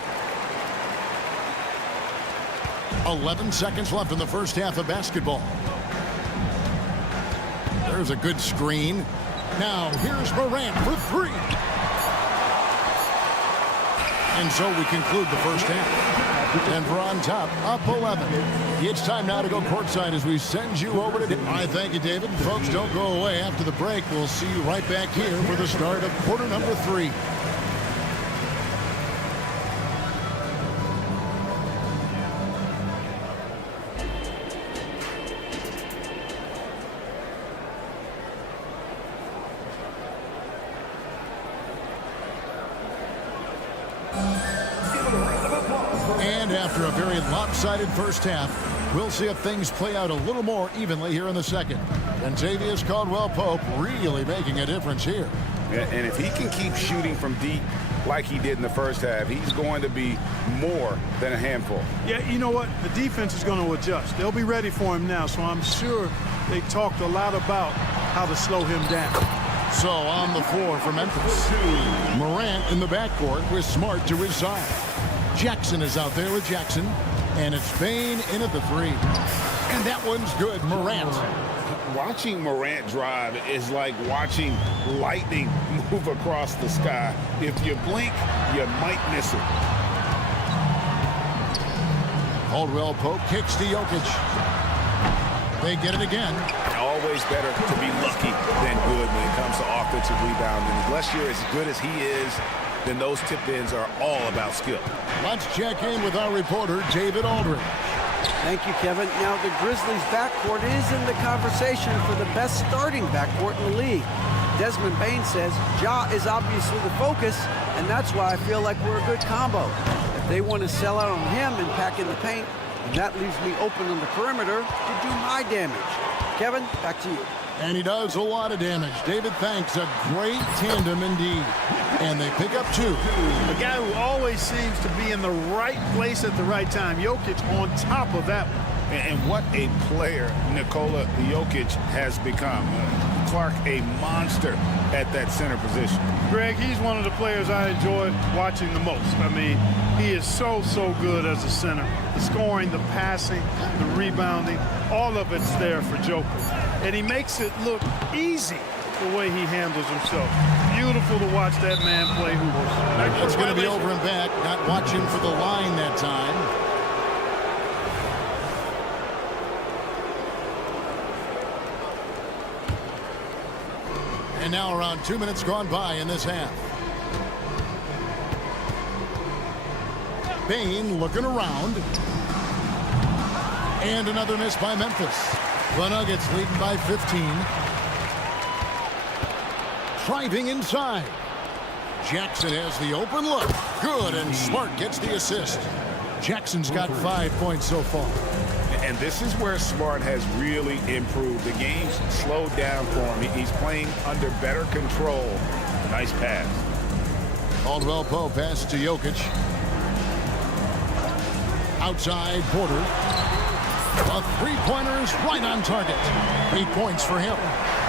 11 seconds left in the first half of basketball. There's a good screen. Now here's Morant for 3. And so we conclude the first half. Denver on top, up 11. It's time now to go courtside as we send you over to... I thank you, David. Folks, don't go away. After the break, we'll see you right back here for the start of quarter number 3. And after a very lopsided first half, we'll see if things play out a little more evenly here in the second. And Tavius Caldwell-Pope really making a difference here. And if he can keep shooting from deep like he did in the first half, he's going to be more than a handful. Yeah, you know what? The defense is going to adjust. They'll be ready for him now, so I'm sure they talked a lot about how to slow him down. So on the floor for Memphis, Morant in the backcourt with Smart to his side. Jackson is out there with Jackson, and it's Bane in at the 3. And that one's good. Morant. Watching Morant drive is like watching lightning move across the sky. If you blink, you might miss it. Caldwell-Pope kicks to Jokic. They get it again. Always better to be lucky than good when it comes to offensive rebounding. Unless you're as good as he is, then those tip-ins are all about skill. Let's check in with our reporter, David Aldridge. Thank you, Kevin. Now, the Grizzlies' backcourt is in the conversation for the best starting backcourt in the league. Desmond Bane says Ja is obviously the focus, and that's why I feel like we're a good combo. If they want to sell out on him and pack in the paint, then that leaves me open on the perimeter to do my damage. Kevin, back to you. And he does a lot of damage. David, thanks. A great tandem indeed. And they pick up 2. A guy who always seems to be in the right place at the right time. Jokic on top of that one. And what a player Nikola Jokic has become. Clark, a monster at that center position. Greg, he's one of the players I enjoy watching the most. I mean, he is so good as a center. The scoring, the passing, the rebounding, all of it's there for Joker. And he makes it look easy the way he handles himself. Beautiful to watch that man play hoops. It's going to be over and back. Not watching for the line that time. And now around 2 minutes gone by in this half. Bane looking around. And another miss by Memphis. The Nuggets leading by 15. Driving inside. Jackson has the open look. Good, and Smart gets the assist. Jackson's got 5 points so far. And this is where Smart has really improved. The game's slowed down for him. He's playing under better control. Nice pass. Caldwell Pope passes to Jokic. Outside Porter. A three-pointer is right on target. 8 points for him.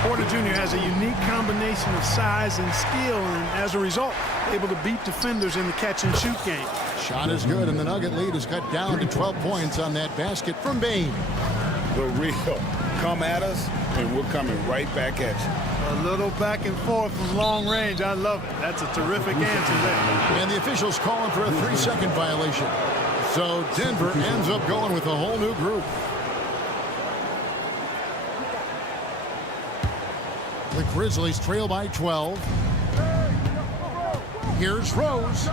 Porter Jr. has a unique combination of size and skill, and as a result, able to beat defenders in the catch-and-shoot game. Shot is good, and the Nugget lead is cut down to 12 points on that basket from Bane. The real. Come at us, and we're coming right back at you. A little back and forth from long range. I love it. That's a terrific answer there. And the officials calling for a 3-second violation. So Denver ends up going with a whole new group. The Grizzlies trail by 12. Here's Rose.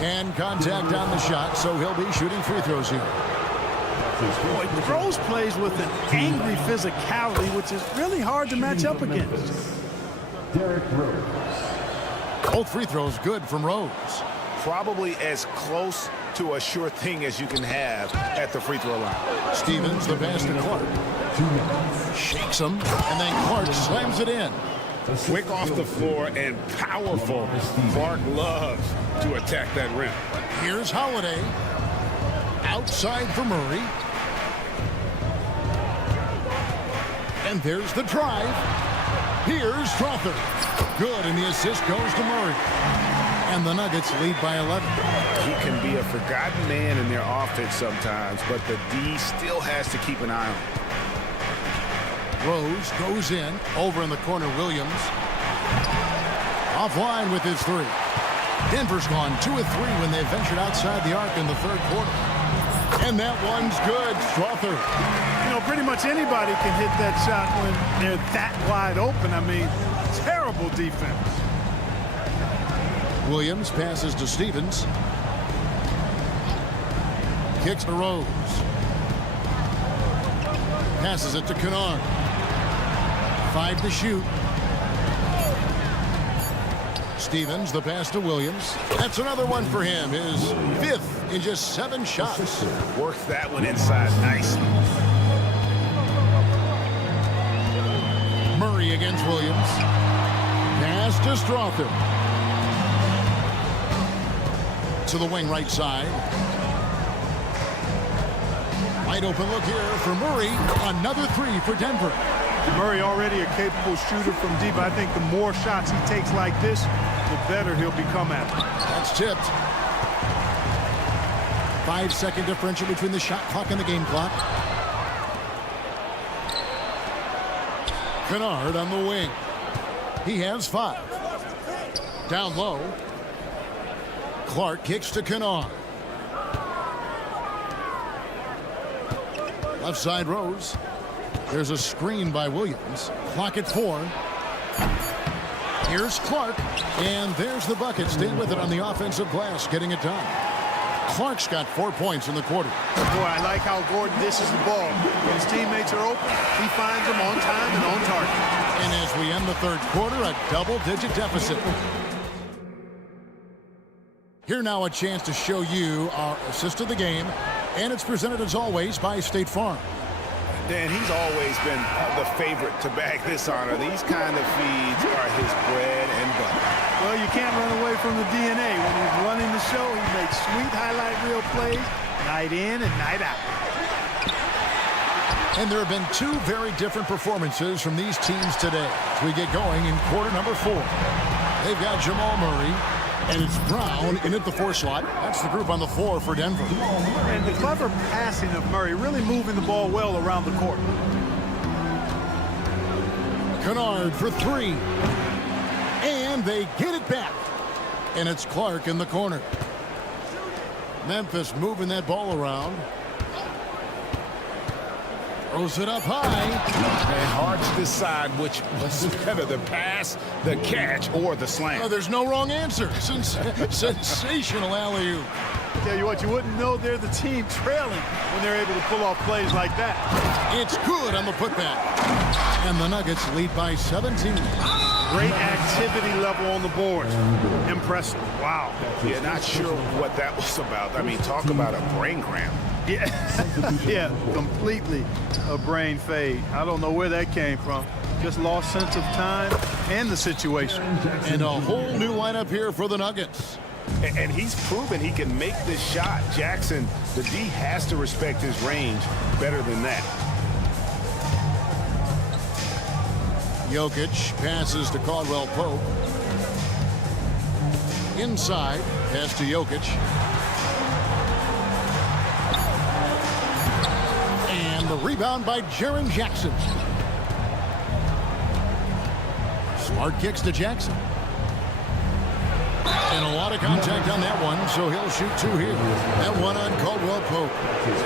And contact on the shot, so he'll be shooting free throws here. Boy, Rose plays with an angry physicality, which is really hard to match up against. Derrick Rose. Both free throws good from Rose. Probably as close to a sure thing as you can have at the free throw line. Stevens, the pass to Clark. Shakes him, and then Clark slams it in. Quick off the floor and powerful. Clark loves to attack that rim. Here's Holiday. Outside for Murray. And there's the drive. Here's Strother. Good, and the assist goes to Murray. And the Nuggets lead by 11. He can be a forgotten man in their offense sometimes, but the D still has to keep an eye on him. Rose goes in. Over in the corner, Williams. Offline with his three. Denver's gone 2 of 3 when they ventured outside the arc in the third quarter. And that one's good. Strother. You know, pretty much anybody can hit that shot when they're that wide open. I mean, terrible defense. Williams passes to Stevens. Kicks to Rose. Passes it to Kennard. 5 to shoot. Stevens, the pass to Williams. That's another one for him. His 5th in just 7 shots. Worked that one inside nicely. Murray against Williams. Pass to Strother. To the wing right side. Wide open look here for Murray. Another 3 for Denver. Murray already a capable shooter from deep. I think the more shots he takes like this, the better he'll become at it. That's tipped. 5-second differential between the shot clock and the game clock. Kennard on the wing. He has 5. Down low. Clark kicks to Kennard. Left side Rose. There's a screen by Williams. Clock at 4. Here's Clark. And there's the bucket. Stay with it on the offensive glass, getting it done. Clark's got 4 points in the quarter. Boy, I like how Gordon dishes the ball. When his teammates are open, he finds them on time and on target. And as we end the third quarter, a double-digit deficit. Here now a chance to show you our assist of the game. And it's presented as always by State Farm. Dan, he's always been the favorite to bag this honor. These kind of feeds are his bread and butter. Well, you can't run away from the DNA. When he's running the show, he makes sweet highlight reel plays night in and night out. And there have been 2 very different performances from these teams today as we get going in quarter number 4. They've got Jamal Murray, and it's Brown in at the 4 slot. That's the group on the floor for Denver. And the clever passing of Murray, really moving the ball well around the court. Kennard for 3. And they get it back. And it's Clark in the corner. Memphis moving that ball around. Throws it up high. And hard to decide which was better, the pass, the catch, or the slam. Oh, there's no wrong answer. Sensational alley-oop. Tell you what, you wouldn't know they're the team trailing when they're able to pull off plays like that. It's good on the putback. And the Nuggets lead by 17. Great activity level on the board. Impressive. Wow. Yeah, not sure what that was about. I mean, talk about a brain cramp. Yeah, yeah, completely a brain fade. I don't know where that came from. Just lost sense of time and the situation. And a whole new lineup here for the Nuggets. And he's proven he can make this shot. Jackson, the D has to respect his range better than that. Jokic passes to Caldwell Pope. Inside, pass to Jokic. And the rebound by Jaren Jackson. Smart kicks to Jackson. And a lot of contact on that one, so he'll shoot two here. That one on Caldwell Pope.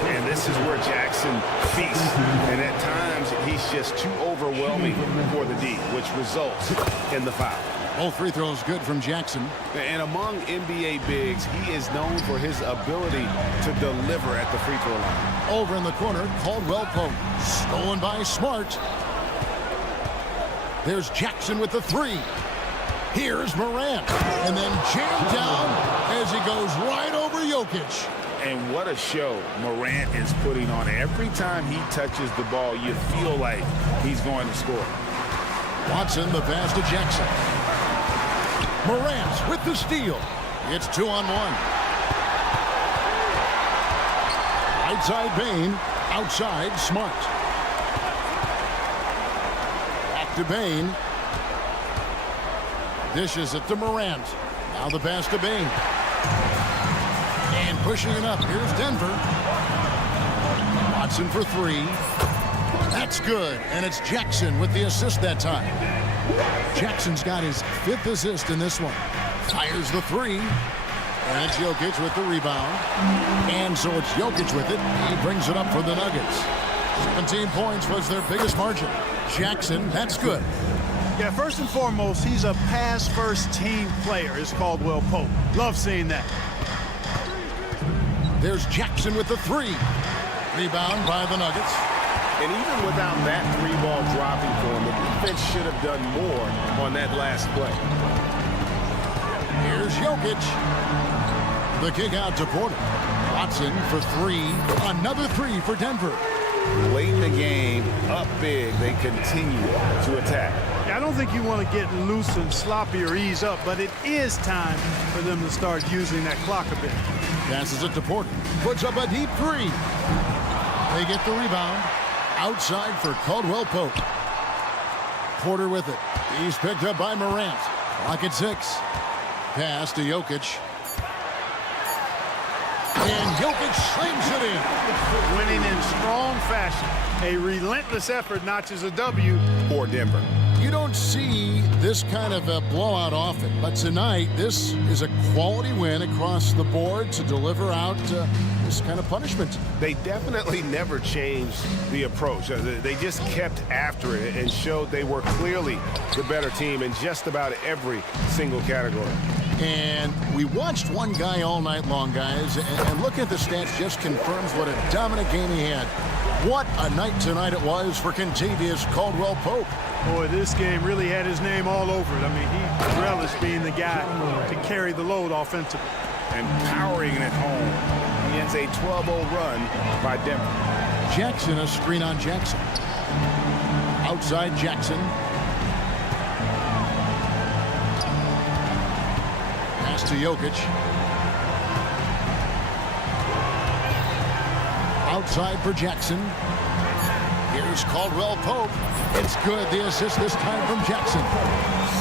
And this is where Jackson feasts. And at times, he's just too overwhelming for the D, which results in the foul. Both free throws good from Jackson. And among NBA bigs, he is known for his ability to deliver at the free throw line. Over in the corner, Caldwell Pope. Stolen by Smart. There's Jackson with the three. Here's Morant. And then jammed down as he goes right over Jokic. And what a show Morant is putting on. Every time he touches the ball, you feel like he's going to score. Watson, the pass to Jackson. Morant with the steal. It's 2-on-1. Right side Bane. Outside Smart. Back to Bane. Dishes it to Morant. Now the pass to Bane. And pushing it up. Here's Denver. Watson for three. That's good. And it's Jackson with the assist that time. Jackson's got his 5th assist in this one. Fires the three. And it's Jokic with the rebound. And so it's Jokic with it. He brings it up for the Nuggets. 17 points was their biggest margin. Jackson, that's good. Yeah, first and foremost, he's a pass-first team player, is Caldwell Pope. Love seeing that. There's Jackson with the three. Rebound by the Nuggets. And even without that three ball dropping for him, the defense should have done more on that last play. Here's Jokic. The kick out to Porter. Watson for three. Another three for Denver. Late in the game, up big, they continue to attack. I don't think you want to get loose and sloppy or ease up, but it is time for them to start using that clock a bit. Passes it to Porter. Puts up a deep three. They get the rebound. Outside for Caldwell Pope. Porter with it. He's picked up by Morant. Clock at 6. Pass to Jokic. And Jokic slings it in. Winning in strong fashion. A relentless effort notches a W for Denver. You don't see this kind of a blowout often, but tonight this is a quality win across the board to deliver out this kind of punishment. They definitely never changed the approach. They just kept after it and showed they were clearly the better team in just about every single category. And we watched one guy all night long, guys, and looking at the stats just confirms what a dominant game he had. What a night tonight it was for Kentavious Caldwell Pope. Boy, this game really had his name all over it. I mean, he relished being the guy to carry the load offensively. And powering it home. He ends a 12-0 run by Denver. Jackson, a screen on Jackson. Outside Jackson. Pass to Jokic. Outside for Jackson. Here's Caldwell Pope. It's good. The assist this time from Jackson.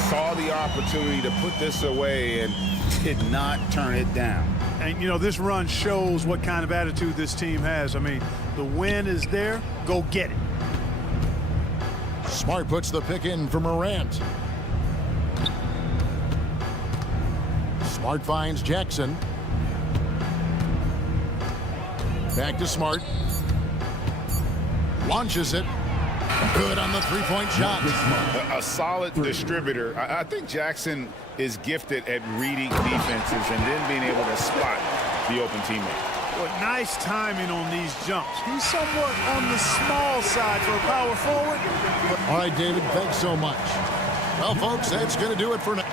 Saw the opportunity to put this away and did not turn it down. And, you know, this run shows what kind of attitude this team has. I mean, the win is there. Go get it. Smart puts the pick in for Morant. Smart finds Jackson. Back to Smart. Launches it. Good on the three-point shot. A solid distributor. I think Jackson is gifted at reading defenses and then being able to spot the open teammate. Well, nice timing on these jumps. He's somewhat on the small side for a power forward. All right, David, thanks so much. Well, folks, that's going to do it for now.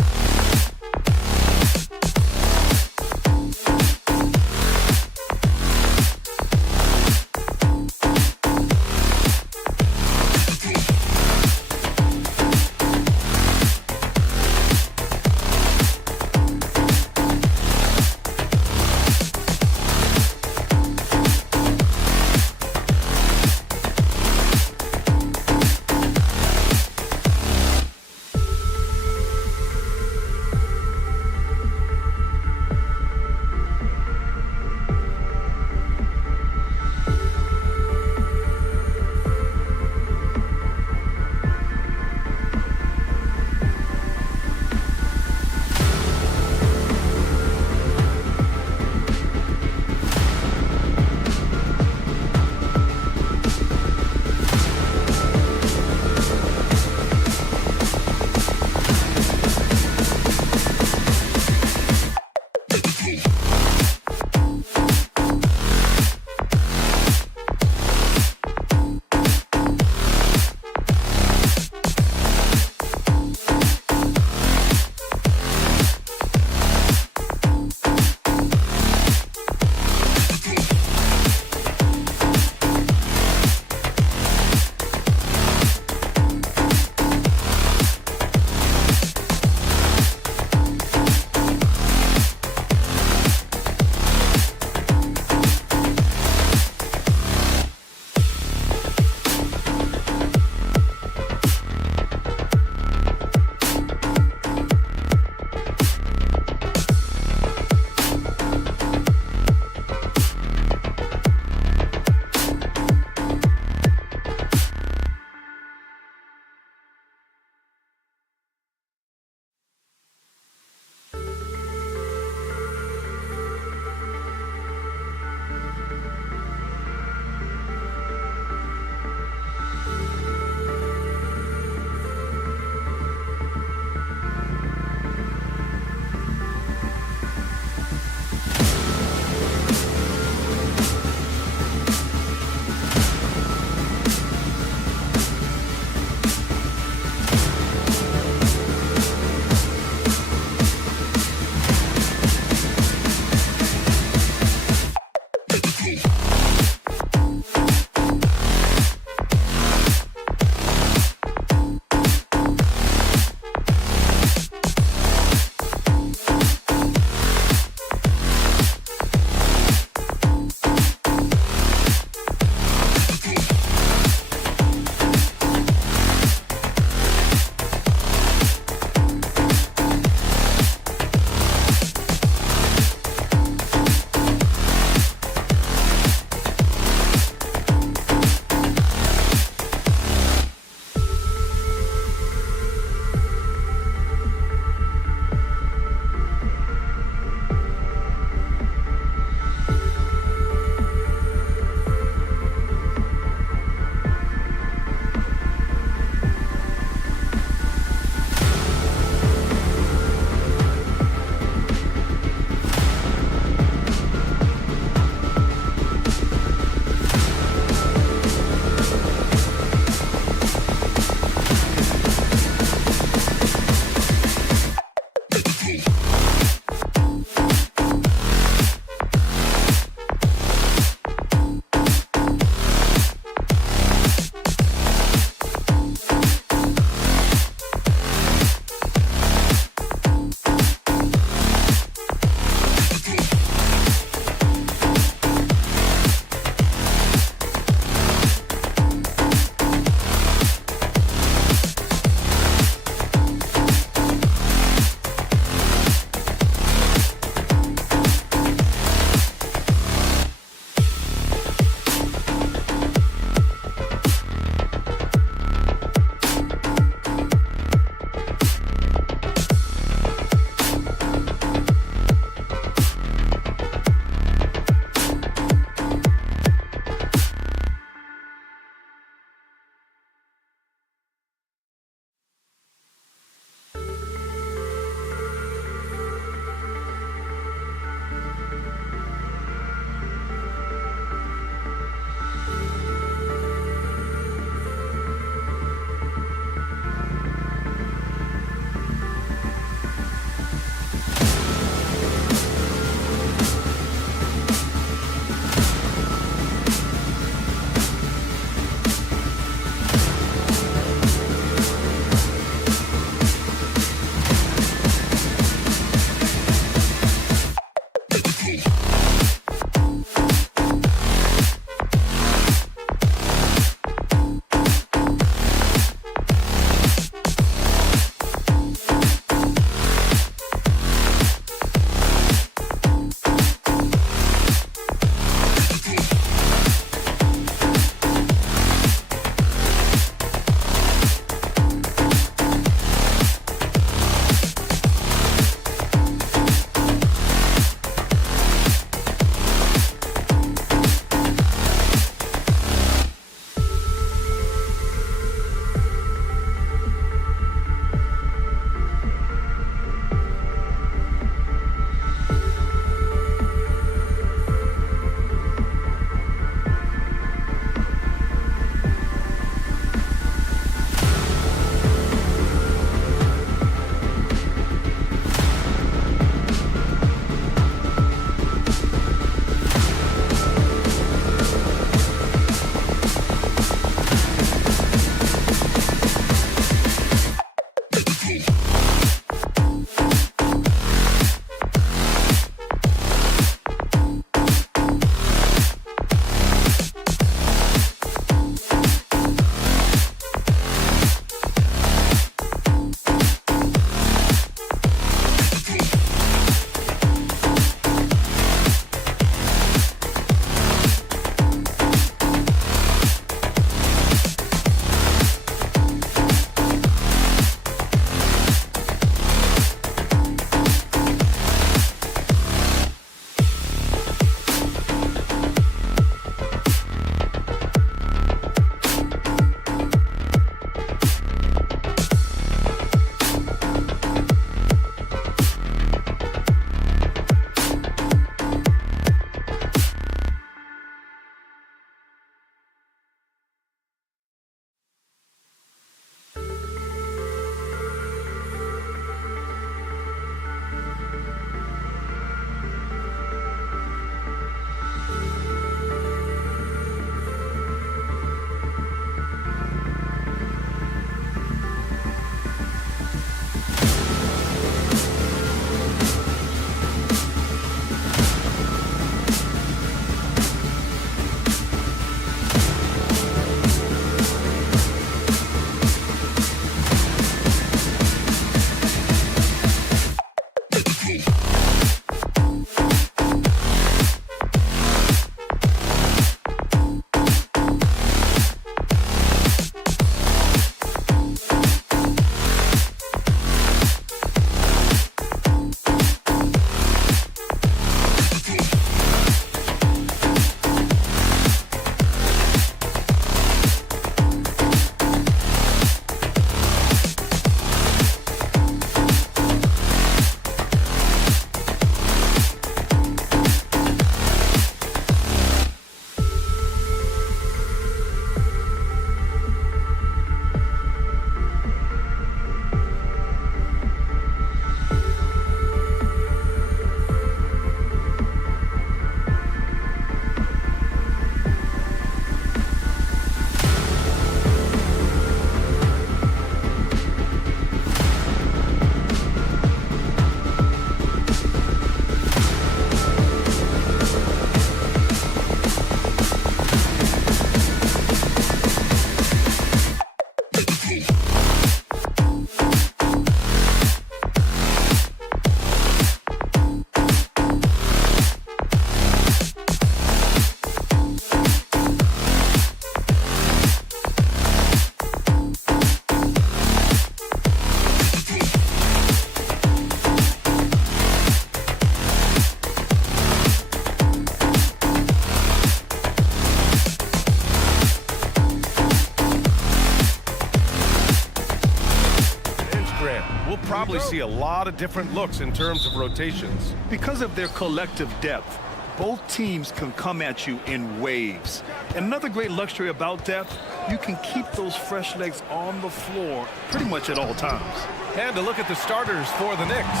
probably see a lot of different looks in terms of rotations. Because of their collective depth, both teams can come at you in waves. And another great luxury about depth, you can keep those fresh legs on the floor pretty much at all times. And to look at the starters for the Knicks.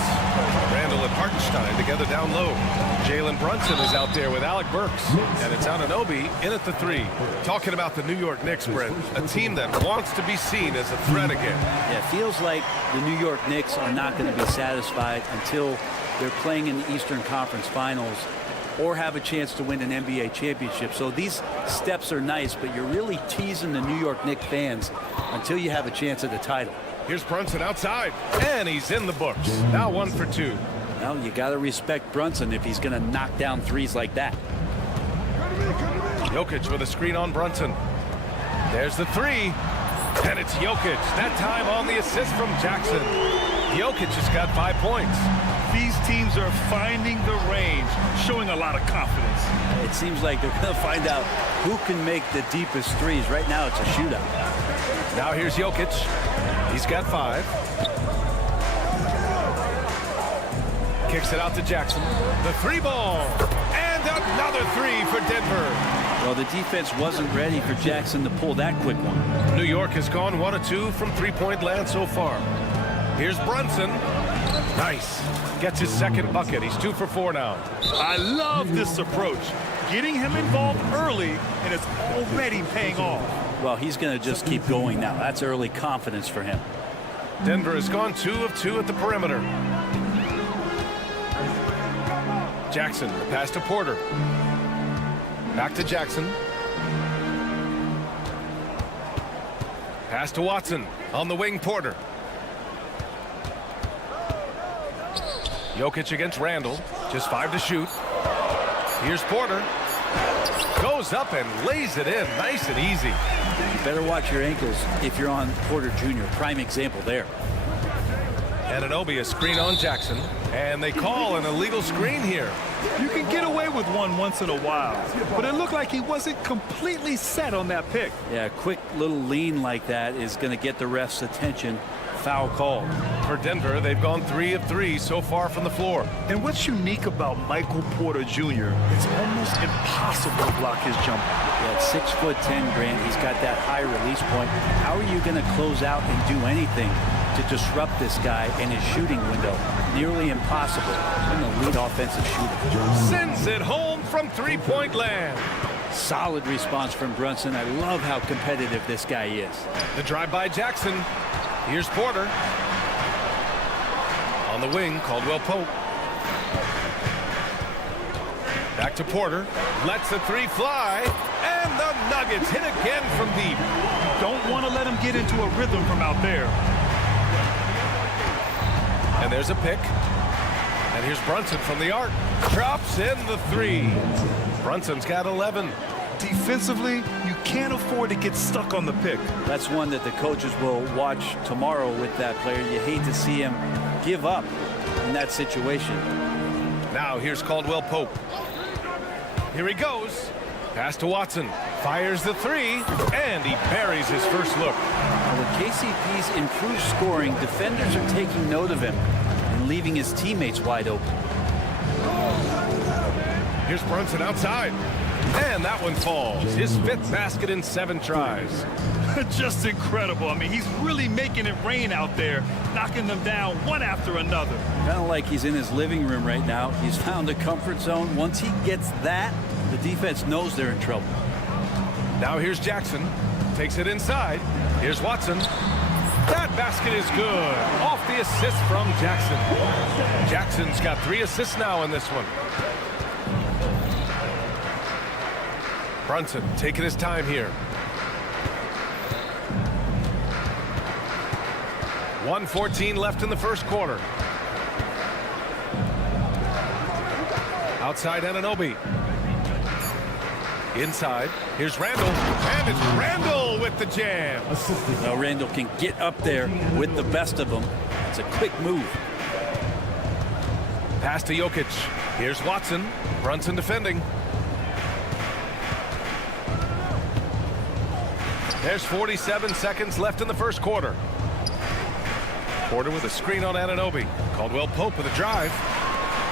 Randall and Hartenstein together down low. Jalen Brunson is out there with Alec Burks. And it's Anunoby in at the 3. Talking about the New York Knicks, Brent, a team that wants to be seen as a threat again. Yeah, it feels like the New York Knicks are not going to be satisfied until they're playing in the Eastern Conference Finals or have a chance to win an NBA championship. So these steps are nice, but you're really teasing the New York Knicks fans until you have a chance at the title. Here's Brunson outside, and he's in the books. Now 1 for 2. Well, you got to respect Brunson if he's going to knock down threes like that. Jokic with a screen on Brunson. There's the 3, and it's Jokic. That time on the assist from Jackson. Jokic has got 5 points. These teams are finding the range, showing a lot of confidence. It seems like they're going to find out who can make the deepest threes. Right now, it's a shootout. Now here's Jokic. He's got 5. Kicks it out to Jackson. The 3 ball. And another 3 for Denver. Well, the defense wasn't ready for Jackson to pull that quick one. New York has gone 1 of 2 from three-point land so far. Here's Brunson. Nice. Gets his second bucket. He's 2 for 4 now. I love this approach. Getting him involved early, and it's already paying off. Well, he's going to just keep going now. That's early confidence for him. Denver has gone 2 of 2 at the perimeter. Jackson, the pass to Porter. Back to Jackson. Pass to Watson. On the wing, Porter. Jokic against Randall. Just 5 to shoot. Here's Porter. Goes up and lays it in. Nice and easy. You better watch your ankles if you're on Porter Jr. Prime example there. Anunoby, a screen on Jackson. And they call an illegal screen here. You can get away with one once in a while, but it looked like he wasn't completely set on that pick. Yeah, a quick little lean like that is going to get the ref's attention. Foul call. For Denver, they've gone 3 of 3 so far from the floor. And what's unique about Michael Porter Jr., it's almost impossible to block his jumper. Yeah, at 6'10", Grant, he's got that high release point. How are you going to close out and do anything to disrupt this guy in his shooting window? Nearly impossible. I'm the lead offensive shooter. Sends it home from three-point land. Solid response from Brunson. I love how competitive this guy is. The drive by Jackson. Here's Porter. On the wing, Caldwell Pope. Back to Porter. Lets the 3 fly. And the Nuggets hit again from deep. Don't want to let him get into a rhythm from out there. And there's a pick. And here's Brunson from the arc. Drops in the 3. Brunson's got 11. Defensively, you can't afford to get stuck on the pick. That's one that the coaches will watch tomorrow with that player. You hate to see him give up in that situation. Now here's Caldwell Pope. Here he goes. Pass to Watson. Fires the 3, and he buries his first look. Well, with KCP's improved scoring, defenders are taking note of him and leaving his teammates wide open. Here's Brunson outside. And that one falls. His 5th basket in 7 tries. Just incredible. I mean, he's really making it rain out there, knocking them down one after another. Kind of like he's in his living room right now. He's found a comfort zone. Once he gets that, the defense knows they're in trouble. Now here's Jackson. Takes it inside. Here's Watson. That basket is good. Off the assist from Jackson. Jackson's got 3 assists now in this one. Brunson taking his time here. 1:14 left in the first quarter. Outside Anunoby. Inside. Here's Randall. And it's Randall with the jam. Now Randall can get up there with the best of them. It's a quick move. Pass to Jokic. Here's Watson. Brunson defending. There's 47 seconds left in the first quarter. Porter with a screen on Anunoby. Caldwell Pope with a drive.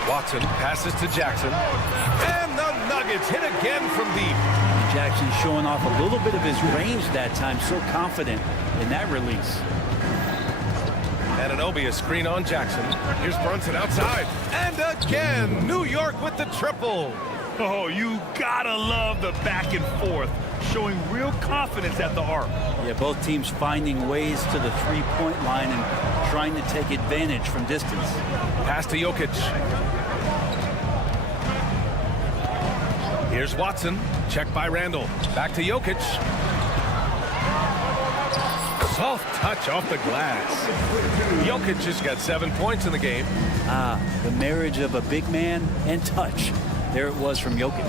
Watson passes to Jackson. And the Nuggets hit again from deep. Jackson showing off a little bit of his range that time. So confident in that release. Anunoby, a screen on Jackson. Here's Brunson outside. And again, New York with the triple. Oh, you gotta love the back and forth, showing real confidence at the arc. Yeah, both teams finding ways to the three-point line and trying to take advantage from distance. Pass to Jokic. Here's Watson. Check by Randall. Back to Jokic. Soft touch off the glass. Jokic has got 7 points in the game. The marriage of a big man and touch. There it was from Jokic.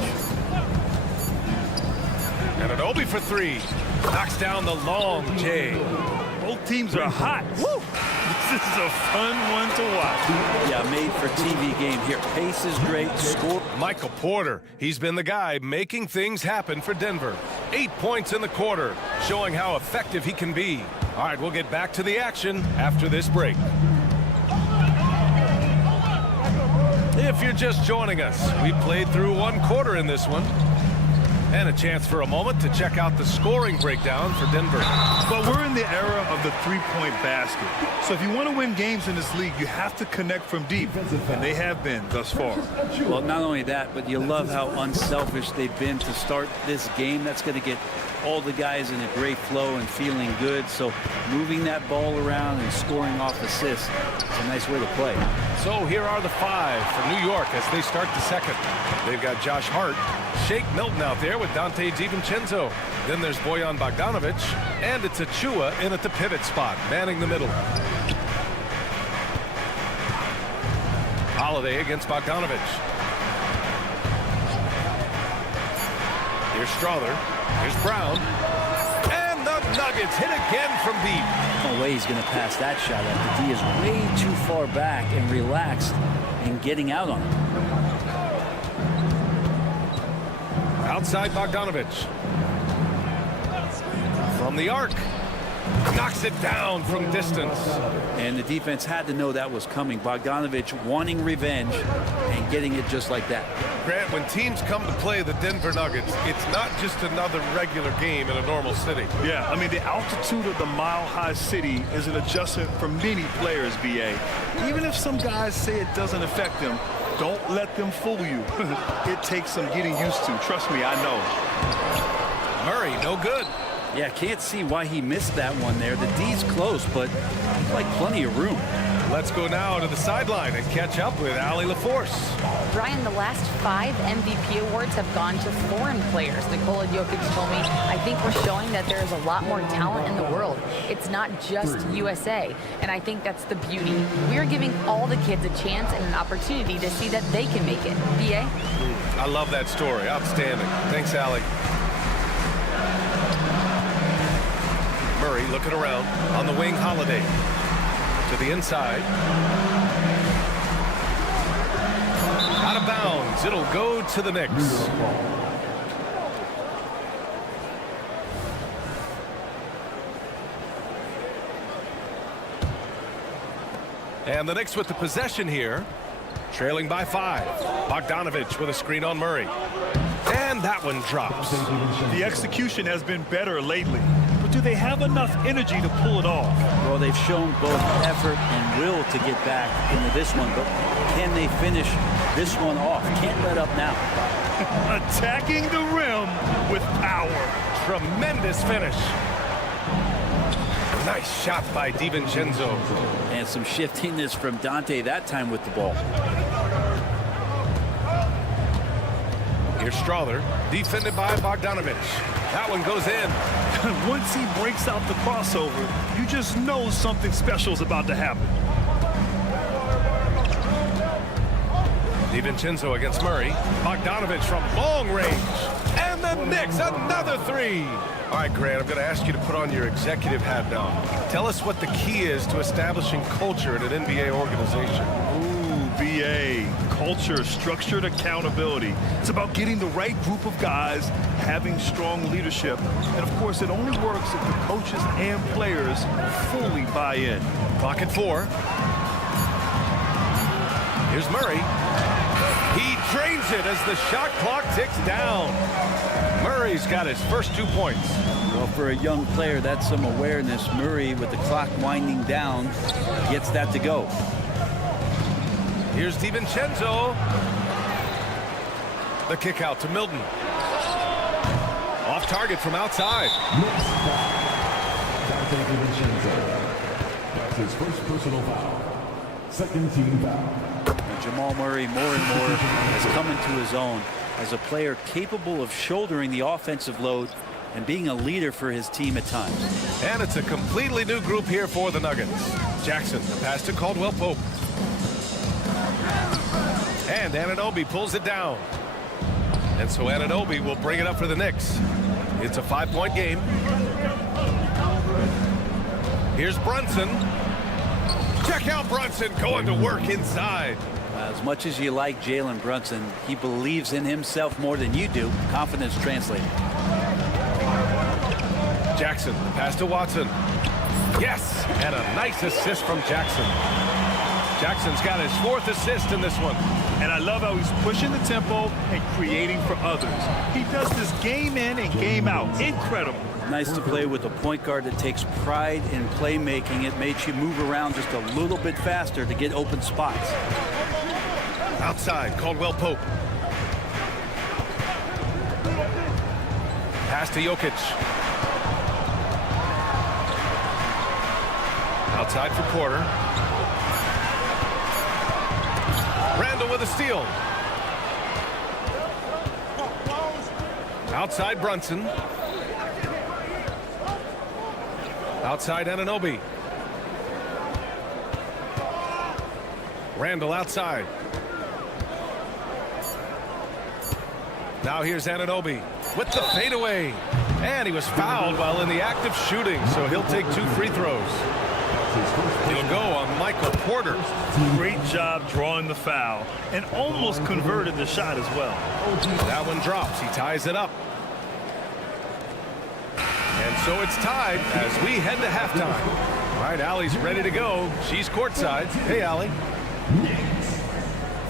And Anunoby for three. Knocks down the long J. Both teams are hot. Woo! This is a fun one to watch. Yeah, made for TV game here. Pace is great. Score. Michael Porter. He's been the guy making things happen for Denver. 8 points in the quarter, showing how effective he can be. All right, we'll get back to the action after this break. If you're just joining us, we played through 1 quarter in this one. And a chance for a moment to check out the scoring breakdown for Denver. But we're in the era of the three-point basket. So if you want to win games in this league, you have to connect from deep. And they have been thus far. Well, not only that, but you love how unselfish they've been to start this game. That's going to get all the guys in a great flow and feeling good. So moving that ball around and scoring off assists, it's a nice way to play. So here are the 5 for New York as they start the second. They've got Josh Hart, Shake Milton out there with Dante DiVincenzo. Then there's Bojan Bogdanovic, and it's Achua in at the pivot spot, manning the middle. Holiday against Bogdanovic. Here's Strother. Here's Brown. And the Nuggets hit again from deep. No way he's going to pass that shot after D is way too far back and relaxed and getting out on it. Outside Bogdanovic. From the arc. Knocks it down from distance. And the defense had to know that was coming. Bogdanovic wanting revenge and getting it just like that. Grant, when teams come to play the Denver Nuggets, it's not just another regular game in a normal city. Yeah, I mean, the altitude of the mile-high city is an adjustment for many players, BA. Even if some guys say it doesn't affect them, don't let them fool you. It takes some getting used to. Trust me, I know. Murray, no good. Yeah, can't see why he missed that one there. The D's close, but like plenty of room. Let's go now to the sideline and catch up with Allie LaForce. Brian, the last 5 MVP awards have gone to foreign players. Nikola Jokic told me, I think we're showing that there is a lot more talent in the world. It's not just USA. And I think that's the beauty. We are giving all the kids a chance and an opportunity to see that they can make it. BA? I love that story. Outstanding. Thanks, Allie. Murray looking around on the wing. Holiday to the inside. Out of bounds. It'll go to the Knicks. And the Knicks with the possession here, trailing by 5. Bogdanovic with a screen on Murray. And that one drops. The execution has been better lately. But do they have enough energy to pull it off? Well, they've shown both effort and will to get back into this one, but can they finish this one off? Can't let up now. Attacking the rim with power. Tremendous finish. Nice shot by DiVincenzo. And some shiftiness from Dante that time with the ball. Here's Strother, defended by Bogdanovic. That one goes in. Once he breaks out the crossover, you just know something special is about to happen. DiVincenzo against Murray. Bogdanovic from long range. And the Knicks, another 3. All right, Grant, I'm going to ask you to put on your executive hat now. Tell us what the key is to establishing culture in an NBA organization. Ooh, BA. culture, structured accountability. It's about getting the right group of guys, having strong leadership. And, of course, it only works if the coaches and players fully buy in. Clock at 4. Here's Murray. He drains it as the shot clock ticks down. Murray's got his first 2 points. Well, for a young player, that's some awareness. Murray, with the clock winding down, gets that to go. Here's DiVincenzo. The kick out to Milton. Off target from outside. That's his first personal foul. Second team foul. And Jamal Murray more and more has come into his own as a player capable of shouldering the offensive load and being a leader for his team at times. And it's a completely new group here for the Nuggets. Jackson, the pass to Caldwell Pope. And Anunoby pulls it down. And so Anunoby will bring it up for the Knicks. It's a 5-point game. Here's Brunson. Check out Brunson going to work inside. As much as you like Jalen Brunson, he believes in himself more than you do. Confidence translated. Jackson, the pass to Watson. Yes, and a nice assist from Jackson. Jackson's got his 4th assist in this one. And I love how he's pushing the tempo and creating for others. He does this game in and game out. Incredible. Nice to play with a point guard that takes pride in playmaking. It makes you move around just a little bit faster to get open spots. Outside, Caldwell Pope. Pass to Jokic. Outside for Porter. Randall with a steal. Outside Brunson. Outside Anunoby. Randall outside. Now here's Anunoby with the fadeaway. And he was fouled while in the act of shooting, so he'll take 2 free throws. He'll go on Michael Porter. Great job drawing the foul and almost converted the shot as well. That one drops. He ties it up. And so it's tied as we head to halftime. All right, Allie's ready to go. She's courtside. Hey, Allie.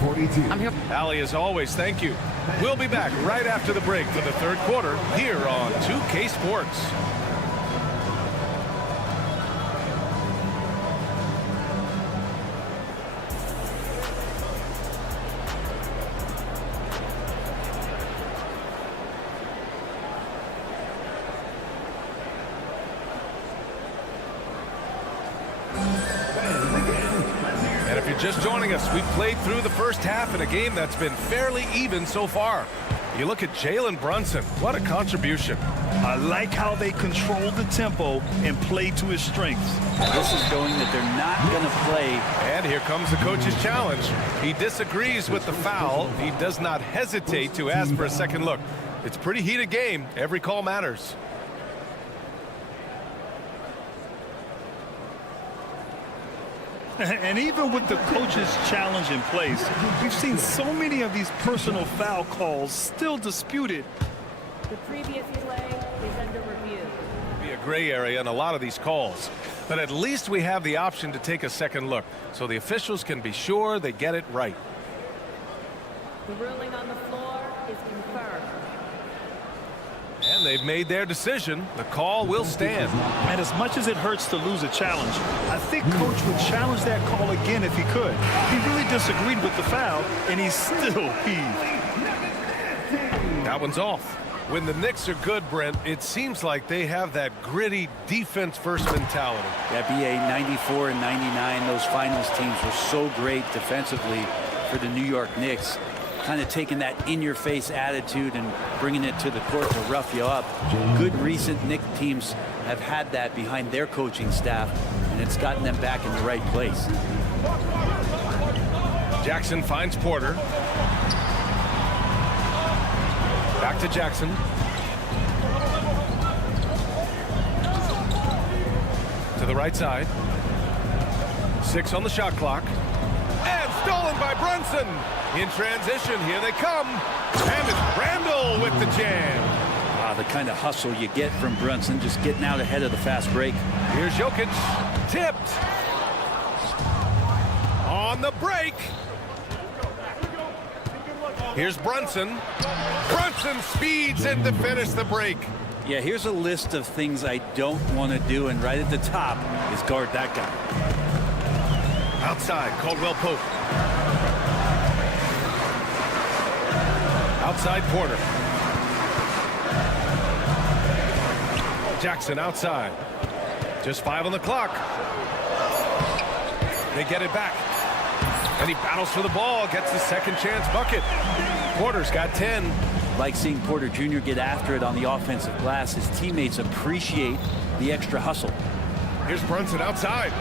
42. I'm here. Allie, as always, thank you. We'll be back right after the break for the 3rd quarter here on 2K Sports. Just joining us, we've played through the first half in a game that's been fairly even so far. You look at Jalen Brunson. What a contribution. I like how they control the tempo and play to his strengths. This is going that they're not going to play. And here comes the coach's challenge. He disagrees with the foul. He does not hesitate to ask for a second look. It's a pretty heated game. Every call matters. And even with the coach's challenge in place, we've seen so many of these personal foul calls still disputed. The previous play is under review. Be a gray area in a lot of these calls, but at least we have the option to take a second look so the officials can be sure they get it right. The ruling on the floor is confirmed. And they've made their decision. The call will stand. And as much as it hurts to lose a challenge, I think Coach would challenge that call again if he could. He really disagreed with the foul, and he still heaved. That one's off. When the Knicks are good, Brent, it seems like they have that gritty defense-first mentality. That BA 94 and 99, those finals teams were so great defensively for the New York Knicks. Kind of taking that in-your-face attitude and bringing it to the court to rough you up. Good recent Knicks teams have had that behind their coaching staff, and it's gotten them back in the right place. Jackson finds Porter. Back to Jackson. To the right side. 6 on the shot clock. And stolen by Brunson. Brunson in transition. Here they come. And it's Randall with the jam. The kind of hustle you get from Brunson, just getting out ahead of the fast break. Here's Jokic. Tipped. On the break. Here's Brunson. Brunson speeds in to finish the break. Yeah, here's a list of things I don't want to do, and right at the top is guard that guy. Outside, Caldwell Pope. Outside, Porter. Jackson outside. Just 5 on the clock. They get it back. And he battles for the ball, gets the second chance bucket. Porter's got 10. Like seeing Porter Jr. get after it on the offensive glass. His teammates appreciate the extra hustle. Here's Brunson outside.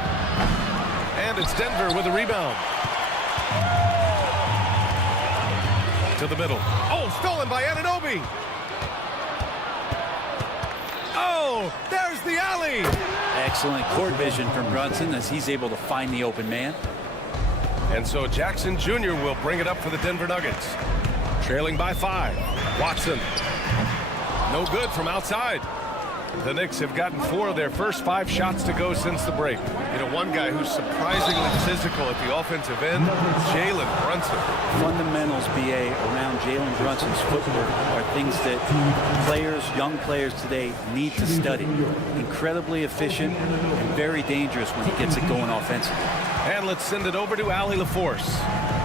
And it's Denver with a rebound. To the middle. Oh, stolen by Anunoby. Oh, there's the alley. Excellent court vision from Brunson as he's able to find the open man. And so Jackson Jr. will bring it up for the Denver Nuggets. Trailing by 5. Watson. No good from outside. The Knicks have gotten 4 of their first 5 shots to go since the break. You know, one guy who's surprisingly physical at the offensive end, Jalen Brunson. Fundamentals, BA, around Jalen Brunson's footwork are things that players, young players today need to study. Incredibly efficient and very dangerous when he gets it going offensively. And let's send it over to Allie LaForce.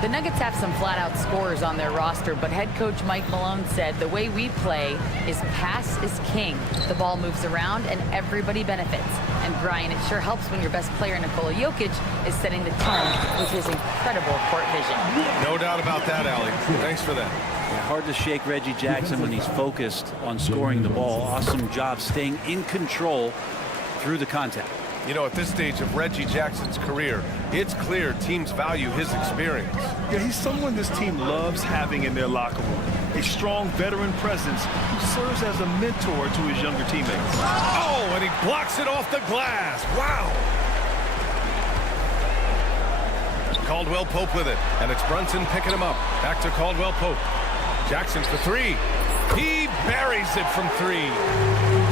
The Nuggets have some flat-out scorers on their roster, but head coach Mike Malone said the way we play is pass is king. The ball moves around and everybody benefits. And Brian, it sure helps when your best player, Nikola Jokic, is setting the tone with his incredible court vision. No doubt about that, Allie. Thanks for that. Yeah, hard to shake Reggie Jackson when he's focused on scoring the ball. Awesome job staying in control through the contact. You know, at this stage of Reggie Jackson's career, it's clear teams value his experience. Yeah, he's someone this team loves having in their locker room. A strong veteran presence who serves as a mentor to his younger teammates. Oh, and he blocks it off the glass. Wow. Caldwell Pope with it, and it's Brunson picking him up. Back to Caldwell Pope. Jackson for 3. He buries it from 3.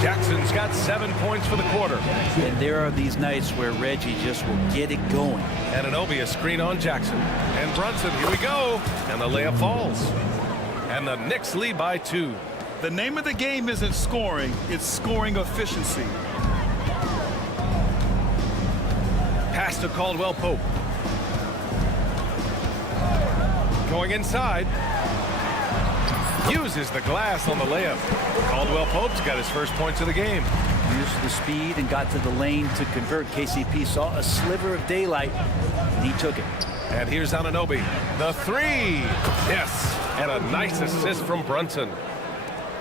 Jackson's got 7 points for the quarter. And there are these nights where Reggie just will get it going. Anunoby a screen on Jackson. And Brunson, here we go. And the layup falls. And the Knicks lead by 2. The name of the game isn't scoring, it's scoring efficiency. Pass to Caldwell Pope. Going inside. Uses the glass on the layup. Caldwell Pope's got his first points of the game. Used the speed and got to the lane to convert. KCP saw a sliver of daylight, and he took it. And here's Anunoby. The 3. Yes. And a nice assist from Brunson.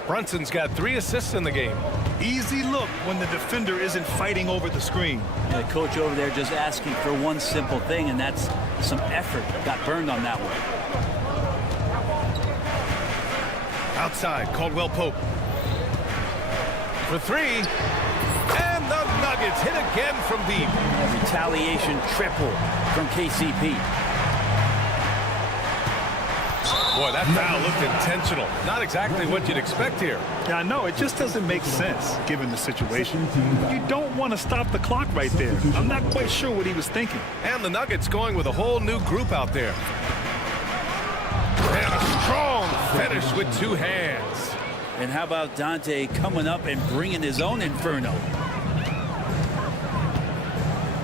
Brunson's got 3 assists in the game. Easy look when the defender isn't fighting over the screen. The coach over there just asking for one simple thing, and that's some effort. Got burned on that one. Outside, Caldwell Pope. For 3. And the Nuggets hit again from deep. A retaliation triple from KCP. Boy, that foul looked intentional. Not exactly what you'd expect here. Yeah, I know. It just doesn't make sense, given the situation. You don't want to stop the clock right there. I'm not quite sure what he was thinking. And the Nuggets going with a whole new group out there. And a strong finish with 2 hands. And how about Dante coming up and bringing his own inferno?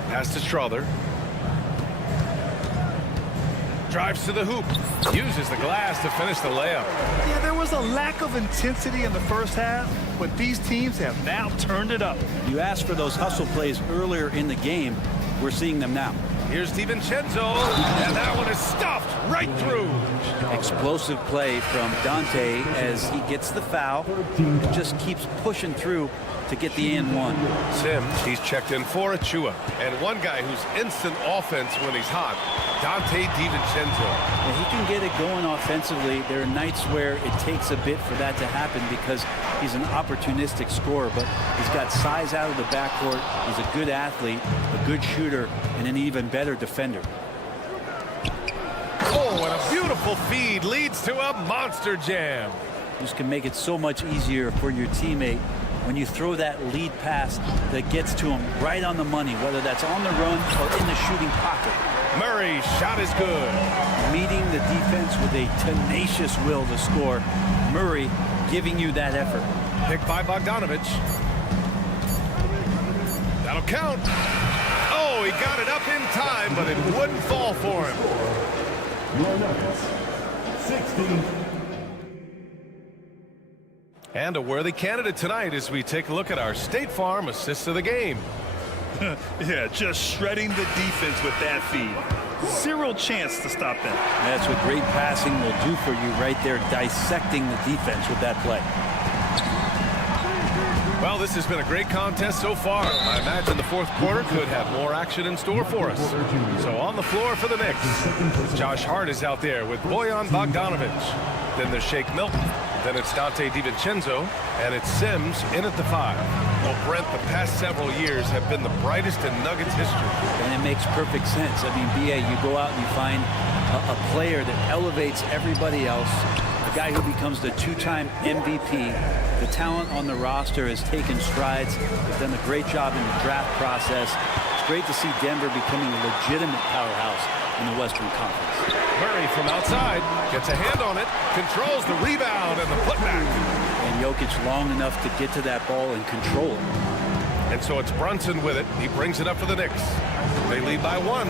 Pass to Strother. Drives to the hoop. Uses the glass to finish the layup. Yeah, there was a lack of intensity in the first half, but these teams have now turned it up. You asked for those hustle plays earlier in the game. We're seeing them now. Here's DiVincenzo, and that one is stuffed right through. Explosive play from Dante as he gets the foul. Just keeps pushing through to get the and one. Sims, he's checked in for Achua. And one guy who's instant offense when he's hot, Dante DiVincenzo. And he can get it going offensively. There are nights where it takes a bit for that to happen because he's an opportunistic scorer, but he's got size out of the backcourt. He's a good athlete, a good shooter, and an even better defender. Oh, and a beautiful feed leads to a monster jam. This can make it so much easier for your teammate when you throw that lead pass that gets to him right on the money, whether that's on the run or in the shooting pocket. Murray's shot is good. Meeting the defense with a tenacious will to score. Murray giving you that effort. Picked by Bogdanovich. That'll count. Oh, he got it up in time, but it wouldn't fall for him. Your Nuggets, 16. And a worthy candidate tonight as we take a look at our State Farm assists of the game. Yeah, just shredding the defense with that feed. Zero chance to stop that. That's what great passing will do for you right there, dissecting the defense with that play. Well, this has been a great contest so far. I imagine the fourth quarter could have more action in store for us. So on the floor for the Knicks, Josh Hart is out there with Bojan Bogdanovich. Then there's Shake Milton. Then it's Dante DiVincenzo, and it's Sims in at the 5. Well, Brent, the past several years have been the brightest in Nuggets history. And it makes perfect sense. I mean, B.A., you go out and you find a player that elevates everybody else, a guy who becomes the two-time MVP. The talent on the roster has taken strides. They've done a great job in the draft process. It's great to see Denver becoming a legitimate powerhouse in the Western Conference. Murray from outside gets a hand on it, controls the rebound and the putback. And Jokic long enough to get to that ball and control it. And so it's Brunson with it. He brings it up for the Knicks. They lead by 1.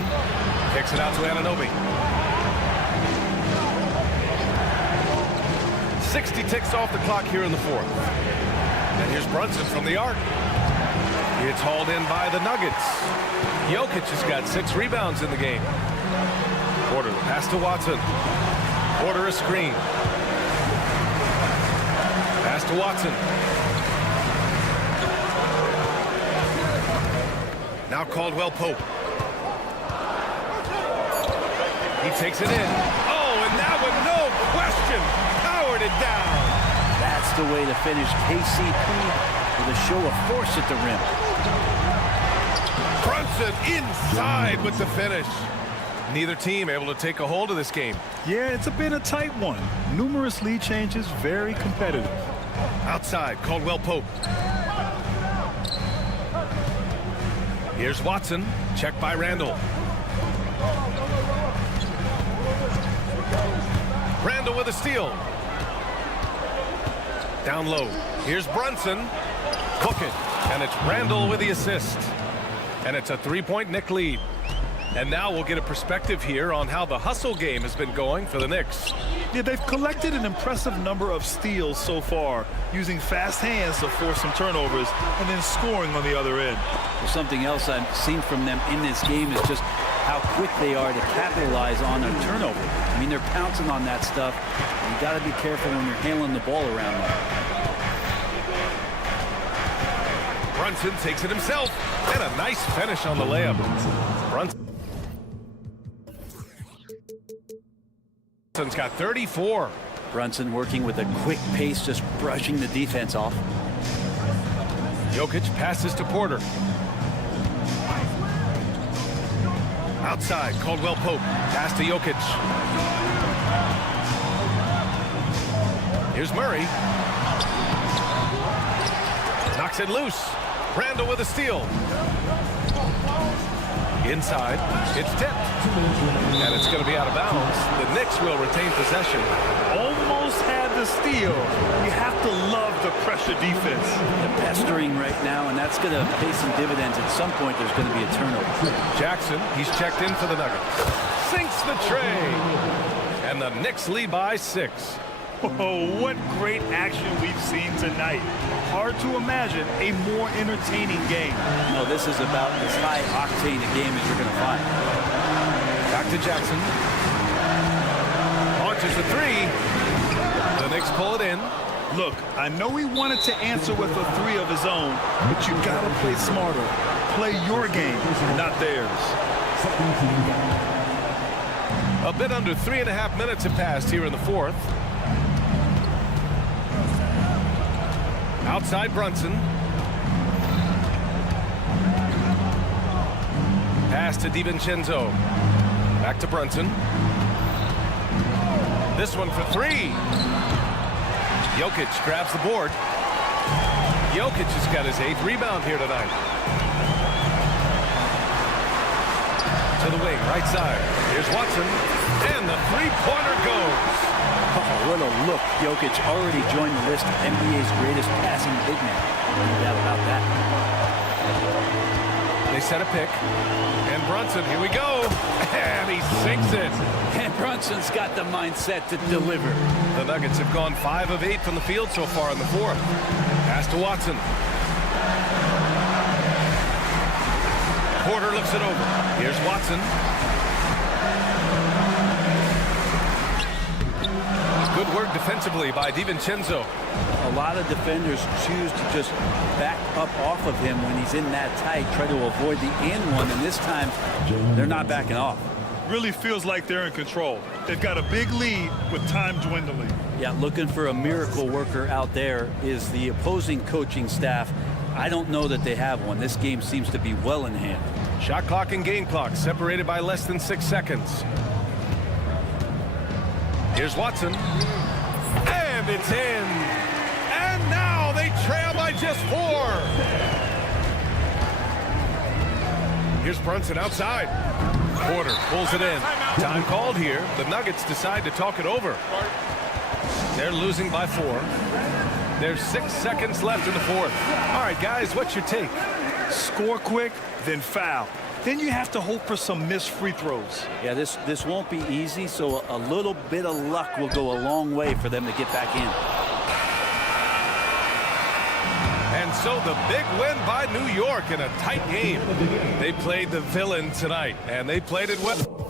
Kicks it out to Anunoby. 60 ticks off the clock here in the fourth. And here's Brunson from the arc. It's hauled in by the Nuggets. Jokic has got 6 rebounds in the game. Porter, the pass to Watson. Porter a screen. Pass to Watson. Now Caldwell Pope. He takes it in. Oh, and that one, no question, powered it down. That's the way to finish. KCP with a show of force at the rim. Brunson inside with the finish. Neither team able to take a hold of this game. Yeah, it's been a tight one. Numerous lead changes, very competitive. Outside, Caldwell Pope. Here's Watson, checked by Randall. Randall with a steal. Down low. Here's Brunson. Hook it. And it's Randall with the assist. And it's a 3-point Knick lead. And now we'll get a perspective here on how the hustle game has been going for the Knicks. Yeah, they've collected an impressive number of steals so far, using fast hands to force some turnovers and then scoring on the other end. Well, something else I've seen from them in this game is just how quick they are to capitalize on a turnover. I mean, they're pouncing on that stuff. You got to be careful when you're handling the ball around them. Brunson takes it himself, and a nice finish on the layup. Brunson's got 34. Brunson working with a quick pace, just brushing the defense off. Jokic passes to Porter. Outside, Caldwell Pope. Pass to Jokic. Here's Murray. Knocks it loose. Randall with a steal. Inside, it's tipped. And it's going to be out of bounds. The Knicks will retain possession. Almost had the steal. You have to love the pressure defense. They're pestering right now, and that's going to pay some dividends. At some point, there's going to be a turnover. Jackson, he's checked in for the Nuggets. Sinks the tray. And the Knicks lead by 6. Oh, what great action we've seen tonight. Hard to imagine a more entertaining game. No, this is about as high octane a game as you're going to find. Back to Jackson. Launches the 3. The Knicks pull it in. Look, I know he wanted to answer with a 3 of his own, but you got to play smarter. Play your game, not theirs. A bit under 3.5 minutes have passed here in the fourth. Outside Brunson. Pass to DiVincenzo. Back to Brunson. This one for three. Jokic grabs the board. Jokic has got his 8th rebound here tonight. To the wing, right side. Here's Watson. And the three-pointer goes. Oh, what a look. Jokic already joined the list of NBA's greatest passing big men. No doubt about that. They set a pick. And Brunson, here we go. And he sinks it. And Brunson's got the mindset to deliver. The Nuggets have gone 5 of 8 from the field so far in the 4th. Pass to Watson. Porter looks it over. Here's Watson. Good work defensively by DiVincenzo. A lot of defenders choose to just back up off of him when he's in that tight, try to avoid the and this time they're not backing off. Really feels like they're in control. They've got a big lead with time dwindling. Yeah, looking for a miracle worker out there is the opposing coaching staff. I don't know that they have one. This game seems to be well in hand. Shot clock and game clock separated by less than 6 seconds. Here's Watson. And it's in. And now they trail by just 4. Here's Brunson outside. Porter pulls it in. Time called here. The Nuggets decide to talk it over. They're losing by 4. There's 6 seconds left in the 4th. All right, guys, what's your take? Score quick, then foul. Then you have to hope for some missed free throws. Yeah, this won't be easy, so a little bit of luck will go a long way for them to get back in. And so the big win by New York in a tight game. They played the villain tonight, and they played it well.